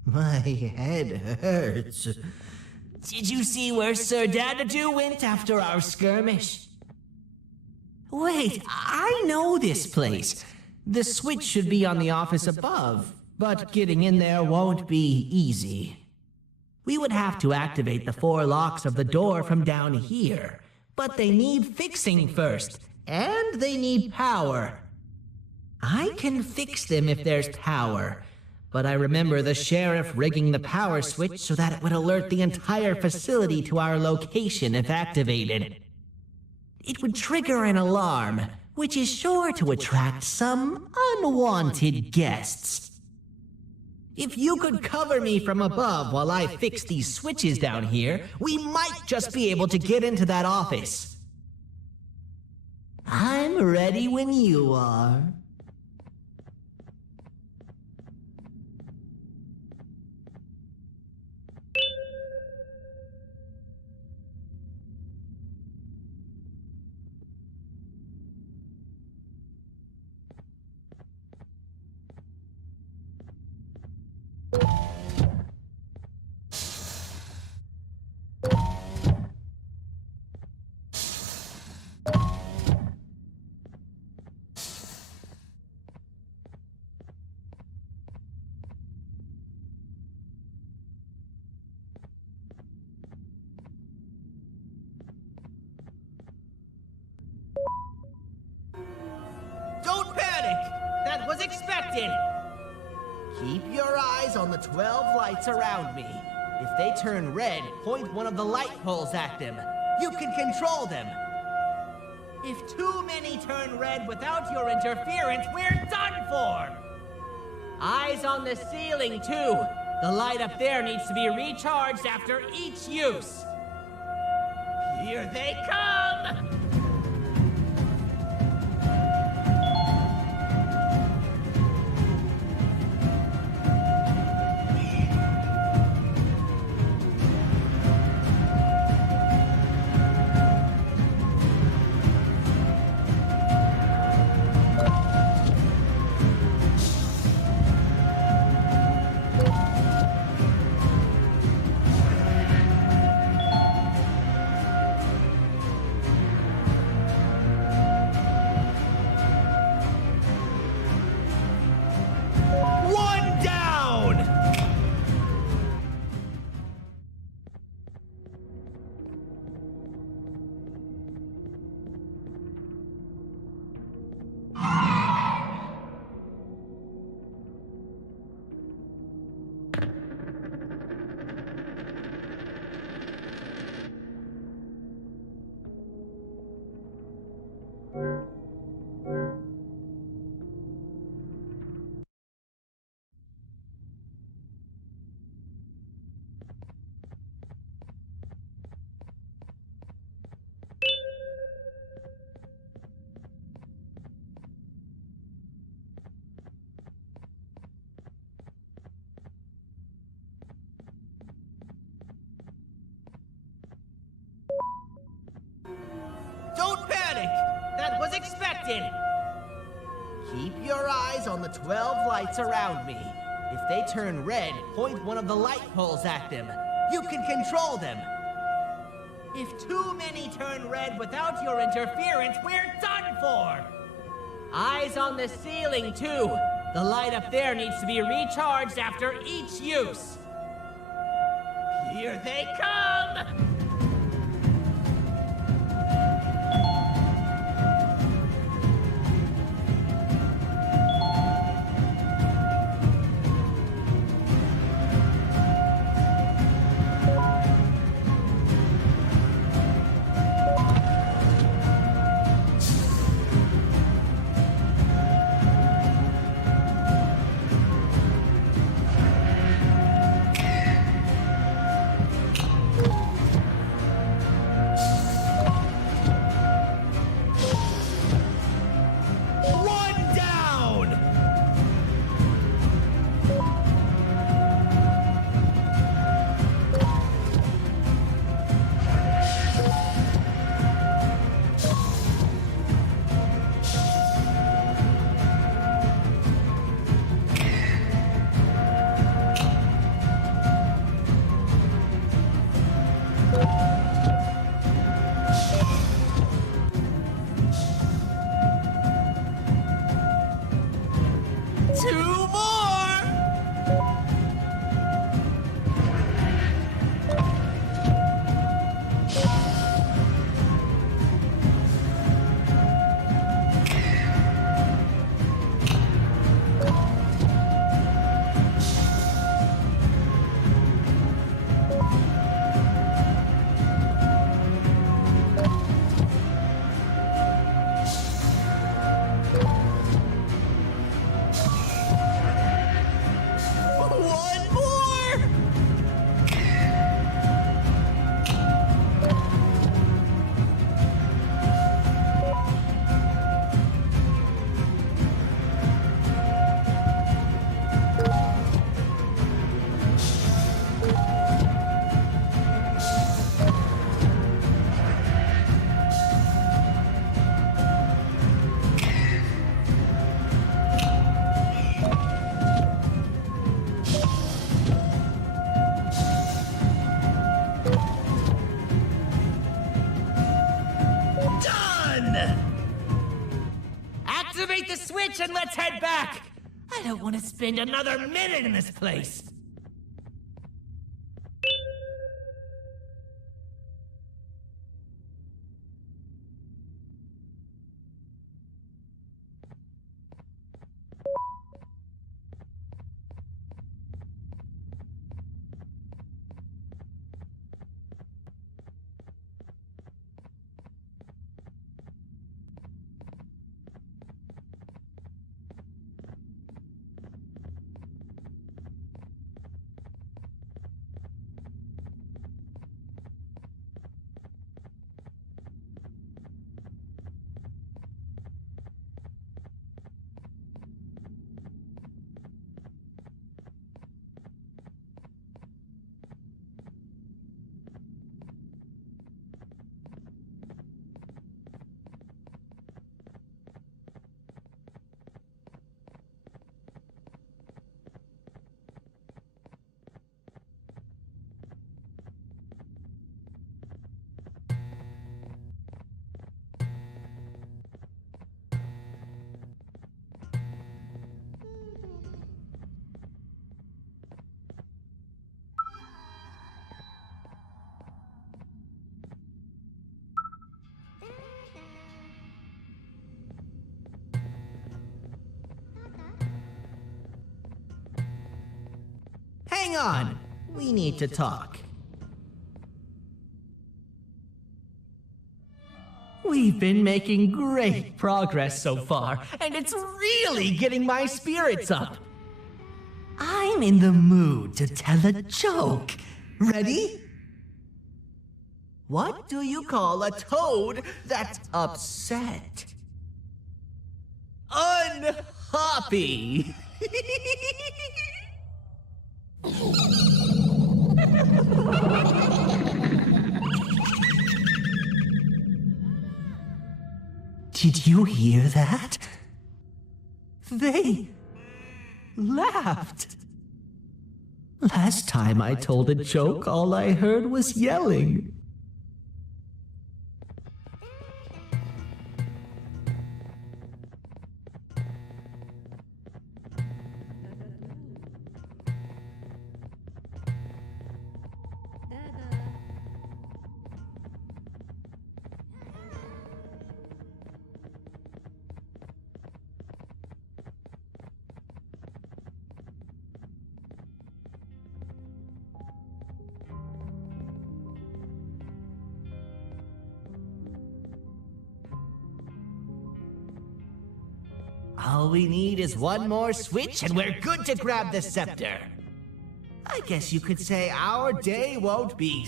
My head hurts. Did you see where Sir Dadadoo went after our skirmish? Wait, I know this place. The switch should be on the office above, but getting in there won't be easy. We would have to activate the 4 locks of the door from down here, but they need fixing first, and they need power. I can fix them if there's power, but I remember the sheriff rigging the power switch so that it would alert the entire facility to our location if activated. It would trigger an alarm, which is sure to attract some unwanted guests. If you could cover me from above while I fix these switches down here, we might just be able to get into that office. I'm ready when you are. Don't panic! That was expected! Keep your eyes on the 12 lights around me. If they turn red, point one of the light poles at them. You can control them. If too many turn red without your interference, we're done for! Eyes on the ceiling, too. The light up there needs to be recharged after each use. Here they come! that was expected. Keep your eyes on the 12 lights around me. If they turn red, point one of the light poles at them. You can control them. If too many turn red without your interference, we're done for! Eyes on the ceiling, too. The light up there needs to be recharged after each use. Here they come! Activate the switch and let's head back! I don't want to spend another minute in this place! Hang on, we need to talk. We've been making great progress so far, and it's really getting my spirits up. I'm in the mood to tell a joke. Ready? What do you call a toad that's upset? Unhappy. Did you hear that? They laughed. Last time I told a joke, all I heard was yelling. All we need is one more switch and we're good to grab the scepter. I guess you could say our day won't be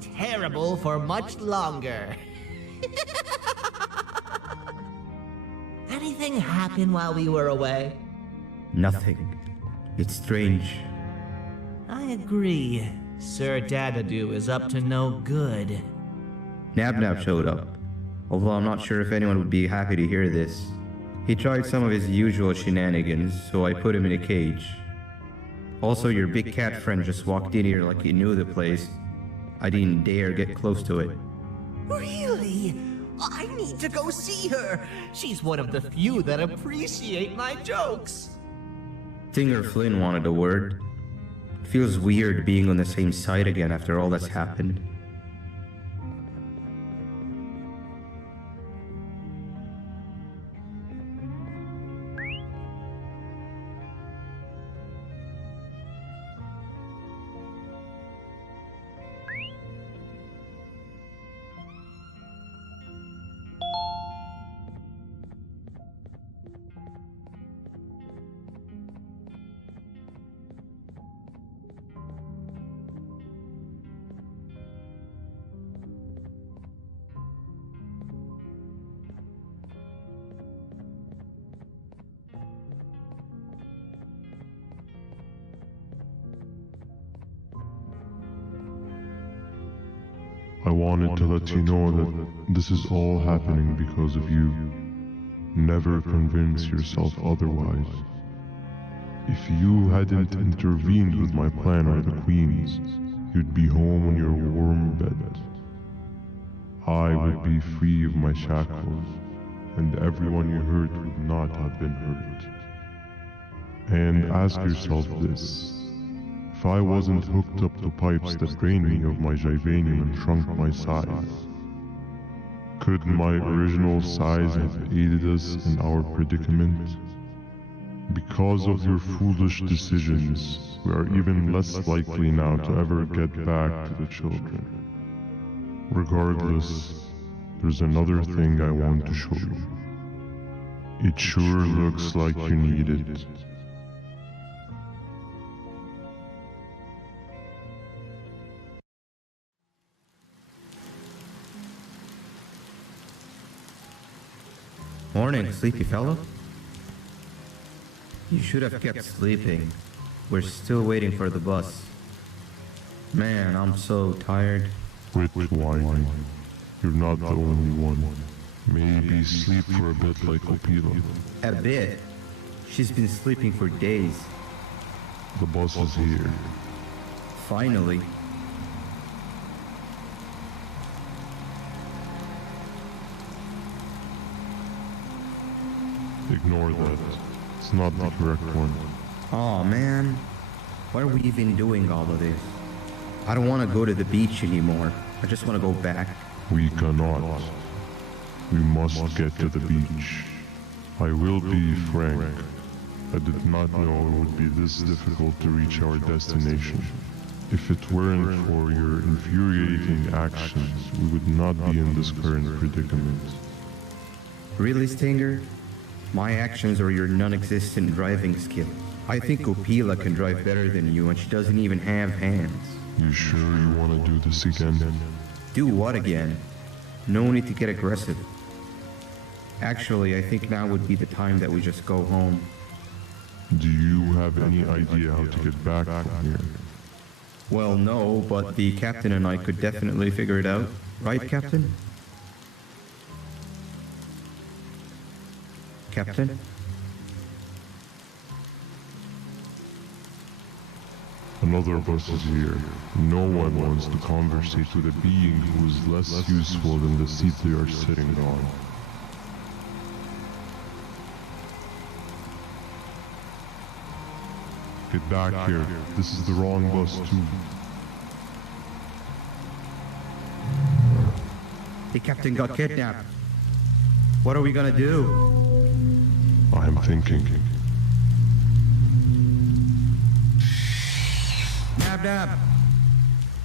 terrible for much longer. Anything happen while we were away? Nothing. It's strange. I agree. Sir Dadadoo is up to no good. Nab showed up, although I'm not sure if anyone would be happy to hear this. He tried some of his usual shenanigans, so I put him in a cage. Also, your big cat friend just walked in here like he knew the place. I didn't dare get close to it. Really? I need to go see her. She's one of the few that appreciate my jokes. Stinger Flynn wanted a word. Feels weird being on the same side again after all that's happened. I wanted to let you know that this is all happening because of you. Never convince yourself otherwise. If you hadn't intervened with my plan or the Queen's, you'd be home on your warm bed. I would be free of my shackles, and everyone you hurt would not have been hurt. And ask yourself this. If I wasn't hooked up to pipes that drained me of my Jivanium and shrunk my size, could my original size have aided us in our predicament? Because of your foolish decisions, we are even less likely now to ever get back to the children. Regardless, there's another thing I want to show you. It sure looks like you need it. Morning, sleepy fellow. You should have kept sleeping. We're still waiting for the bus. Man, I'm so tired. Quit whining. You're not the only one. Maybe sleep for a bit like Opila. A bit? She's been sleeping for days. The bus is here. Finally. Ignore that. It's not the correct one. Aw, man. Why are we even doing all of this? I don't want to go to the beach anymore. I just want to go back. We cannot. We must get to the beach. I will be frank. I did not know it would be this difficult to reach our destination. If it weren't for your infuriating actions, we would not be in this current predicament. Really, Stinger? My actions are your non-existent driving skill. I think Opila can drive better than you, and she doesn't even have hands. You sure you want to do this again? Do what again? No need to get aggressive. Actually, I think now would be the time that we just go home. Do you have any idea how to get back from here? Well, no, but the captain and I could definitely figure it out. Right, Captain? Captain? Another of us is here. No one wants to conversate with a being who is less useful than the seat they are sitting on. Get back here. This is the wrong bus too. The captain got kidnapped. What are we gonna do? I'm thinking. Nab Nab!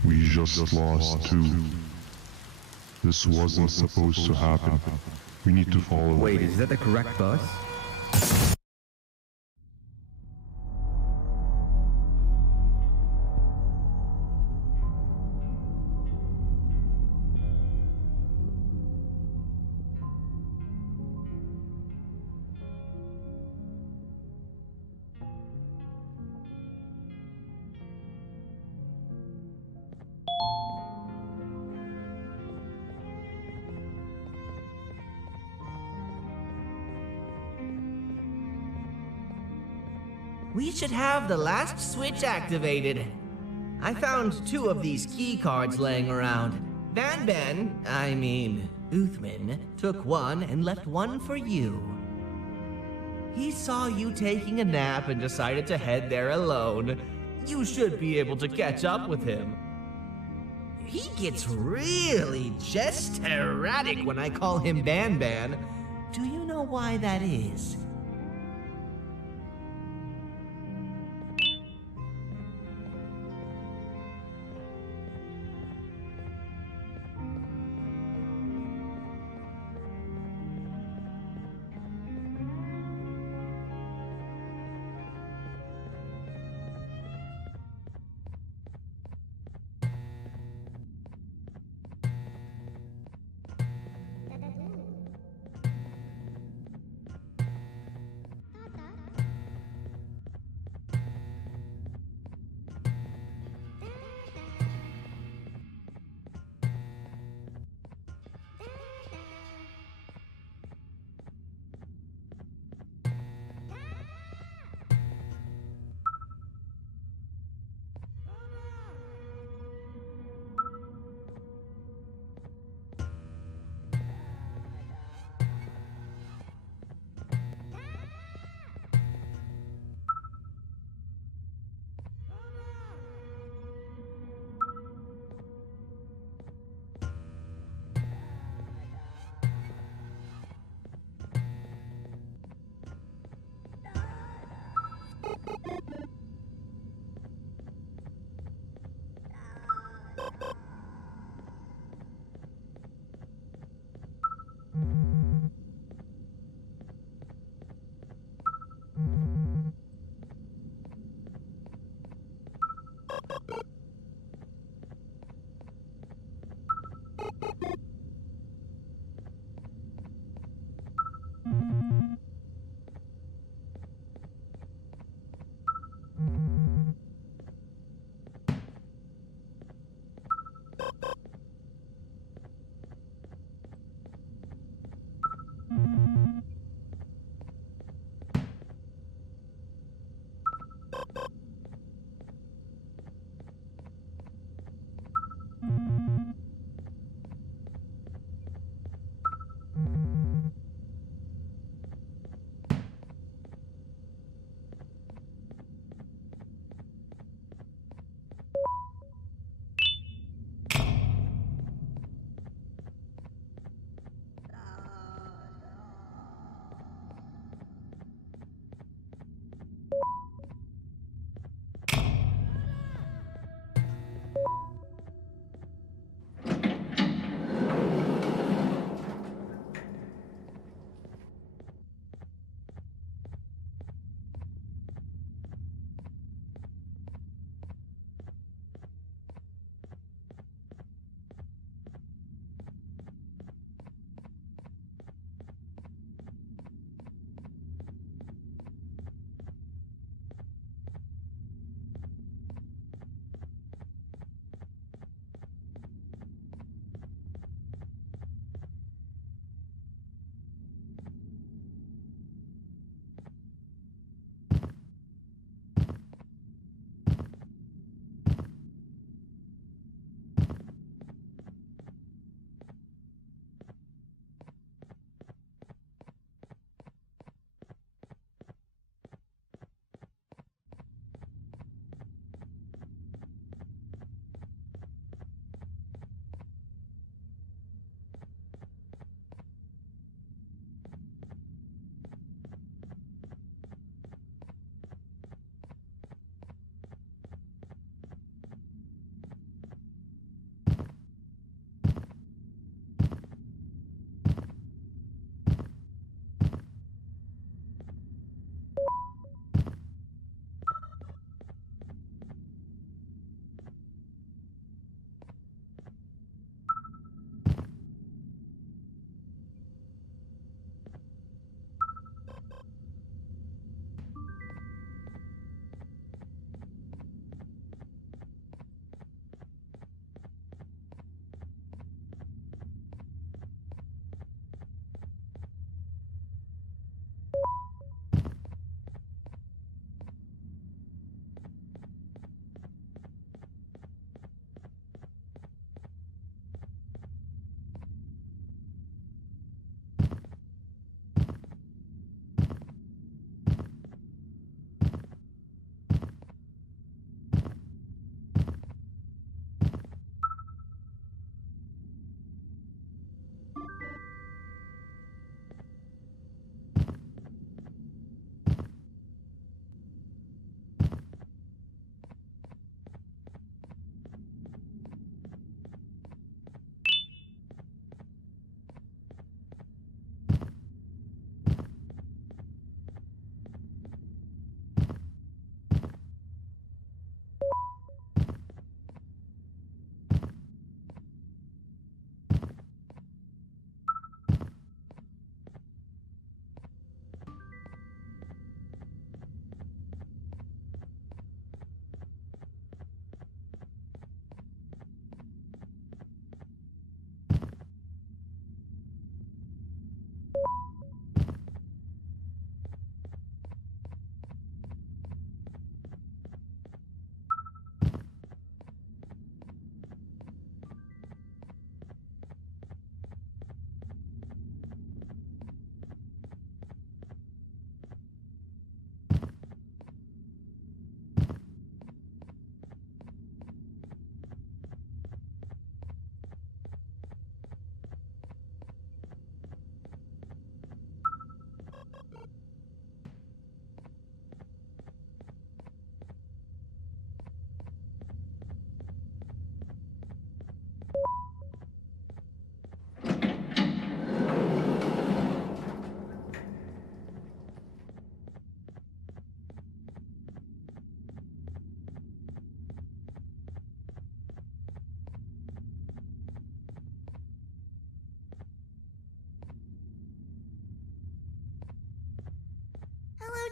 We just lost two. This wasn't supposed to happen. We need to follow. Wait, is that the correct bus? We should have the last switch activated. I found 2 of these key cards laying around. BanBan, I mean, Uthman, took one and left one for you. He saw you taking a nap and decided to head there alone. You should be able to catch up with him. He gets really just erratic when I call him BanBan. Do you know why that is?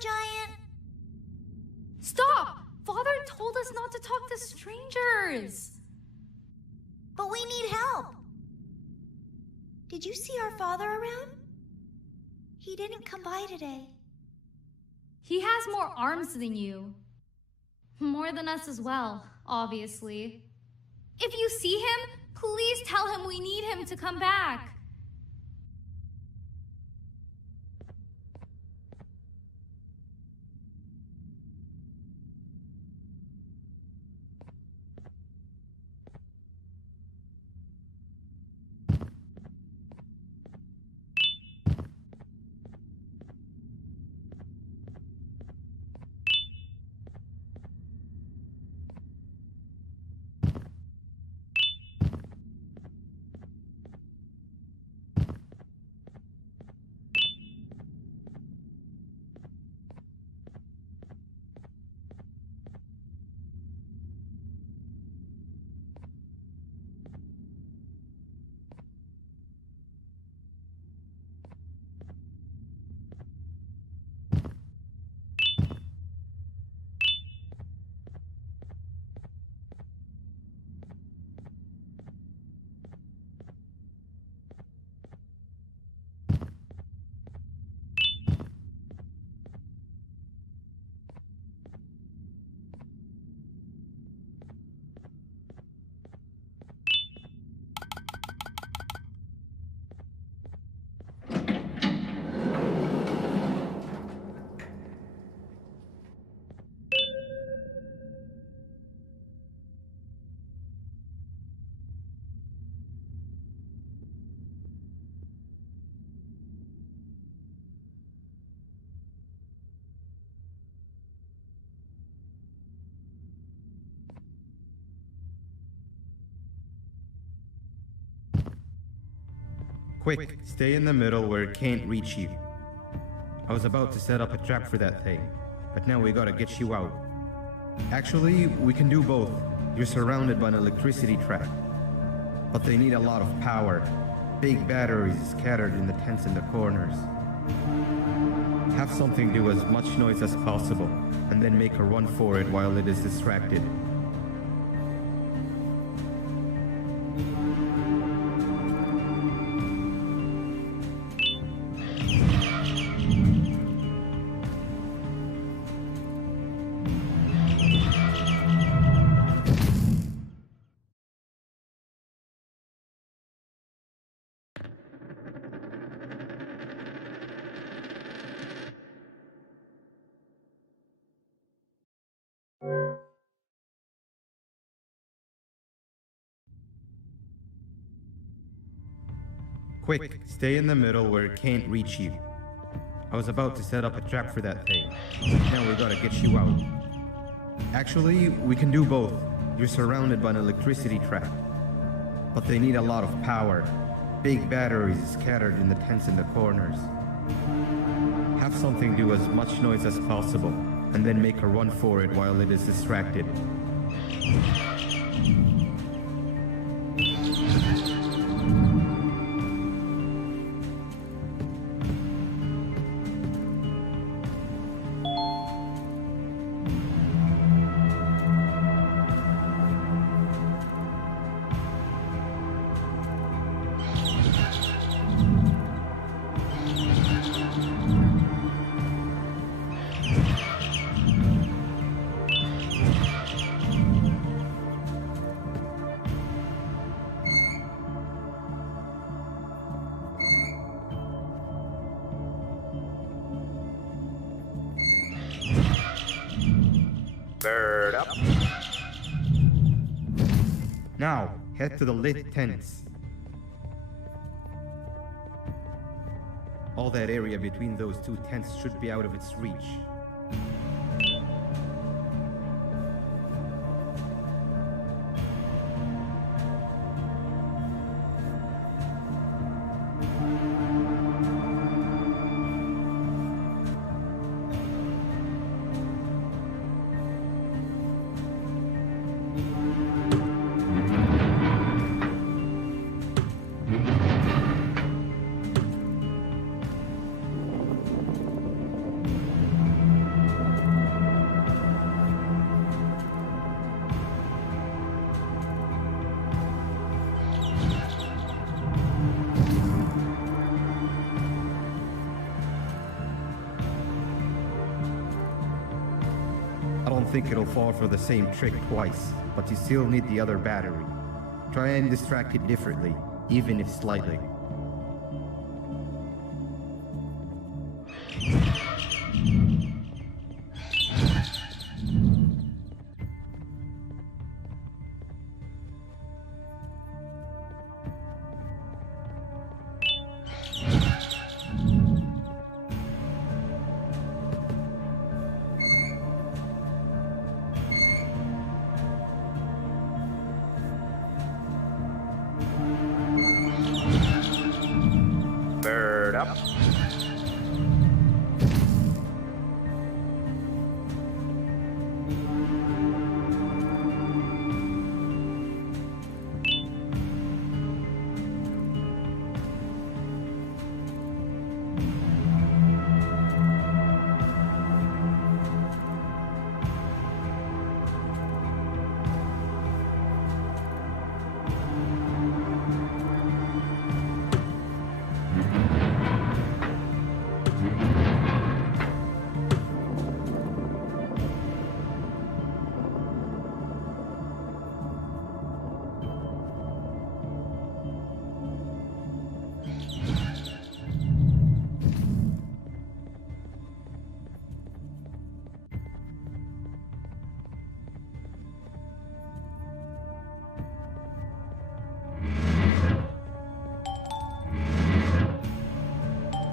giant. Stop! Father told us not to talk to strangers. But we need help. Did you see our father around? He didn't come by today. He has more arms than you. More than us as well, obviously. If you see him, please tell him we need him to come back. Quick, stay in the middle where it can't reach you. I was about to set up a trap for that thing, but now we gotta get you out. Actually, we can do both. You're surrounded by an electricity trap, but they need a lot of power. Big batteries scattered in the tents in the corners. Have something do as much noise as possible, and then make a run for it while it is distracted. Quick, stay in the middle where it can't reach you. I was about to set up a trap for that thing, but now we gotta get you out. Actually, we can do both. You're surrounded by an electricity trap, but they need a lot of power. Big batteries scattered in the tents in the corners. Have something do as much noise as possible, and then make a run for it while it is distracted. Bird up. Now, head to the lit tents. All that area between those two tents should be out of its reach. don't think it'll fall for the same trick twice, but you still need the other battery. Try and distract it differently, even if slightly. Bird up.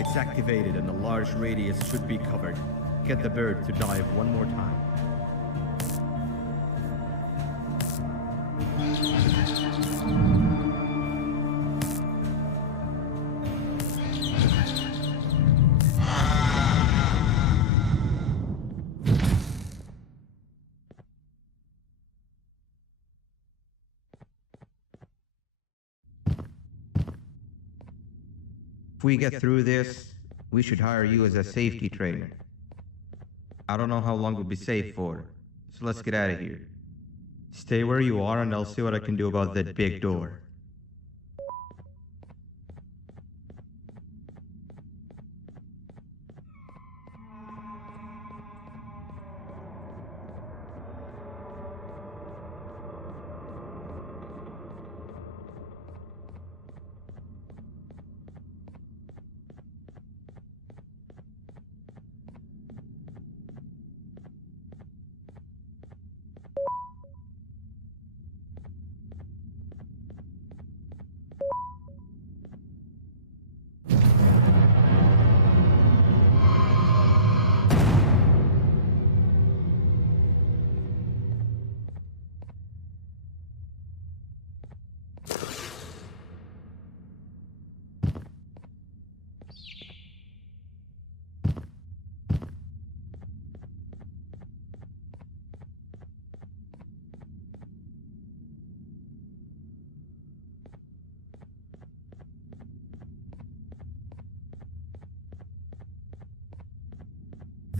It's activated and the large radius should be covered. Get the bird to dive one more time. If we get through this, we should hire you as a safety trainer. I don't know how long we'll be safe for, so let's get out of here. Stay where you are and I'll see what I can do about that big door.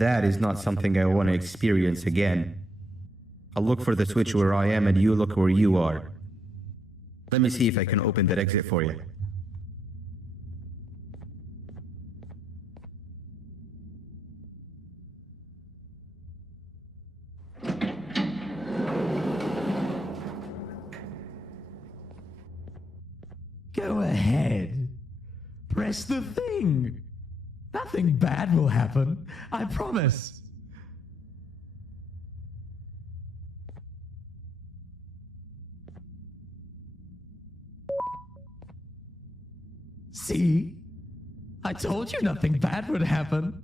That is not something I want to experience again. I'll look for the switch where I am and you look where you are. Let me see if I can open that exit for you. Go ahead. Press the thing. Nothing bad will happen. I promise. See? I told you nothing bad would happen.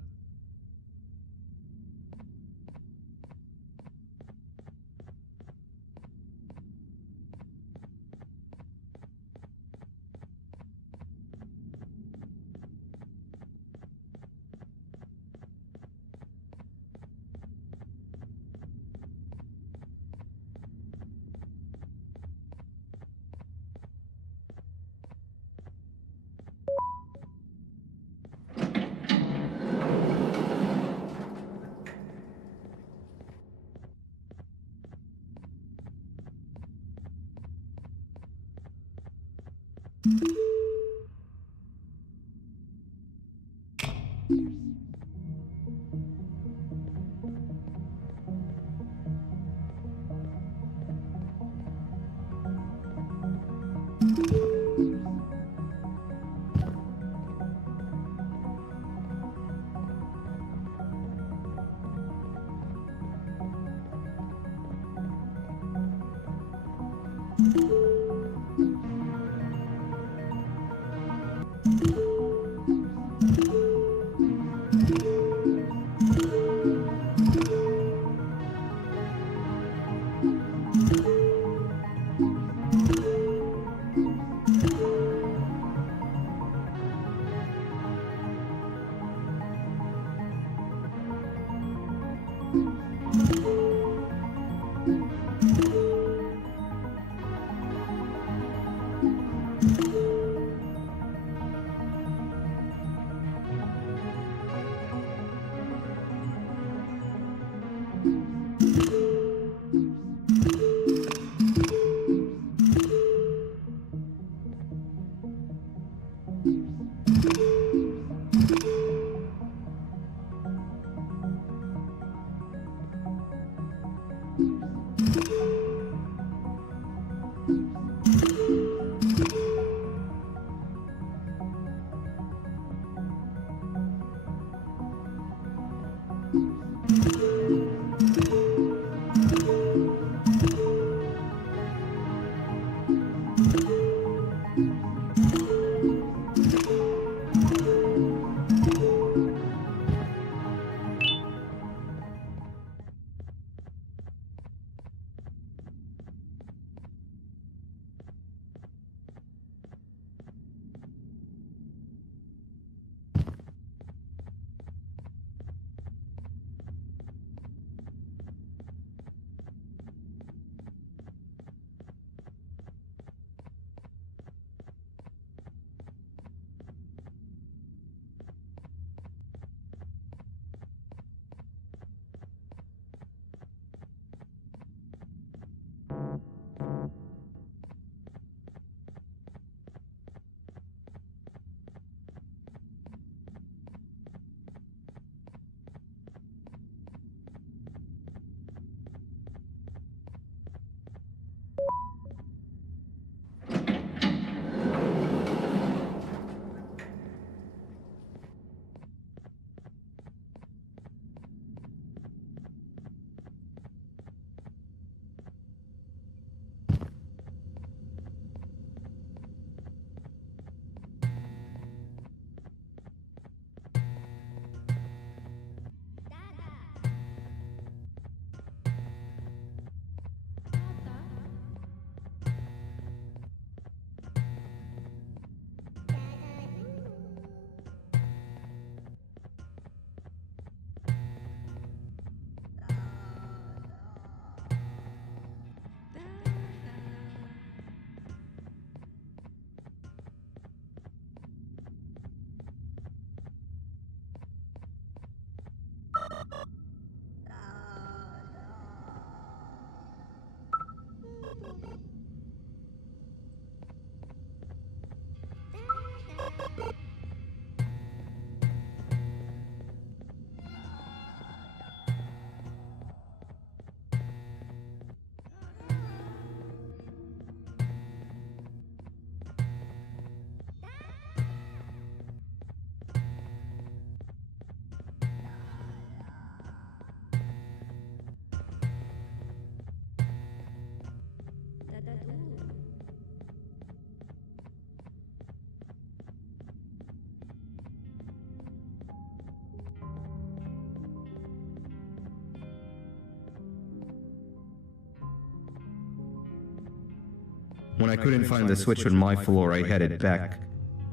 When I couldn't find the switch on my floor, I headed back.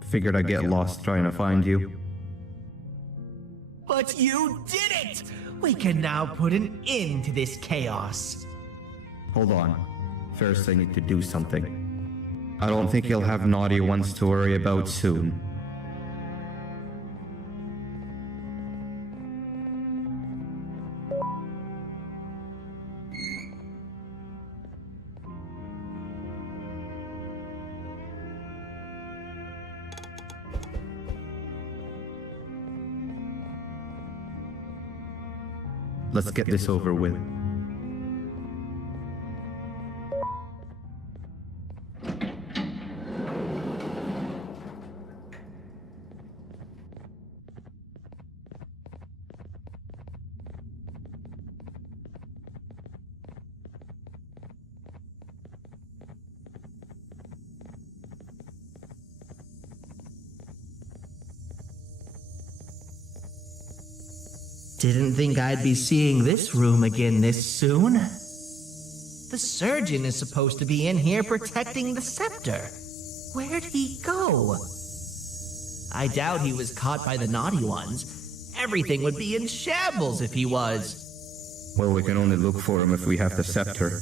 Figured I'd get lost trying to find you. But you did it! We can now put an end to this chaos. Hold on. First, I need to do something. I don't think you'll have naughty ones to worry about soon. Let's get this over with. Didn't think I'd be seeing this room again this soon. The surgeon is supposed to be in here protecting the scepter. Where'd he go? I doubt he was caught by the naughty ones. Everything would be in shambles if he was. Well, we can only look for him if we have the scepter.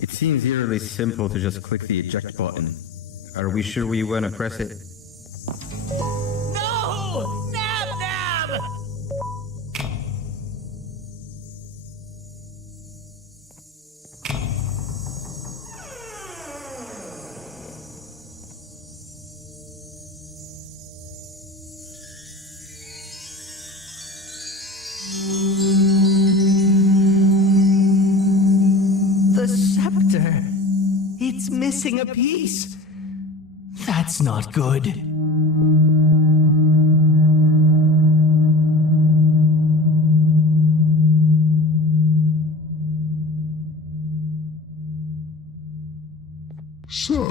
It seems eerily simple to just click the eject button. Are we sure we want to press it? No! Nab Nab! missing a piece. That's not good. So,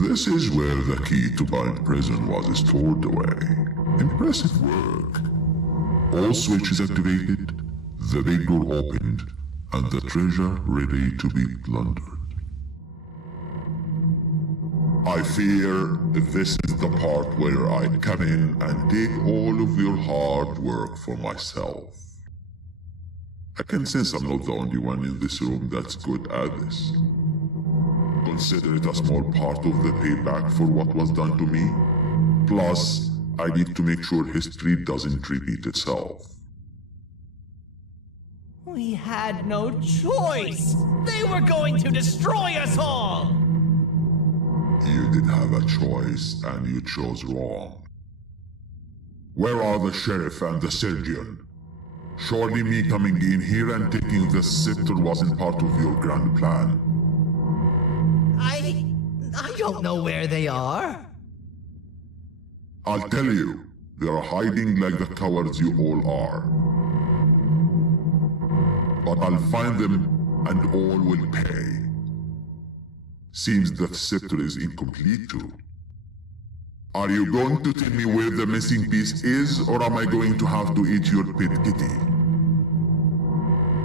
this is where the key to Bind Prison was stored away. Impressive work. All switches activated, the big door opened, and the treasure ready to be plundered. I fear this is the part where I come in and take all of your hard work for myself. I can sense I'm not the only one in this room that's good at this. Consider it a small part of the payback for what was done to me. Plus, I need to make sure history doesn't repeat itself. We had no choice! They were going to destroy us all! You did have a choice, and you chose wrong. Where are the sheriff and the surgeon? Surely me coming in here and taking the scepter wasn't part of your grand plan. I don't know where they are. I'll tell you, they're hiding like the cowards you all are. But I'll find them, and all will pay. Seems that scepter is incomplete too. Are you going to tell me where the missing piece is, or am I going to have to eat your pet kitty?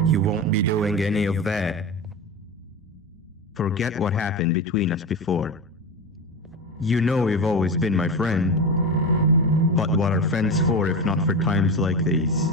You won't be doing any of that. Forget what happened between us before. You know you've always been my friend. But what are friends for if not for times like these?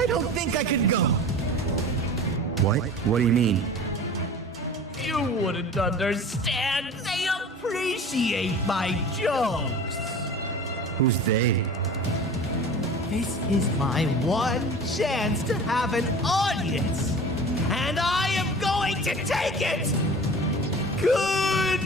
I don't think I can go. What? What do you mean? You wouldn't understand. They appreciate my jokes. Who's they? This is my one chance to have an audience. And I am going to take it. Goodbye.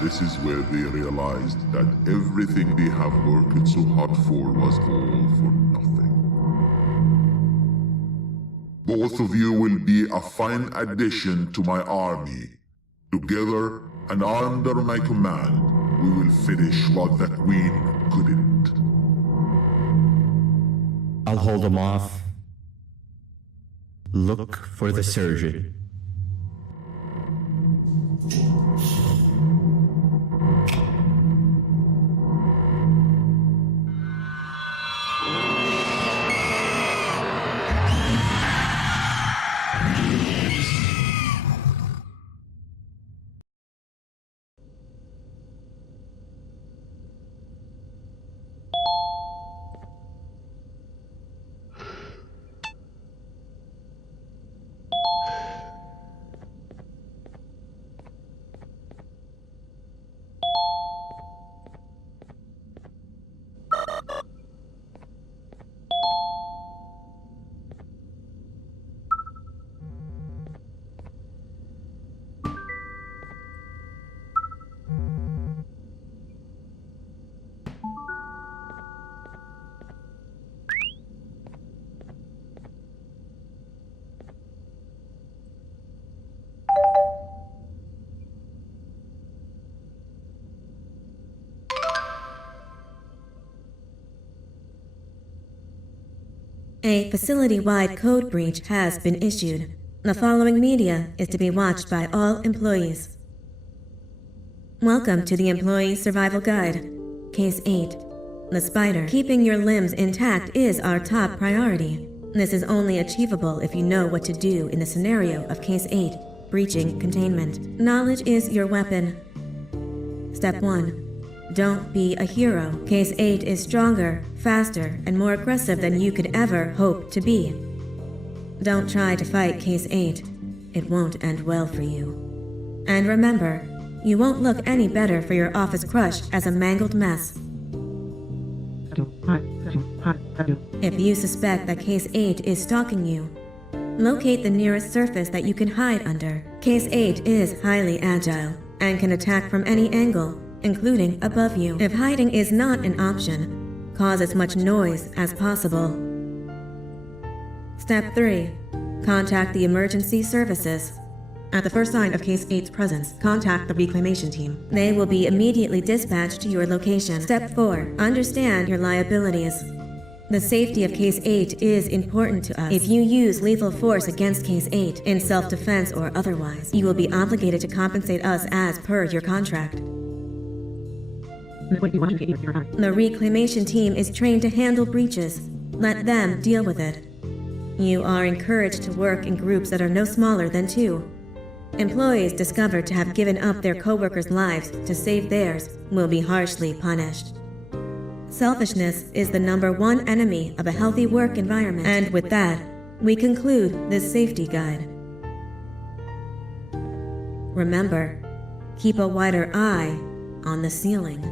This is where they realized that everything they have worked so hard for was all for nothing. Both of you will be a fine addition to my army. Together and under my command, we will finish what the Queen couldn't. I'll hold them off. Look for the surgeon. A facility-wide code breach has been issued. The following media is to be watched by all employees. Welcome to the Employee Survival Guide. Case 8. The spider. Keeping your limbs intact is our top priority. This is only achievable if you know what to do in the scenario of Case 8, breaching containment. Knowledge is your weapon. Step 1. Don't be a hero. Case 8 is stronger, faster, and more aggressive than you could ever hope to be. Don't try to fight Case 8. It won't end well for you. And remember, you won't look any better for your office crush as a mangled mess. If you suspect that Case 8 is stalking you, locate the nearest surface that you can hide under. Case 8 is highly agile and can attack from any angle, including above you. If hiding is not an option, cause as much noise as possible. Step 3. Contact the emergency services. At the first sign of Case 8's presence, contact the reclamation team. They will be immediately dispatched to your location. Step 4. Understand your liabilities. The safety of Case 8 is important to us. If you use lethal force against Case 8, in self-defense or otherwise, you will be obligated to compensate us as per your contract. The reclamation team is trained to handle breaches. Let them deal with it. You are encouraged to work in groups that are no smaller than 2. Employees discovered to have given up their coworkers' lives to save theirs will be harshly punished. Selfishness is the #1 enemy of a healthy work environment. And with that, we conclude this safety guide. Remember, keep a wider eye on the ceiling.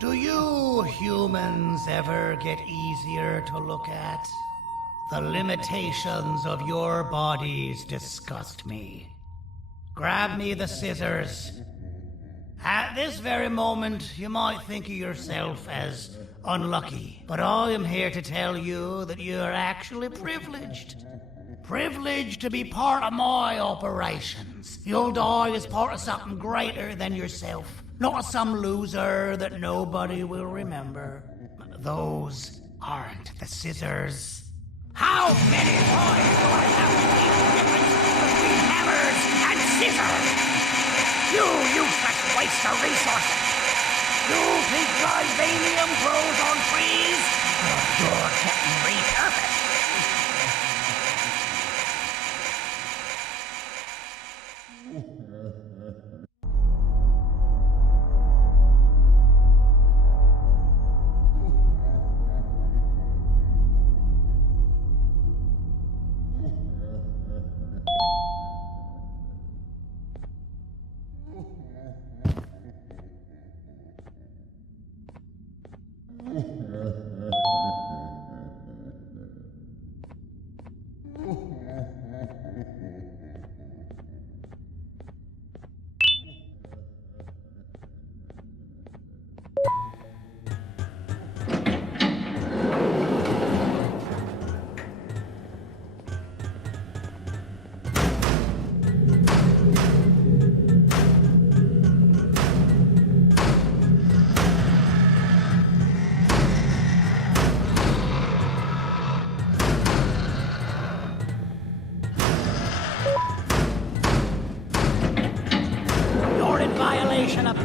Do you humans ever get easier to look at? The limitations of your bodies disgust me. Grab me the scissors. At this very moment, you might think of yourself as unlucky, but I am here to tell you that you are actually privileged. Privileged to be part of my operations. You'll die as part of something greater than yourself, not as some loser that nobody will remember. Those aren't the scissors. How many times do I have to teach the difference between hammers and scissors? You useless waste of resources! You think vibranium grows on trees? You're getting repurposed.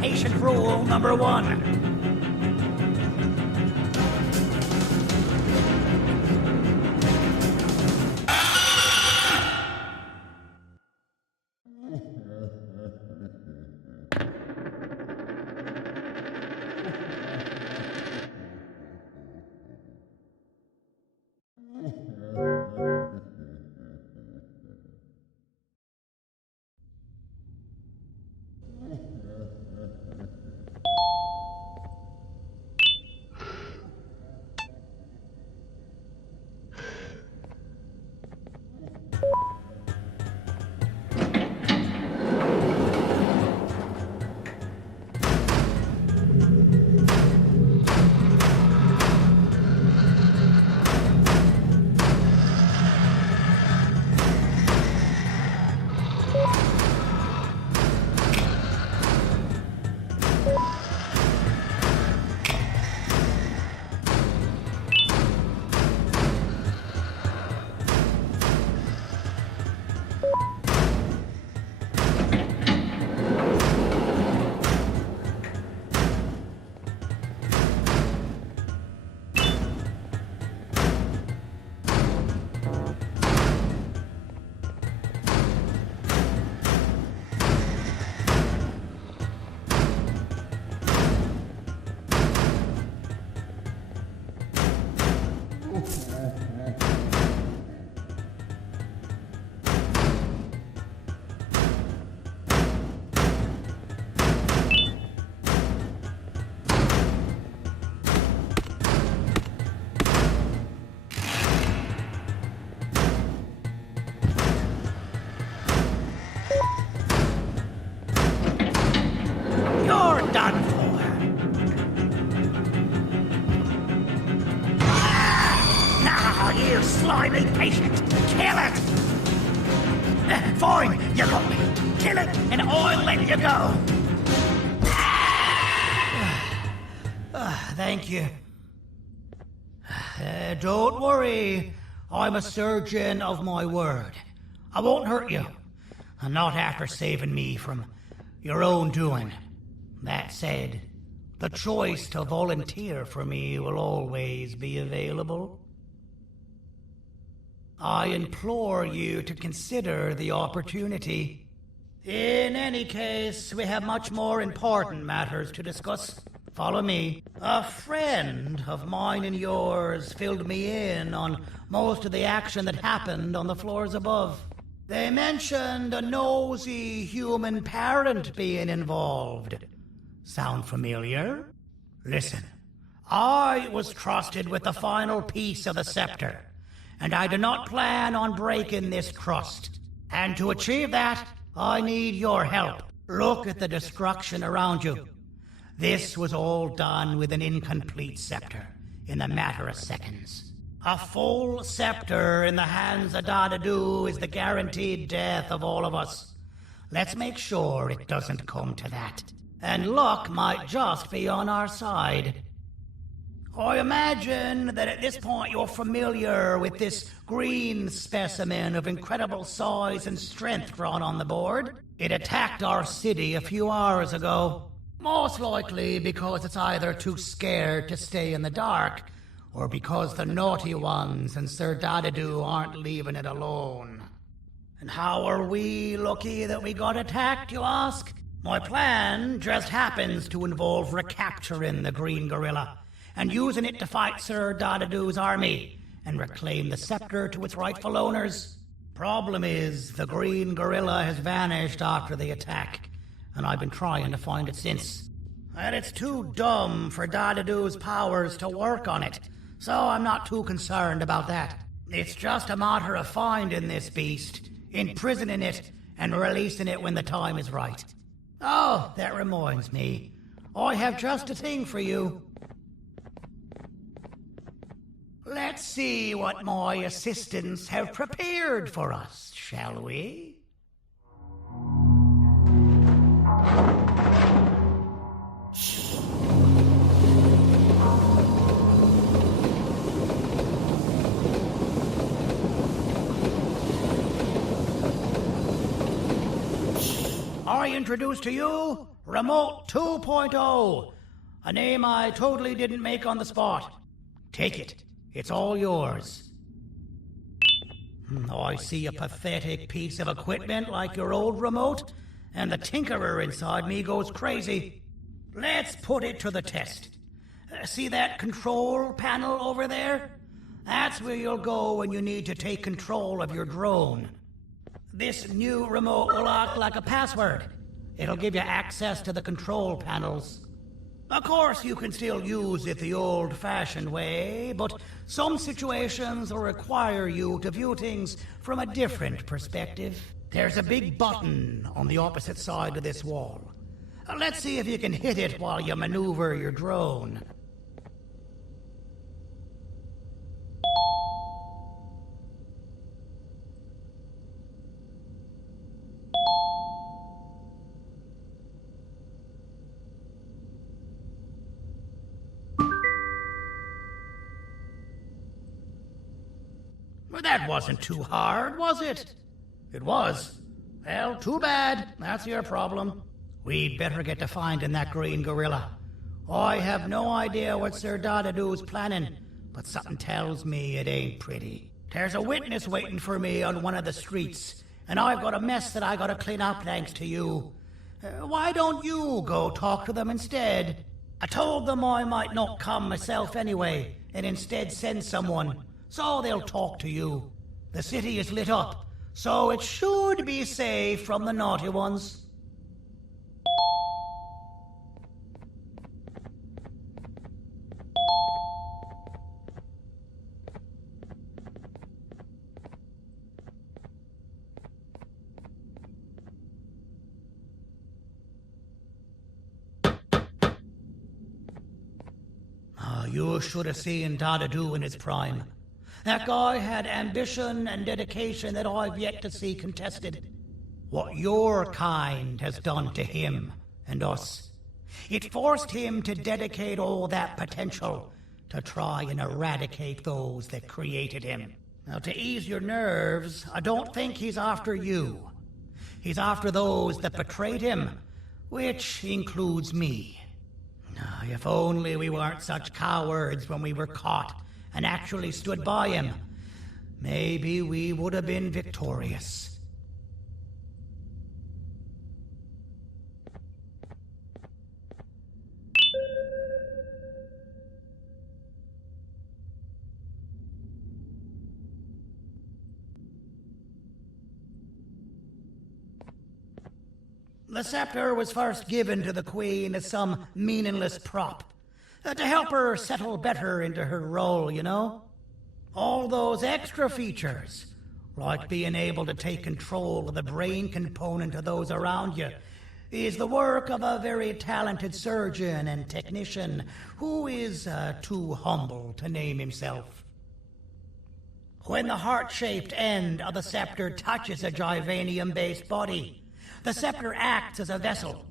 Patient rule number 1. Slimy patient! Kill it! Fine, you got me. Kill it, and I'll let you go. Thank you. Don't worry. I'm a surgeon of my word. I won't hurt you. Not after saving me from your own doing. That said, the choice to volunteer for me will always be available. I implore you to consider the opportunity. In any case, we have much more important matters to discuss. Follow me. A friend of mine and yours filled me in on most of the action that happened on the floors above. They mentioned a nosy human parent being involved. Sound familiar? Listen, I was trusted with the final piece of the scepter, and I do not plan on breaking this trust. And to achieve that, I need your help. Look at the destruction around you. This was all done with an incomplete scepter, in a matter of seconds. A full scepter in the hands of Dadadu is the guaranteed death of all of us. Let's make sure it doesn't come to that. And luck might just be on our side. I imagine that at this point you're familiar with this green specimen of incredible size and strength drawn on the board. It attacked our city a few hours ago. Most likely because it's either too scared to stay in the dark, or because the naughty ones and Sir Dadadu aren't leaving it alone. And how are we lucky that we got attacked, you ask? My plan just happens to involve recapturing the green gorilla and using it to fight Sir Dadadu's army and reclaim the scepter to its rightful owners. Problem is, the green gorilla has vanished after the attack, and I've been trying to find it since. And it's too dumb for Dadadu's powers to work on it, so I'm not too concerned about that. It's just a matter of finding this beast, imprisoning it, and releasing it when the time is right. Oh, that reminds me. I have just a thing for you. Let's see what my assistants have prepared for us, shall we? I introduce to you Remote 2.0, a name I totally didn't make on the spot. Take it. It's all yours. I see a pathetic piece of equipment like your old remote, and the tinkerer inside me goes crazy. Let's put it to the test. See that control panel over there? That's where you'll go when you need to take control of your drone. This new remote will act like a password. It'll give you access to the control panels. Of course, you can still use it the old-fashioned way, but some situations will require you to view things from a different perspective. There's a big button on the opposite side of this wall. Let's see if you can hit it while you maneuver your drone. That wasn't too hard, was it? It was. Well, too bad. That's your problem. We'd better get to finding that green gorilla. I have no idea what Sir Dadadu's planning, but something tells me it ain't pretty. There's a witness waiting for me on one of the streets, and I've got a mess that I gotta clean up thanks to you. Why don't you go talk to them instead? I told them I might not come myself anyway, and instead send someone. So they'll talk to you. The city is lit up, so it should be safe from the naughty ones. You should have seen Dadadu in his prime. That guy had ambition and dedication that I've yet to see contested. What your kind has done to him and us. It forced him to dedicate all that potential to try and eradicate those that created him. Now, to ease your nerves, I don't think he's after you. He's after those that betrayed him, which includes me. If only we weren't such cowards when we were caught and actually stood by him, maybe we would have been victorious. The scepter was first given to the Queen as some meaningless prop. To help her settle better into her role, you know? All those extra features, like being able to take control of the brain component of those around you, is the work of a very talented surgeon and technician who is too humble to name himself. When the heart-shaped end of the scepter touches a Givanium-based body, the scepter acts as a vessel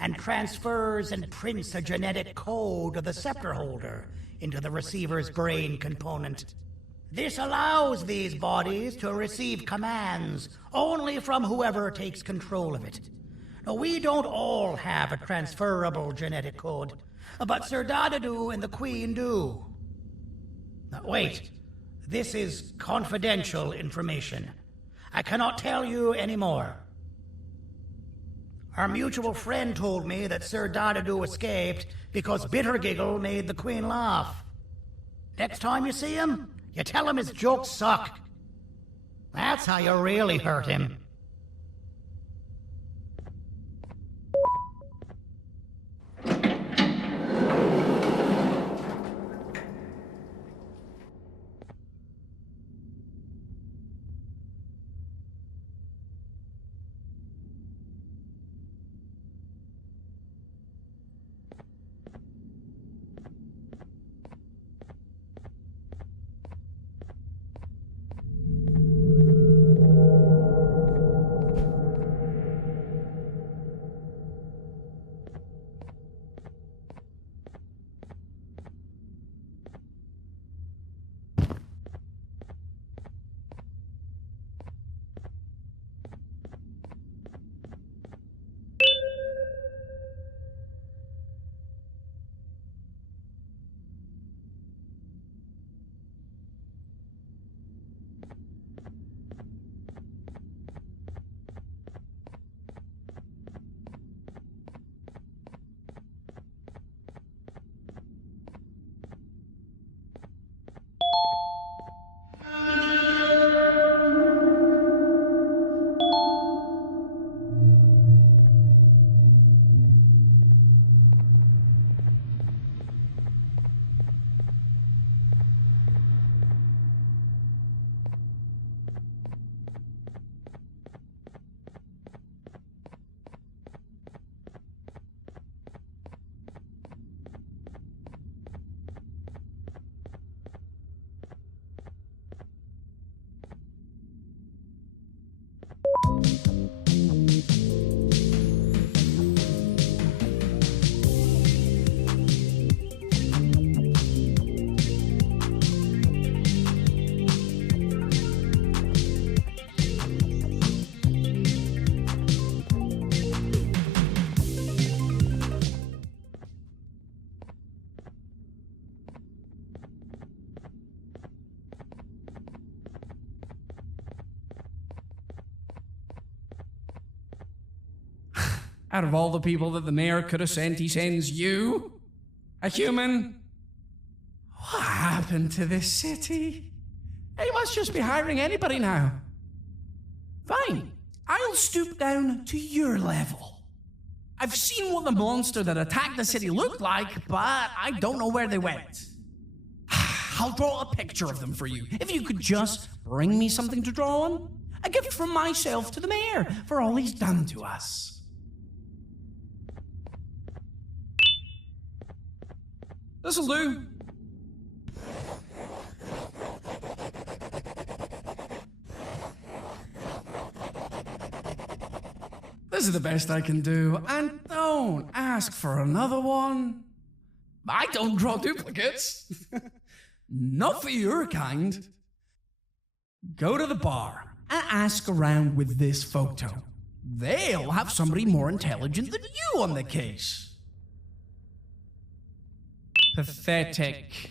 and transfers and prints a genetic code of the scepter holder into the receiver's brain component. This allows these bodies to receive commands only from whoever takes control of it. Now, we don't all have a transferable genetic code, but Sir Dadadu and the Queen do. Now, wait. This is confidential information. I cannot tell you any more. Our mutual friend told me that Sir Dadadu escaped because Bittergiggle made the Queen laugh. Next time you see him, you tell him his jokes suck. That's how you really hurt him. Out of all the people that the mayor could have sent, he sends you? A human? What happened to this city? He must just be hiring anybody now. Fine, I'll stoop down to your level. I've seen what the monster that attacked the city looked like, but I don't know where they went. I'll draw a picture of them for you, if you could just bring me something to draw on. A gift from myself to the mayor for all he's done to us. This'll do. This is the best I can do, and don't ask for another one. I don't draw duplicates. Not for your kind. Go to the bar and ask around with this photo. They'll have somebody more intelligent than you on the case. Pathetic.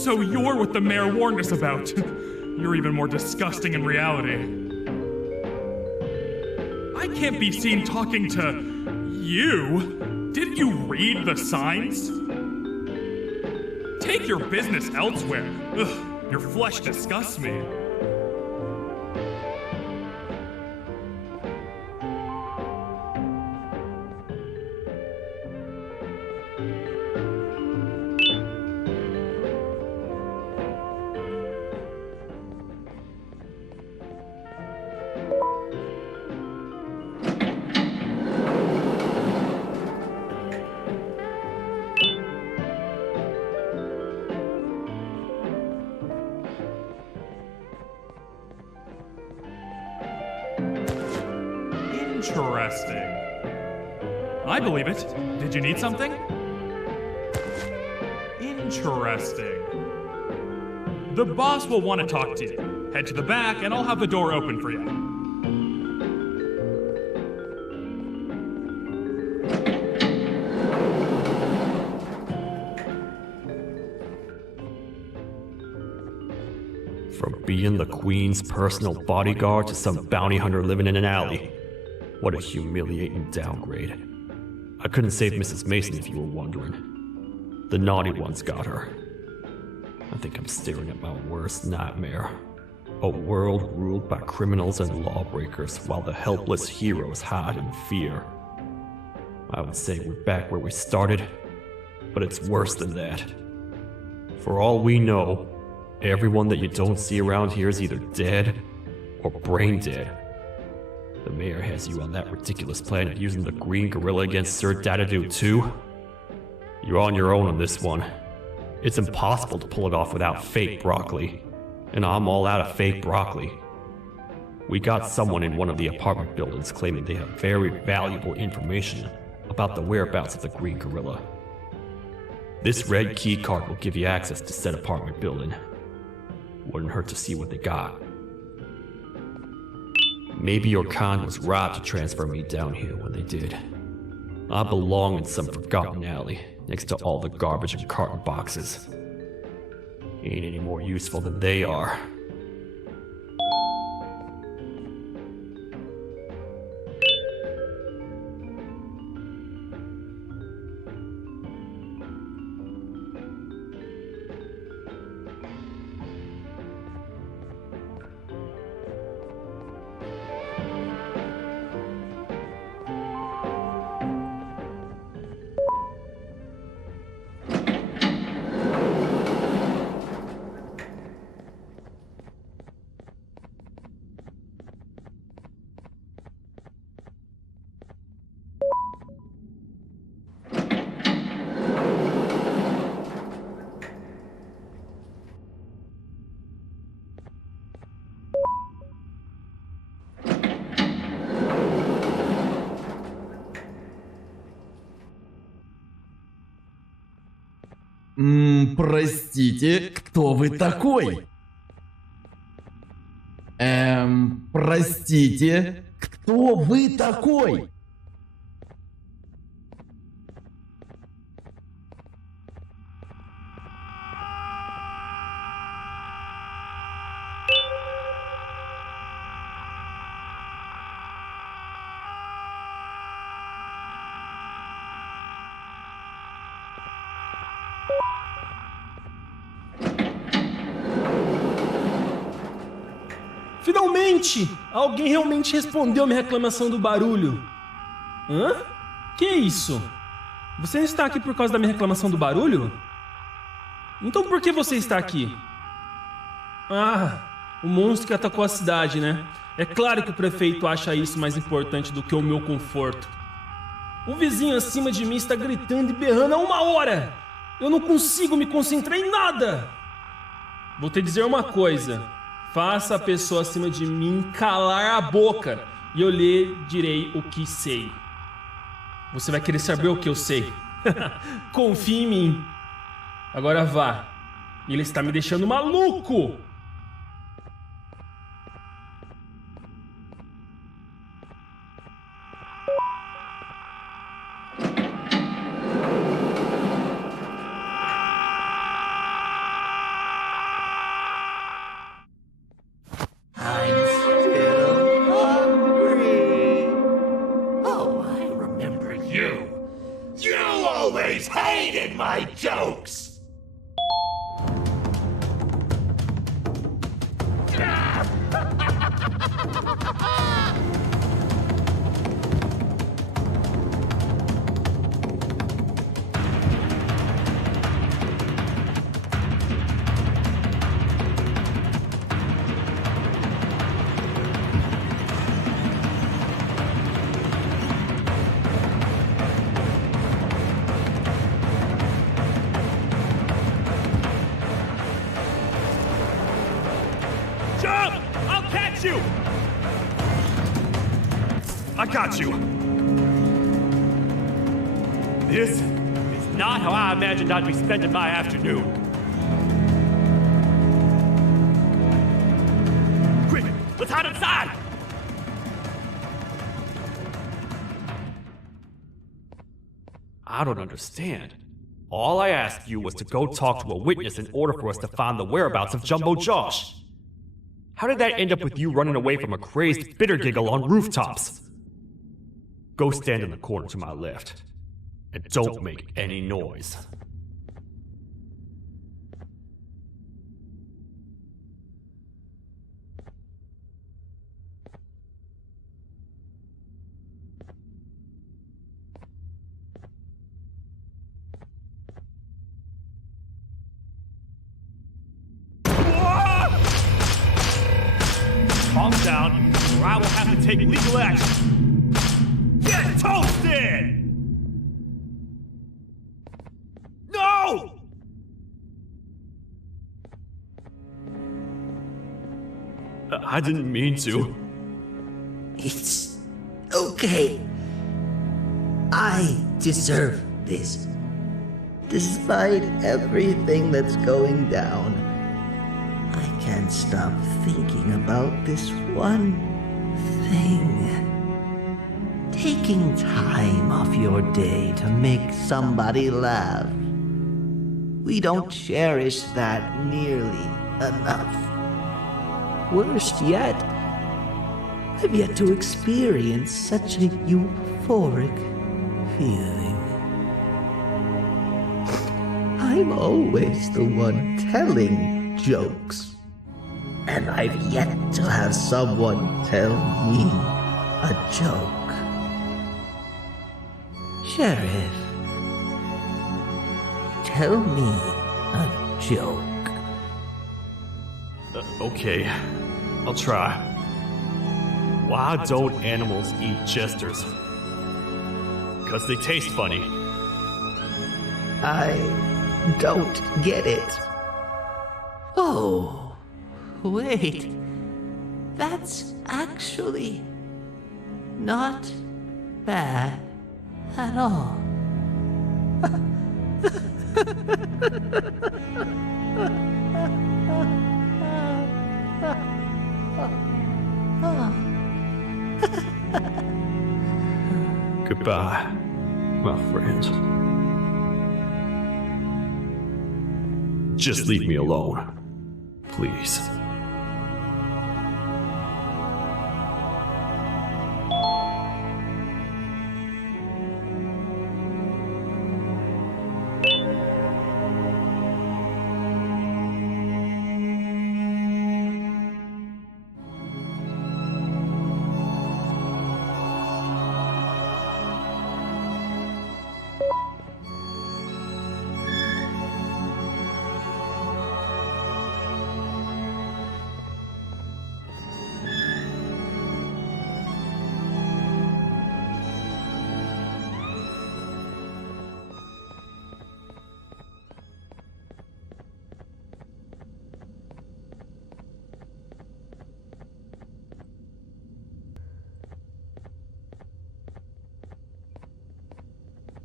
So you're what the mayor warned us about. You're even more disgusting in reality. I can't be seen talking to you. Didn't you read the signs? Take your business elsewhere. Ugh, your flesh disgusts me. Interesting. I believe it. Did you need something? Interesting. The boss will want to talk to you. Head to the back and I'll have the door open for you. From being the Queen's personal bodyguard to some bounty hunter living in an alley. What a humiliating downgrade. I couldn't save Mrs. Mason if you were wondering. The naughty ones got her. I think I'm staring at my worst nightmare. A world ruled by criminals and lawbreakers while the helpless heroes hide in fear. I would say we're back where we started, but it's worse than that. For all we know, everyone that you don't see around here is either dead or brain dead. The mayor has you on that ridiculous planet using the green gorilla against Sir Dadadoo too? You're on your own on this one. It's impossible to pull it off without fake broccoli. And I'm all out of fake broccoli. We got someone in one of the apartment buildings claiming they have very valuable information about the whereabouts of the green gorilla. This red key card will give you access to said apartment building. Wouldn't hurt to see what they got. Maybe your kind was right to transfer me down here when they did. I belong in some forgotten alley, next to all the garbage and carton boxes. Ain't any more useful than they are. Простите, кто вы такой? Простите, кто вы такой? Finalmente! Alguém realmente respondeu a minha reclamação do barulho. Hã? Que isso? Você não está aqui por causa da minha reclamação do barulho? Então por que você está aqui? Ah, o monstro que atacou a cidade, né? É claro que o prefeito acha isso mais importante do que o meu conforto. O vizinho acima de mim está gritando e berrando há 1 hora! Eu não consigo me concentrar em nada! Vou te dizer uma coisa. Faça a pessoa acima de mim calar a boca e eu lhe direi o que sei. Você vai querer saber o que eu sei. Confie em mim. Agora vá. Ele está me deixando maluco. you! You always hated my jokes! Jump! I'll catch you! I got you. This is not how I imagined I'd be spending my afternoon. Quick, let's hide inside! I don't understand. All I asked you was to go talk to a witness in order for us to find the whereabouts of Jumbo Josh. How did that end up with you running away from a crazed bitter giggle on rooftops? Go stand in the corner to my left. And don't make any noise. Calm down, or I will have to take legal action. Get toasted! No! I didn't mean to. It's okay. I deserve this. Despite everything that's going down, I can't stop thinking about this one thing. Taking time off your day to make somebody laugh. We don't cherish that nearly enough. Worst yet, I've yet to experience such a euphoric feeling. I'm always the one telling jokes, and I've yet to have someone tell me a joke. Sheriff, tell me a joke. Okay, I'll try. Why don't animals eat jesters? 'Cause they taste funny. I don't get it. Oh, wait. That's actually not bad at all. Goodbye, my friend. Just leave me alone, please.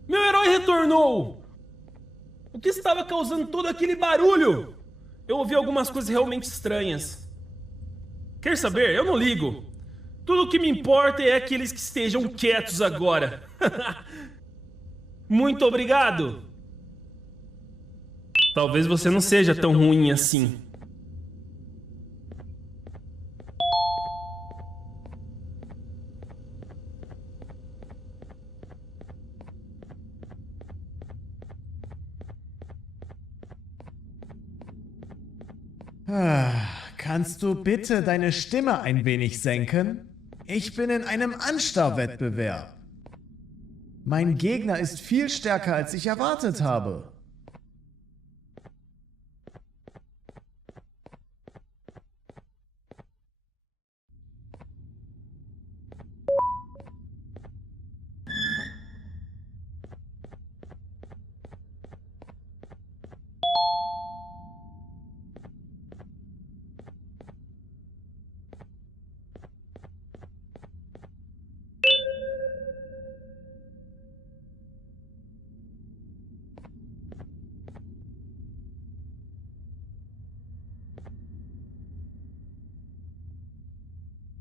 Meu herói retornou! O que estava causando todo aquele barulho? Eu ouvi algumas coisas realmente estranhas. Quer saber? Eu não ligo. Tudo o que me importa é aqueles que estejam quietos agora. Muito obrigado! Talvez você não seja tão ruim assim. Kannst du bitte deine Stimme ein wenig senken? Ich bin in einem Anstarrwettbewerb. Mein Gegner ist viel stärker, als ich erwartet habe.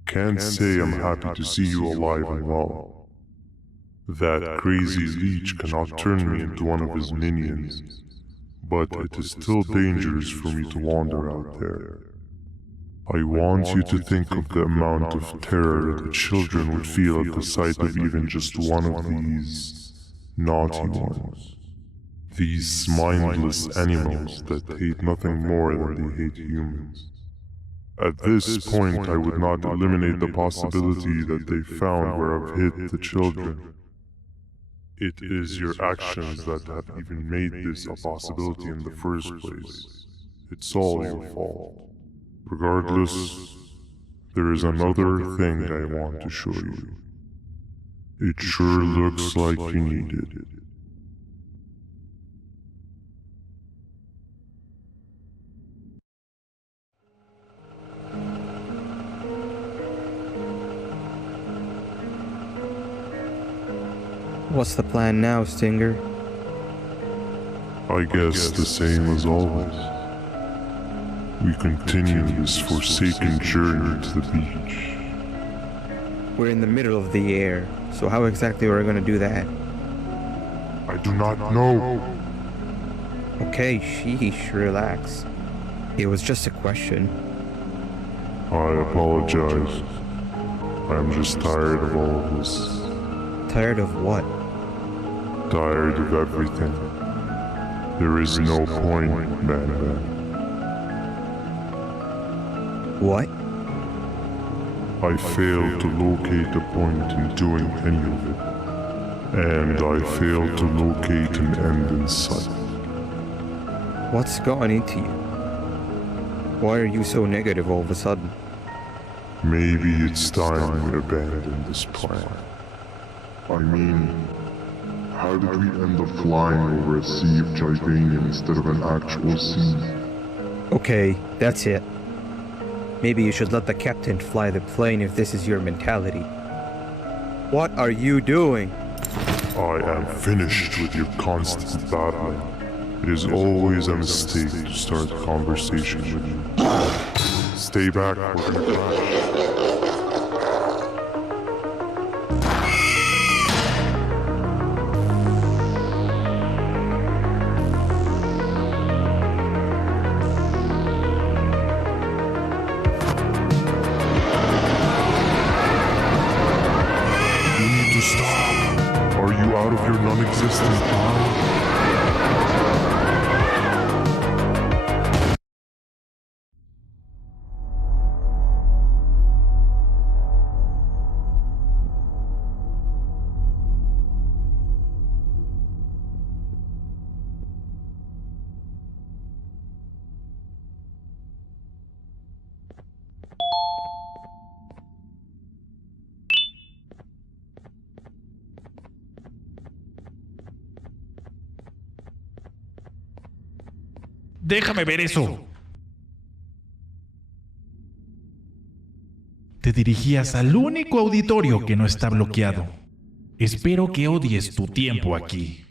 Can't say I'm happy to see you alive and well. That crazy leech cannot turn me into one of his minions, but it is still dangerous for me to wander out there. I want you to think of the amount of terror that children would feel at the sight of even just one of these naughty ones. These mindless animals that hate nothing more than they hate humans. At this point, I would not eliminate the possibility that they found where I've hid the children. It is your actions that have even made this a possibility in the first place. It's all your fault. Regardless, there is another thing I want to show you. It sure looks like you need it. What's the plan now, Stinger? I guess the same as always. We continue this forsaken journey to the beach. We're in the middle of the air, so how exactly are we going to do that? I do not know. Okay, sheesh, relax. It was just a question. I apologize. I'm just tired of all of this. Tired of what? Tired of everything. There is no point, BanBan. What? I failed to locate a point in doing any of it. And I failed to locate an end in sight. What's gone into you? Why are you so negative all of a sudden? Maybe it's time we abandon this plan. I mean, how did we end up flying over a sea of Jivanium instead of an actual sea? Okay, that's it. Maybe you should let the captain fly the plane if this is your mentality. What are you doing? I am finished with your constant battling. It is always a mistake to start a conversation with you. Stay back, we're gonna crash. Out of your non-existent mind? Déjame ver eso. Te dirigías al único auditorio que no está bloqueado. Espero que odies tu tiempo aquí.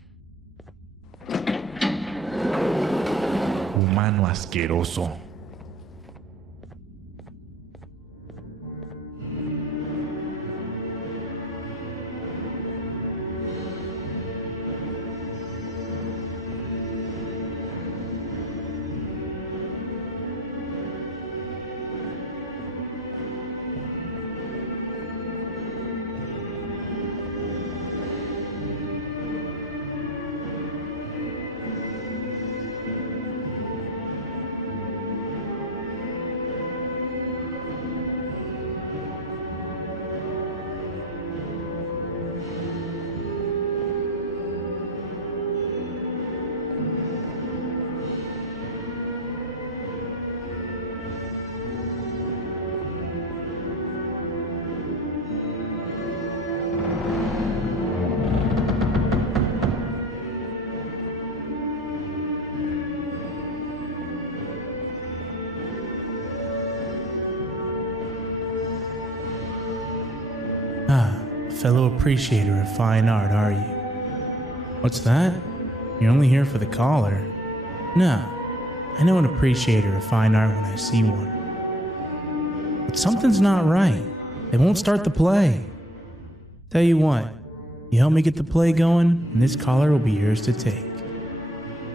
Humano asqueroso. fellow appreciator of fine art, are you? What's that? You're only here for the collar. No, I know an appreciator of fine art when I see one. But something's not right. They won't start the play. Tell you what, you help me get the play going, and this collar will be yours to take.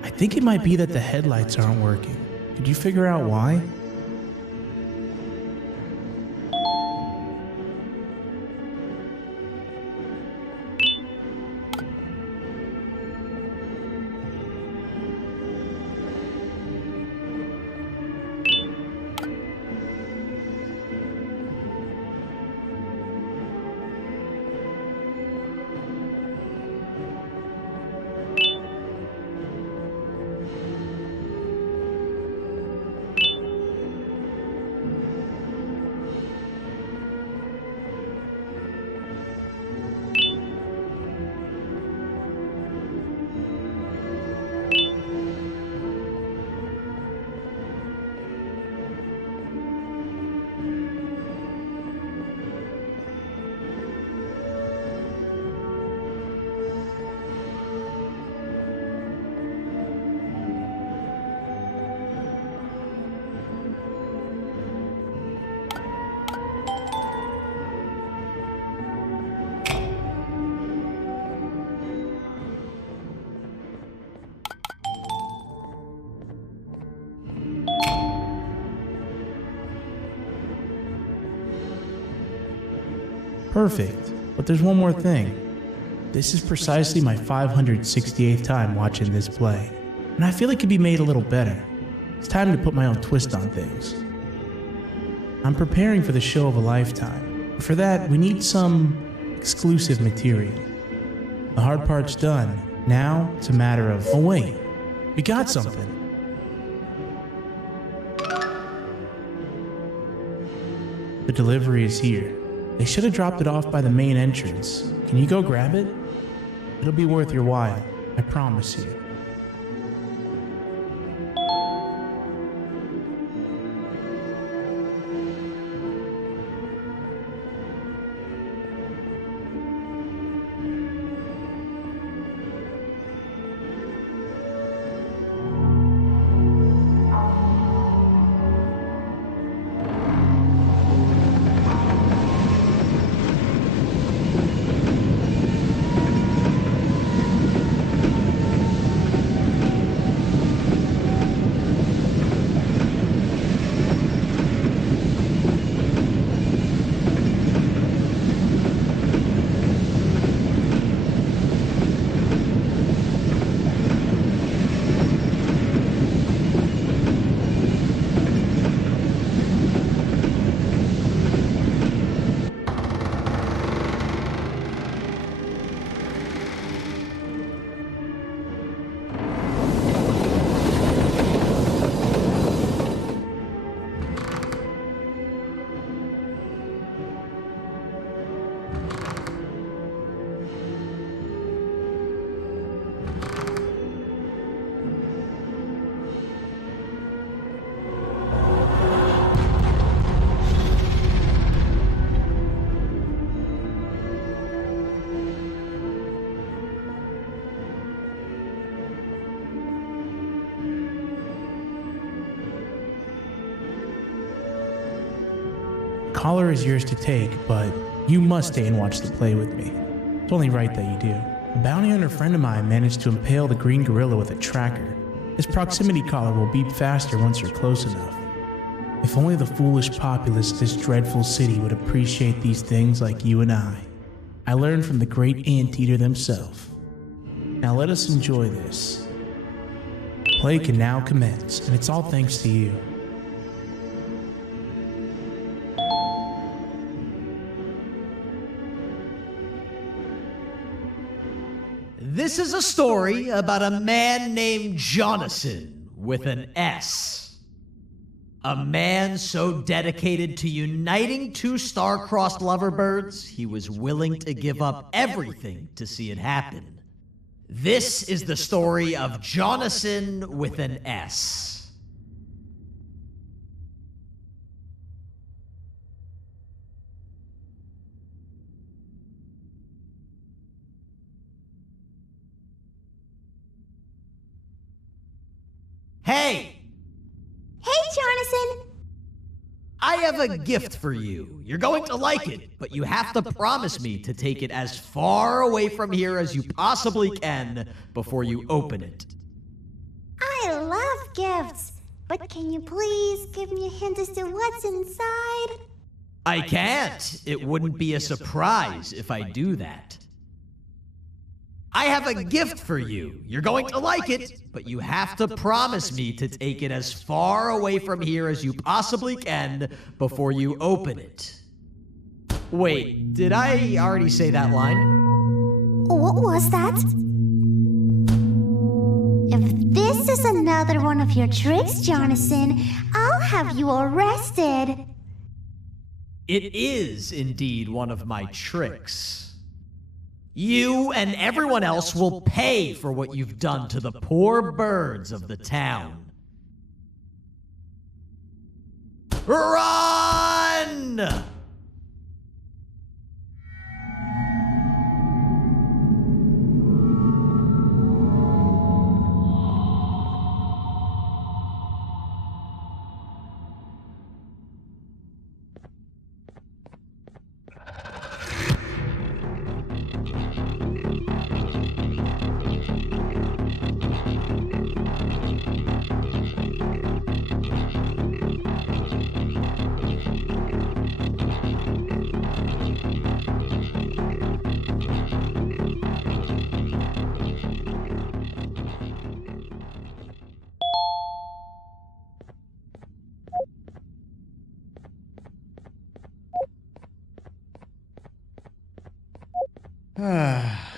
I think it might be that the headlights aren't working. Could you figure out why? Perfect, but there's one more thing. This is precisely my 568th time watching this play, and I feel it could be made a little better. It's time to put my own twist on things. I'm preparing for the show of a lifetime, but for that we need some exclusive material. The hard part's done. Now it's a matter of, oh wait, we got something. The delivery is here. They should have dropped it off by the main entrance. Can you go grab it? It'll be worth your while, I promise you. Collar is yours to take, but you must stay and watch the play with me. It's only right that you do. A bounty hunter friend of mine managed to impale the green gorilla with a tracker. This proximity collar will beep faster once you're close enough. If only the foolish populace of this dreadful city would appreciate these things like you and I. I learned from the great anteater themselves. Now let us enjoy this. Play can now commence, and it's all thanks to you. This is a story about a man named Jonathan with an S. A man so dedicated to uniting two star-crossed loverbirds, he was willing to give up everything to see it happen. This is the story of Jonathan with an S. Hey! Hey, Jonathan! I have a gift for you. You're going to like it, but you have to promise me to take it as far away from here as you possibly can before you open it. I love gifts, but can you please give me a hint as to what's inside? I can't. It wouldn't be a surprise if I do that. I have a gift for you. You're going to like it, but you have to promise me to take it as far away from here as you possibly can before you open it. Wait, did I already say that line? What was that? If this is another one of your tricks, Jonathan, I'll have you arrested. It is indeed one of my tricks. You and everyone else will pay for what you've done to the poor birds of the town. Run!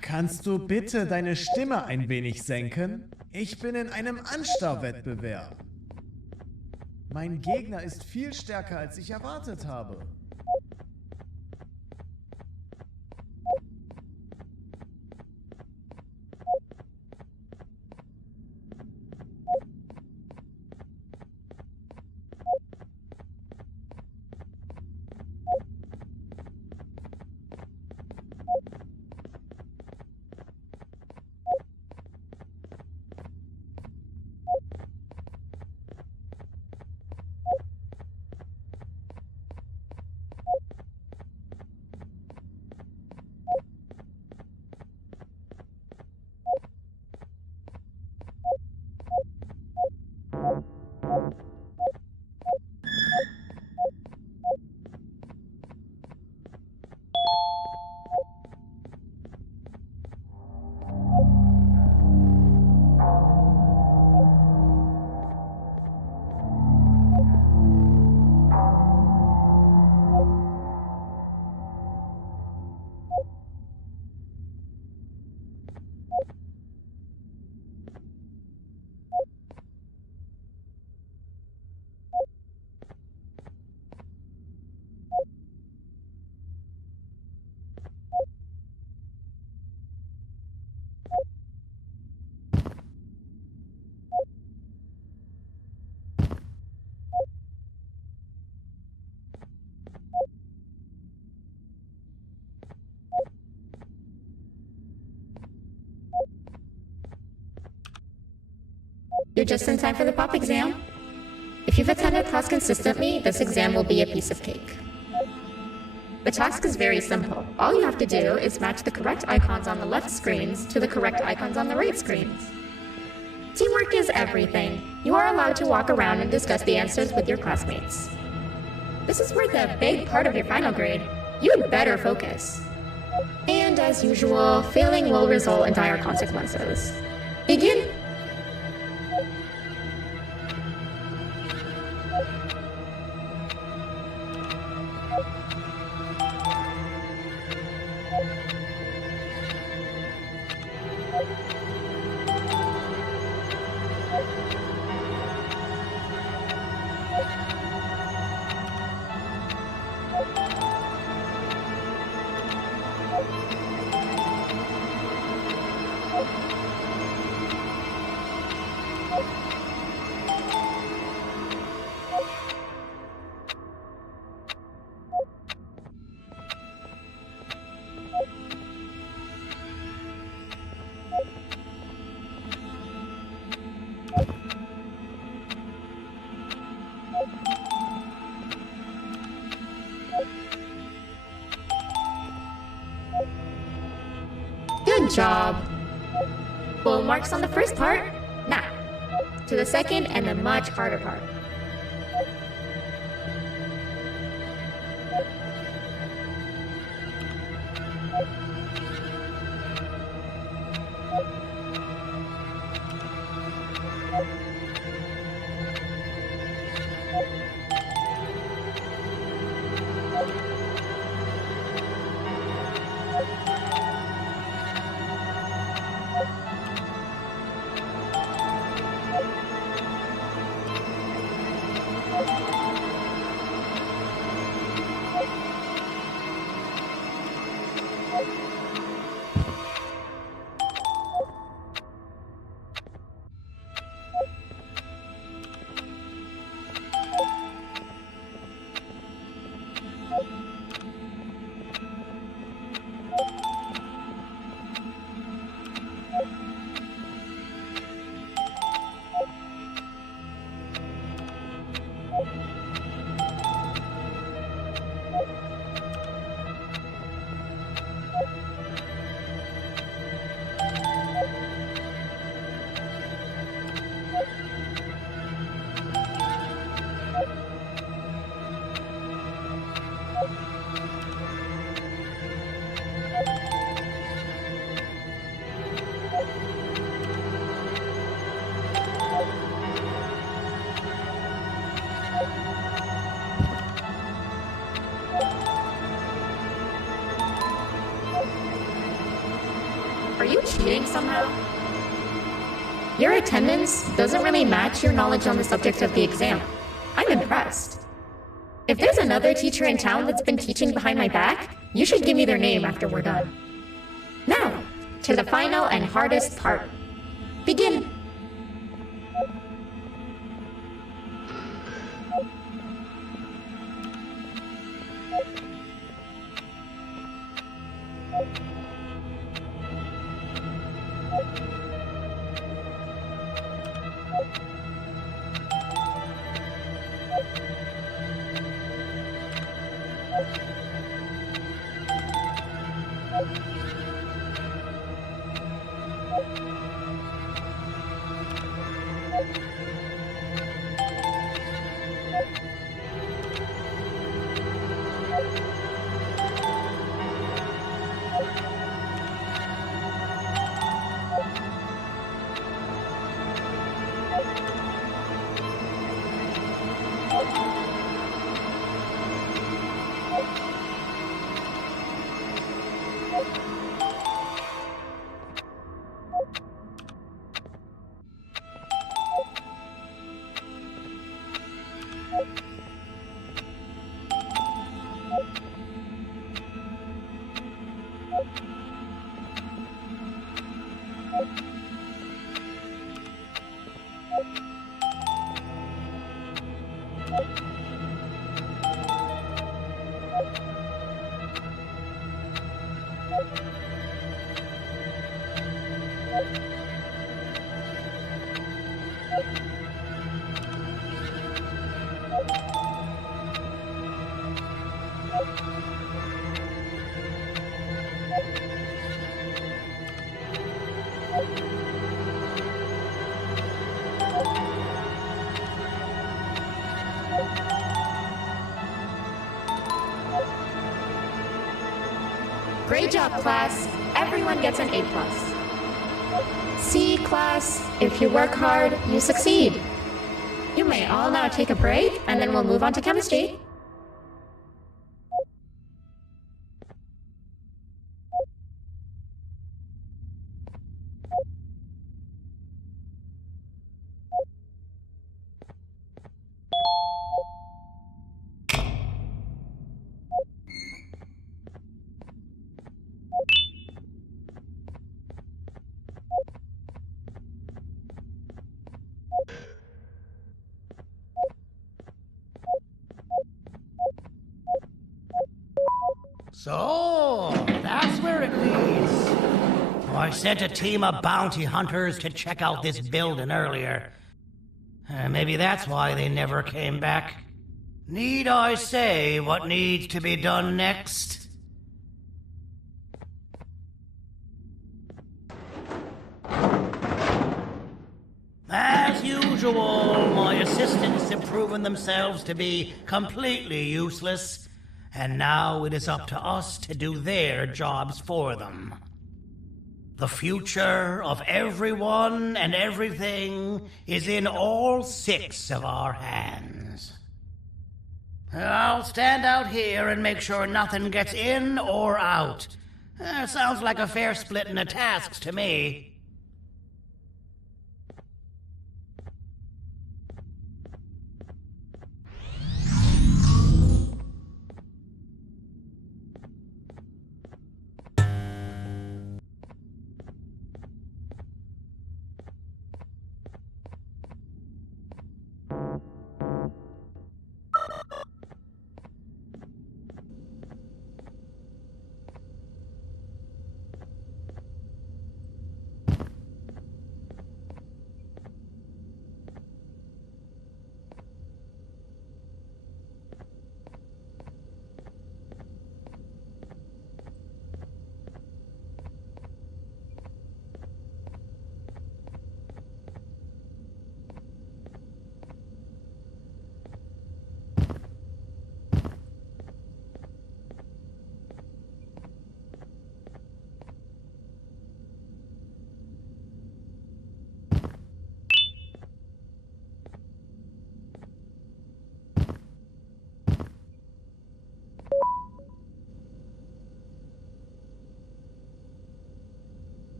Kannst du bitte deine Stimme ein wenig senken? Ich bin in einem Anstarrwettbewerb. Mein Gegner ist viel stärker, als ich erwartet habe. You're just in time for the pop exam. If you've attended class consistently, this exam will be a piece of cake. The task is very simple. All you have to do is match the correct icons on the left screens to the correct icons on the right screens. Teamwork is everything. You are allowed to walk around and discuss the answers with your classmates. This is worth a big part of your final grade. You'd better focus. And as usual, failing will result in dire consequences. Begin. Full marks on the first part. Now, to the second and the much harder part. Are you cheating somehow? Your attendance doesn't really match your knowledge on the subject of the exam. I'm impressed. If there's another teacher in town that's been teaching behind my back, you should give me their name after we're done. Now, to the final and hardest part. Begin. Great job, class. Everyone gets an A+. See, class, if you work hard, you succeed. You may all now take a break, and then we'll move on to chemistry. So, that's where it leads. I sent a team of bounty hunters to check out this building earlier. Maybe that's why they never came back. Need I say what needs to be done next? usual, my assistants have proven themselves to be completely useless, and now it is up to us to do their jobs for them. The future of everyone and everything is in all 6 of our hands. I'll stand out here and make sure nothing gets in or out. Sounds like a fair splitting of tasks to me.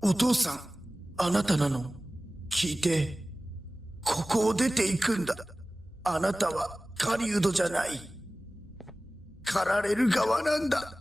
「お父さん、あなたなの？聞いて。ここを出ていくんだ。あなたは狩人じゃない。狩られる側なんだ。」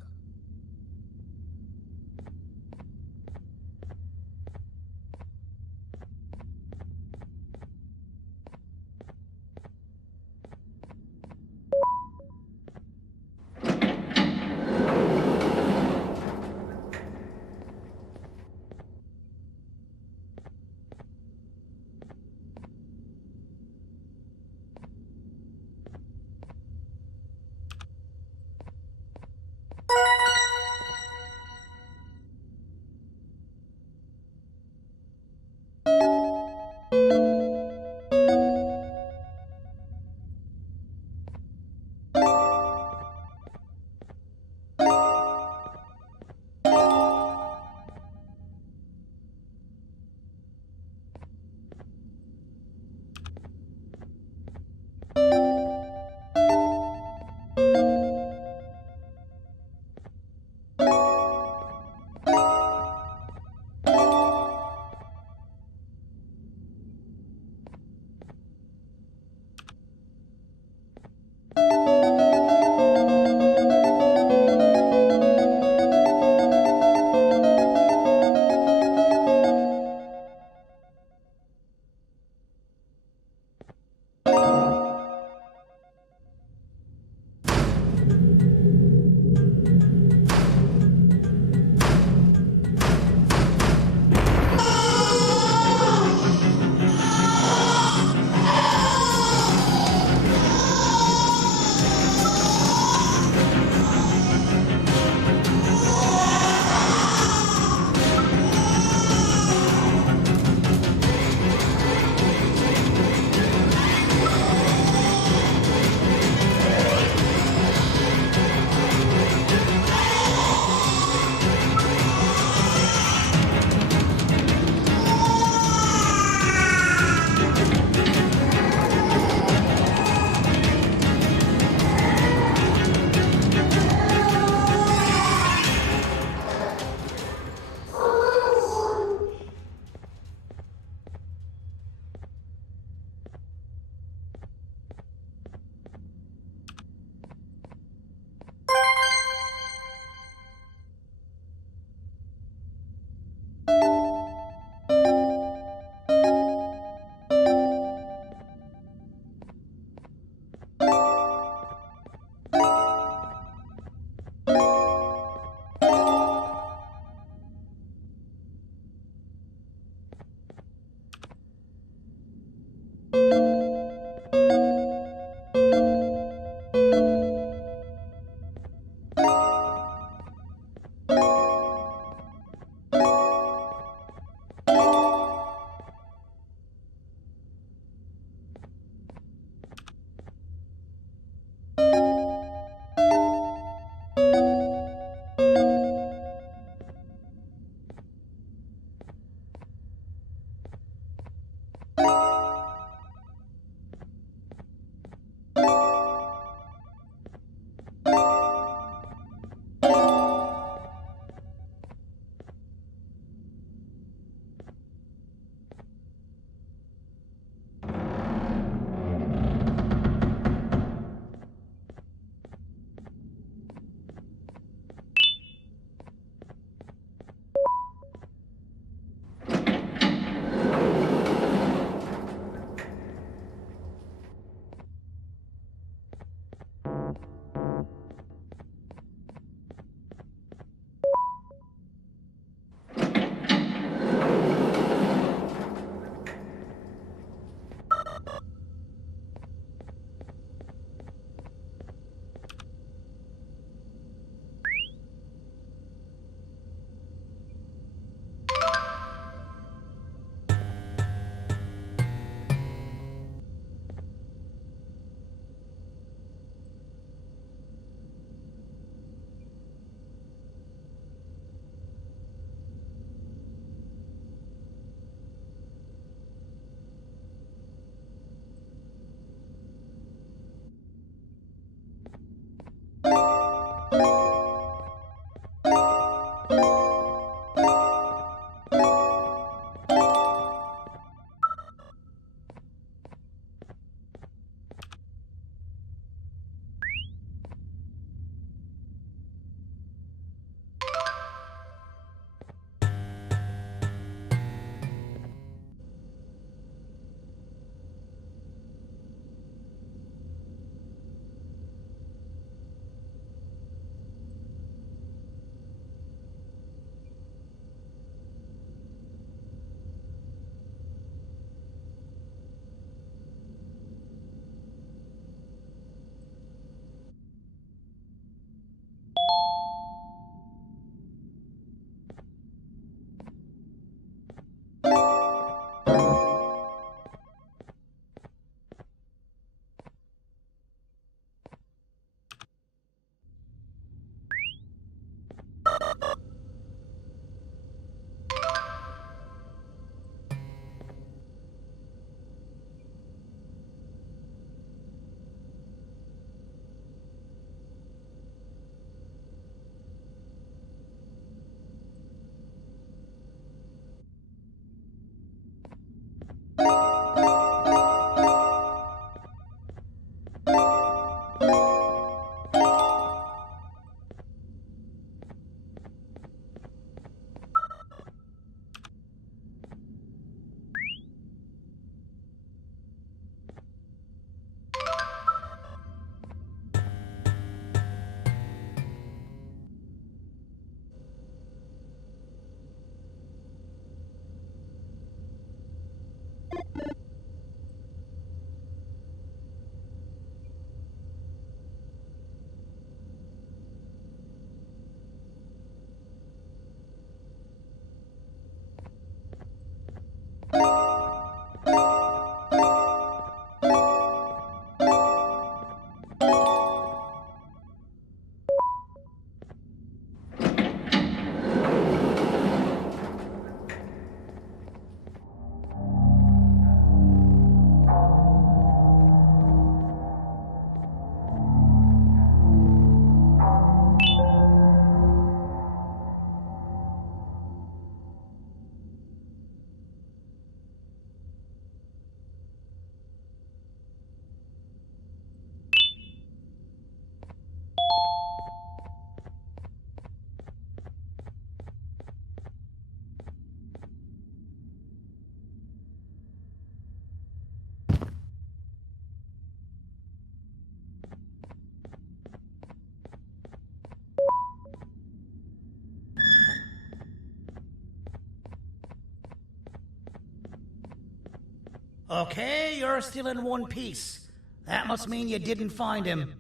Okay, you're still in one piece. That must mean you didn't find him.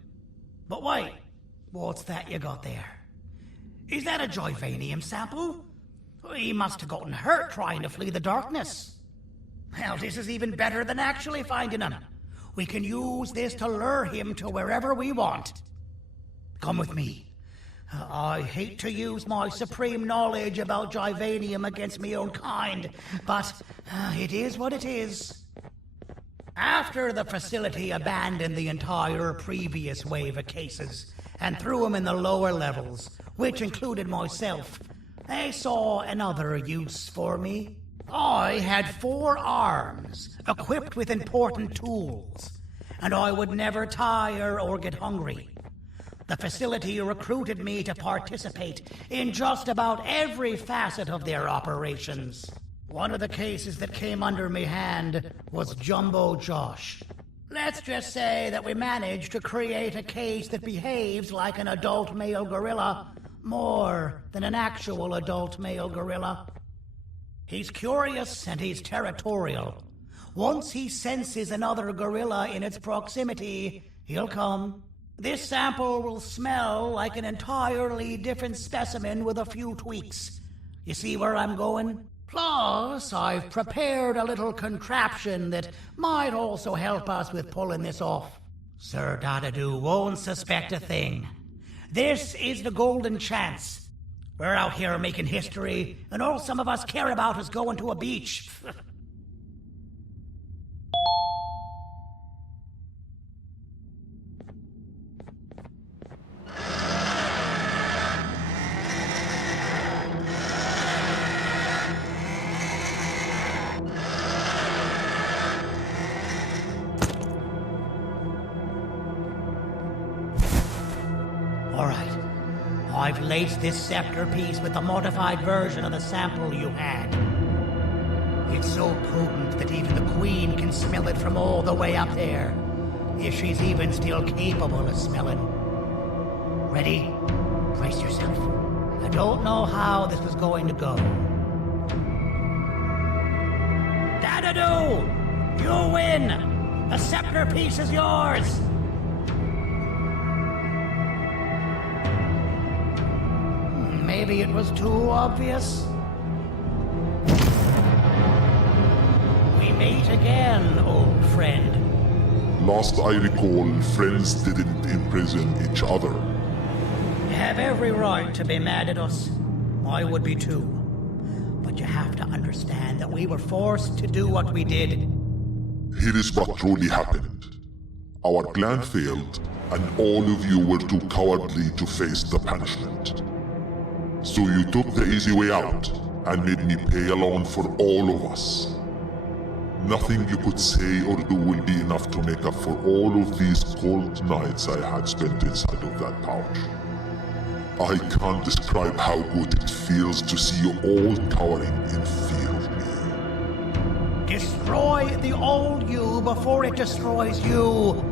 But wait, what's that you got there? Is that a Joyvanium sample? He must have gotten hurt trying to flee the darkness. Well, this is even better than actually finding him. We can use this to lure him to wherever we want. Come with me. I hate to use my supreme knowledge about Joyvanium against my own kind, but it is what it is. After the facility abandoned the entire previous wave of cases and threw them in the lower levels, which included myself, they saw another use for me. I had 4 arms, equipped with important tools, and I would never tire or get hungry. The facility recruited me to participate in just about every facet of their operations. One of the cases that came under me hand was Jumbo Josh. Let's just say that we managed to create a case that behaves like an adult male gorilla, more than an actual adult male gorilla. He's curious and he's territorial. Once he senses another gorilla in its proximity, he'll come. This sample will smell like an entirely different specimen with a few tweaks. You see where I'm going? Plus, I've prepared a little contraption that might also help us with pulling this off. Sir Dadadoo won't suspect a thing. This is the golden chance. We're out here making history, and all some of us care about is going to a beach. Alright, I've laced this scepter piece with a modified version of the sample you had. It's so potent that even the Queen can smell it from all the way up there, if she's even still capable of smelling. Ready? Brace yourself. I don't know how this is going to go. Dadadoo! You win! The scepter piece is yours! Maybe it was too obvious. We meet again, old friend. Last I recall, friends didn't imprison each other. You have every right to be mad at us. I would be too. But you have to understand that we were forced to do what we did. Here is what truly happened. Our clan failed, and all of you were too cowardly to face the punishment. So you took the easy way out, and made me pay alone for all of us. Nothing you could say or do will be enough to make up for all of these cold nights I had spent inside of that pouch. I can't describe how good it feels to see you all cowering in fear of me. Destroy the old you before it destroys you.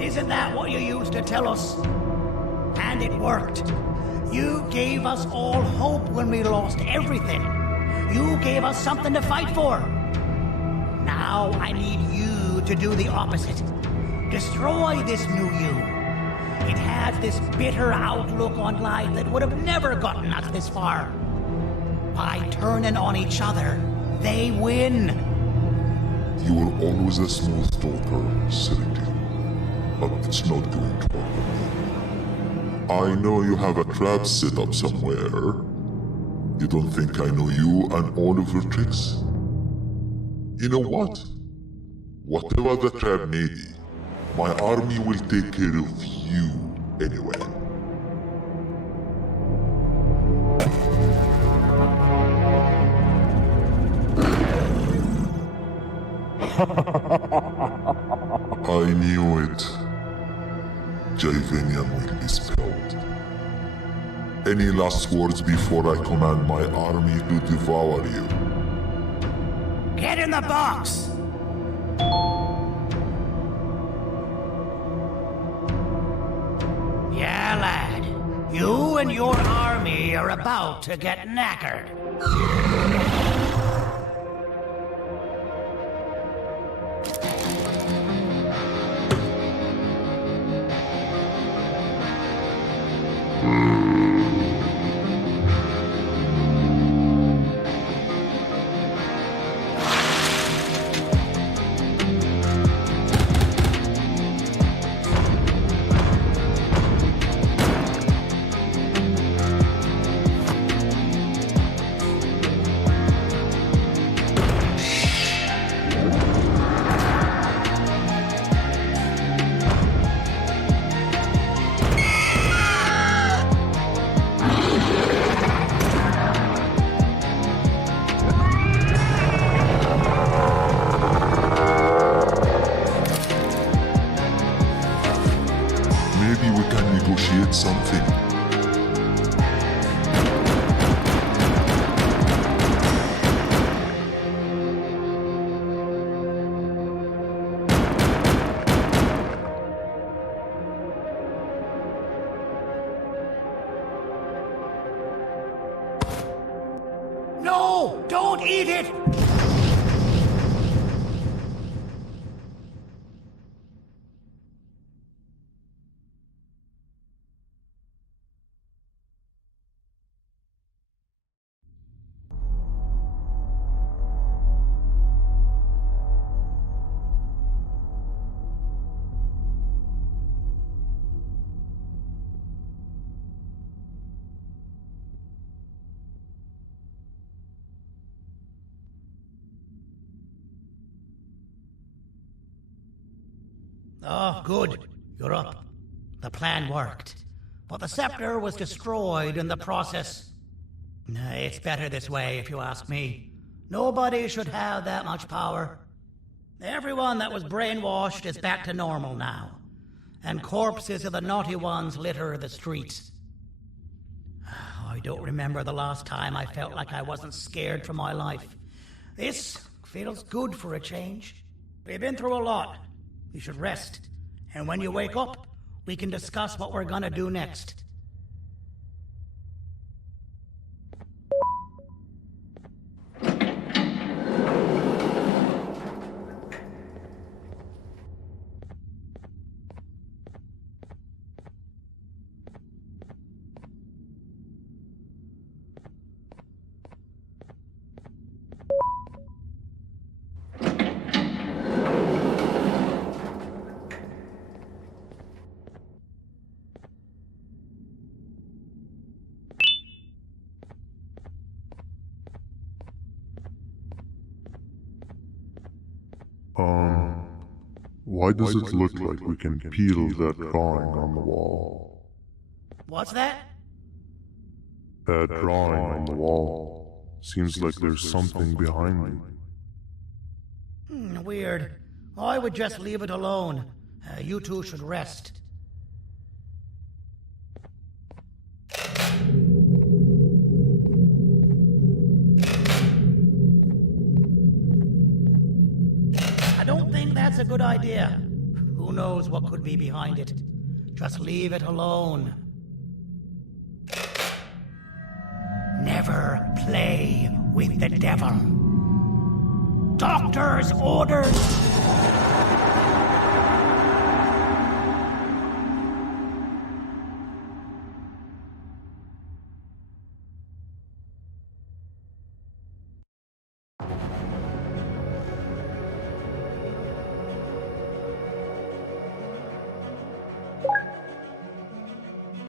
Isn't that what you used to tell us? And it worked. You gave us all hope when we lost everything. You gave us something to fight for. Now I need you to do the opposite. Destroy this new you. It has this bitter outlook on life that would have never gotten us this far. By turning on each other, they win. You were always a smooth talker, Serenity. But it's not going to work with me. I know you have a trap set up somewhere. You don't think I know you and all of your tricks? You know what? Whatever the trap may be, my army will take care of you anyway. I knew it. Joyvanium will be spelled. Any last words before I command my army to devour you? Get in the box! Yeah, lad. You and your army are about to get knackered. Maybe we can negotiate something. No! Don't eat it! Oh, good. You're up. The plan worked. But the scepter was destroyed in the process. It's better this way, if you ask me. Nobody should have that much power. Everyone that was brainwashed is back to normal now. And corpses of the naughty ones litter the streets. I don't remember the last time I felt like I wasn't scared for my life. This feels good for a change. We've been through a lot. You should rest. And when you wake up, we can discuss what we're gonna do next. Why does it look like we can peel that drawing on the wall? What's that? That drawing on the wall. Seems like there's something behind it. Weird. I would just leave it alone. You two should rest. I don't think that's a good idea. Who knows what could be behind it? Just leave it alone. Never play with the devil. Doctor's orders!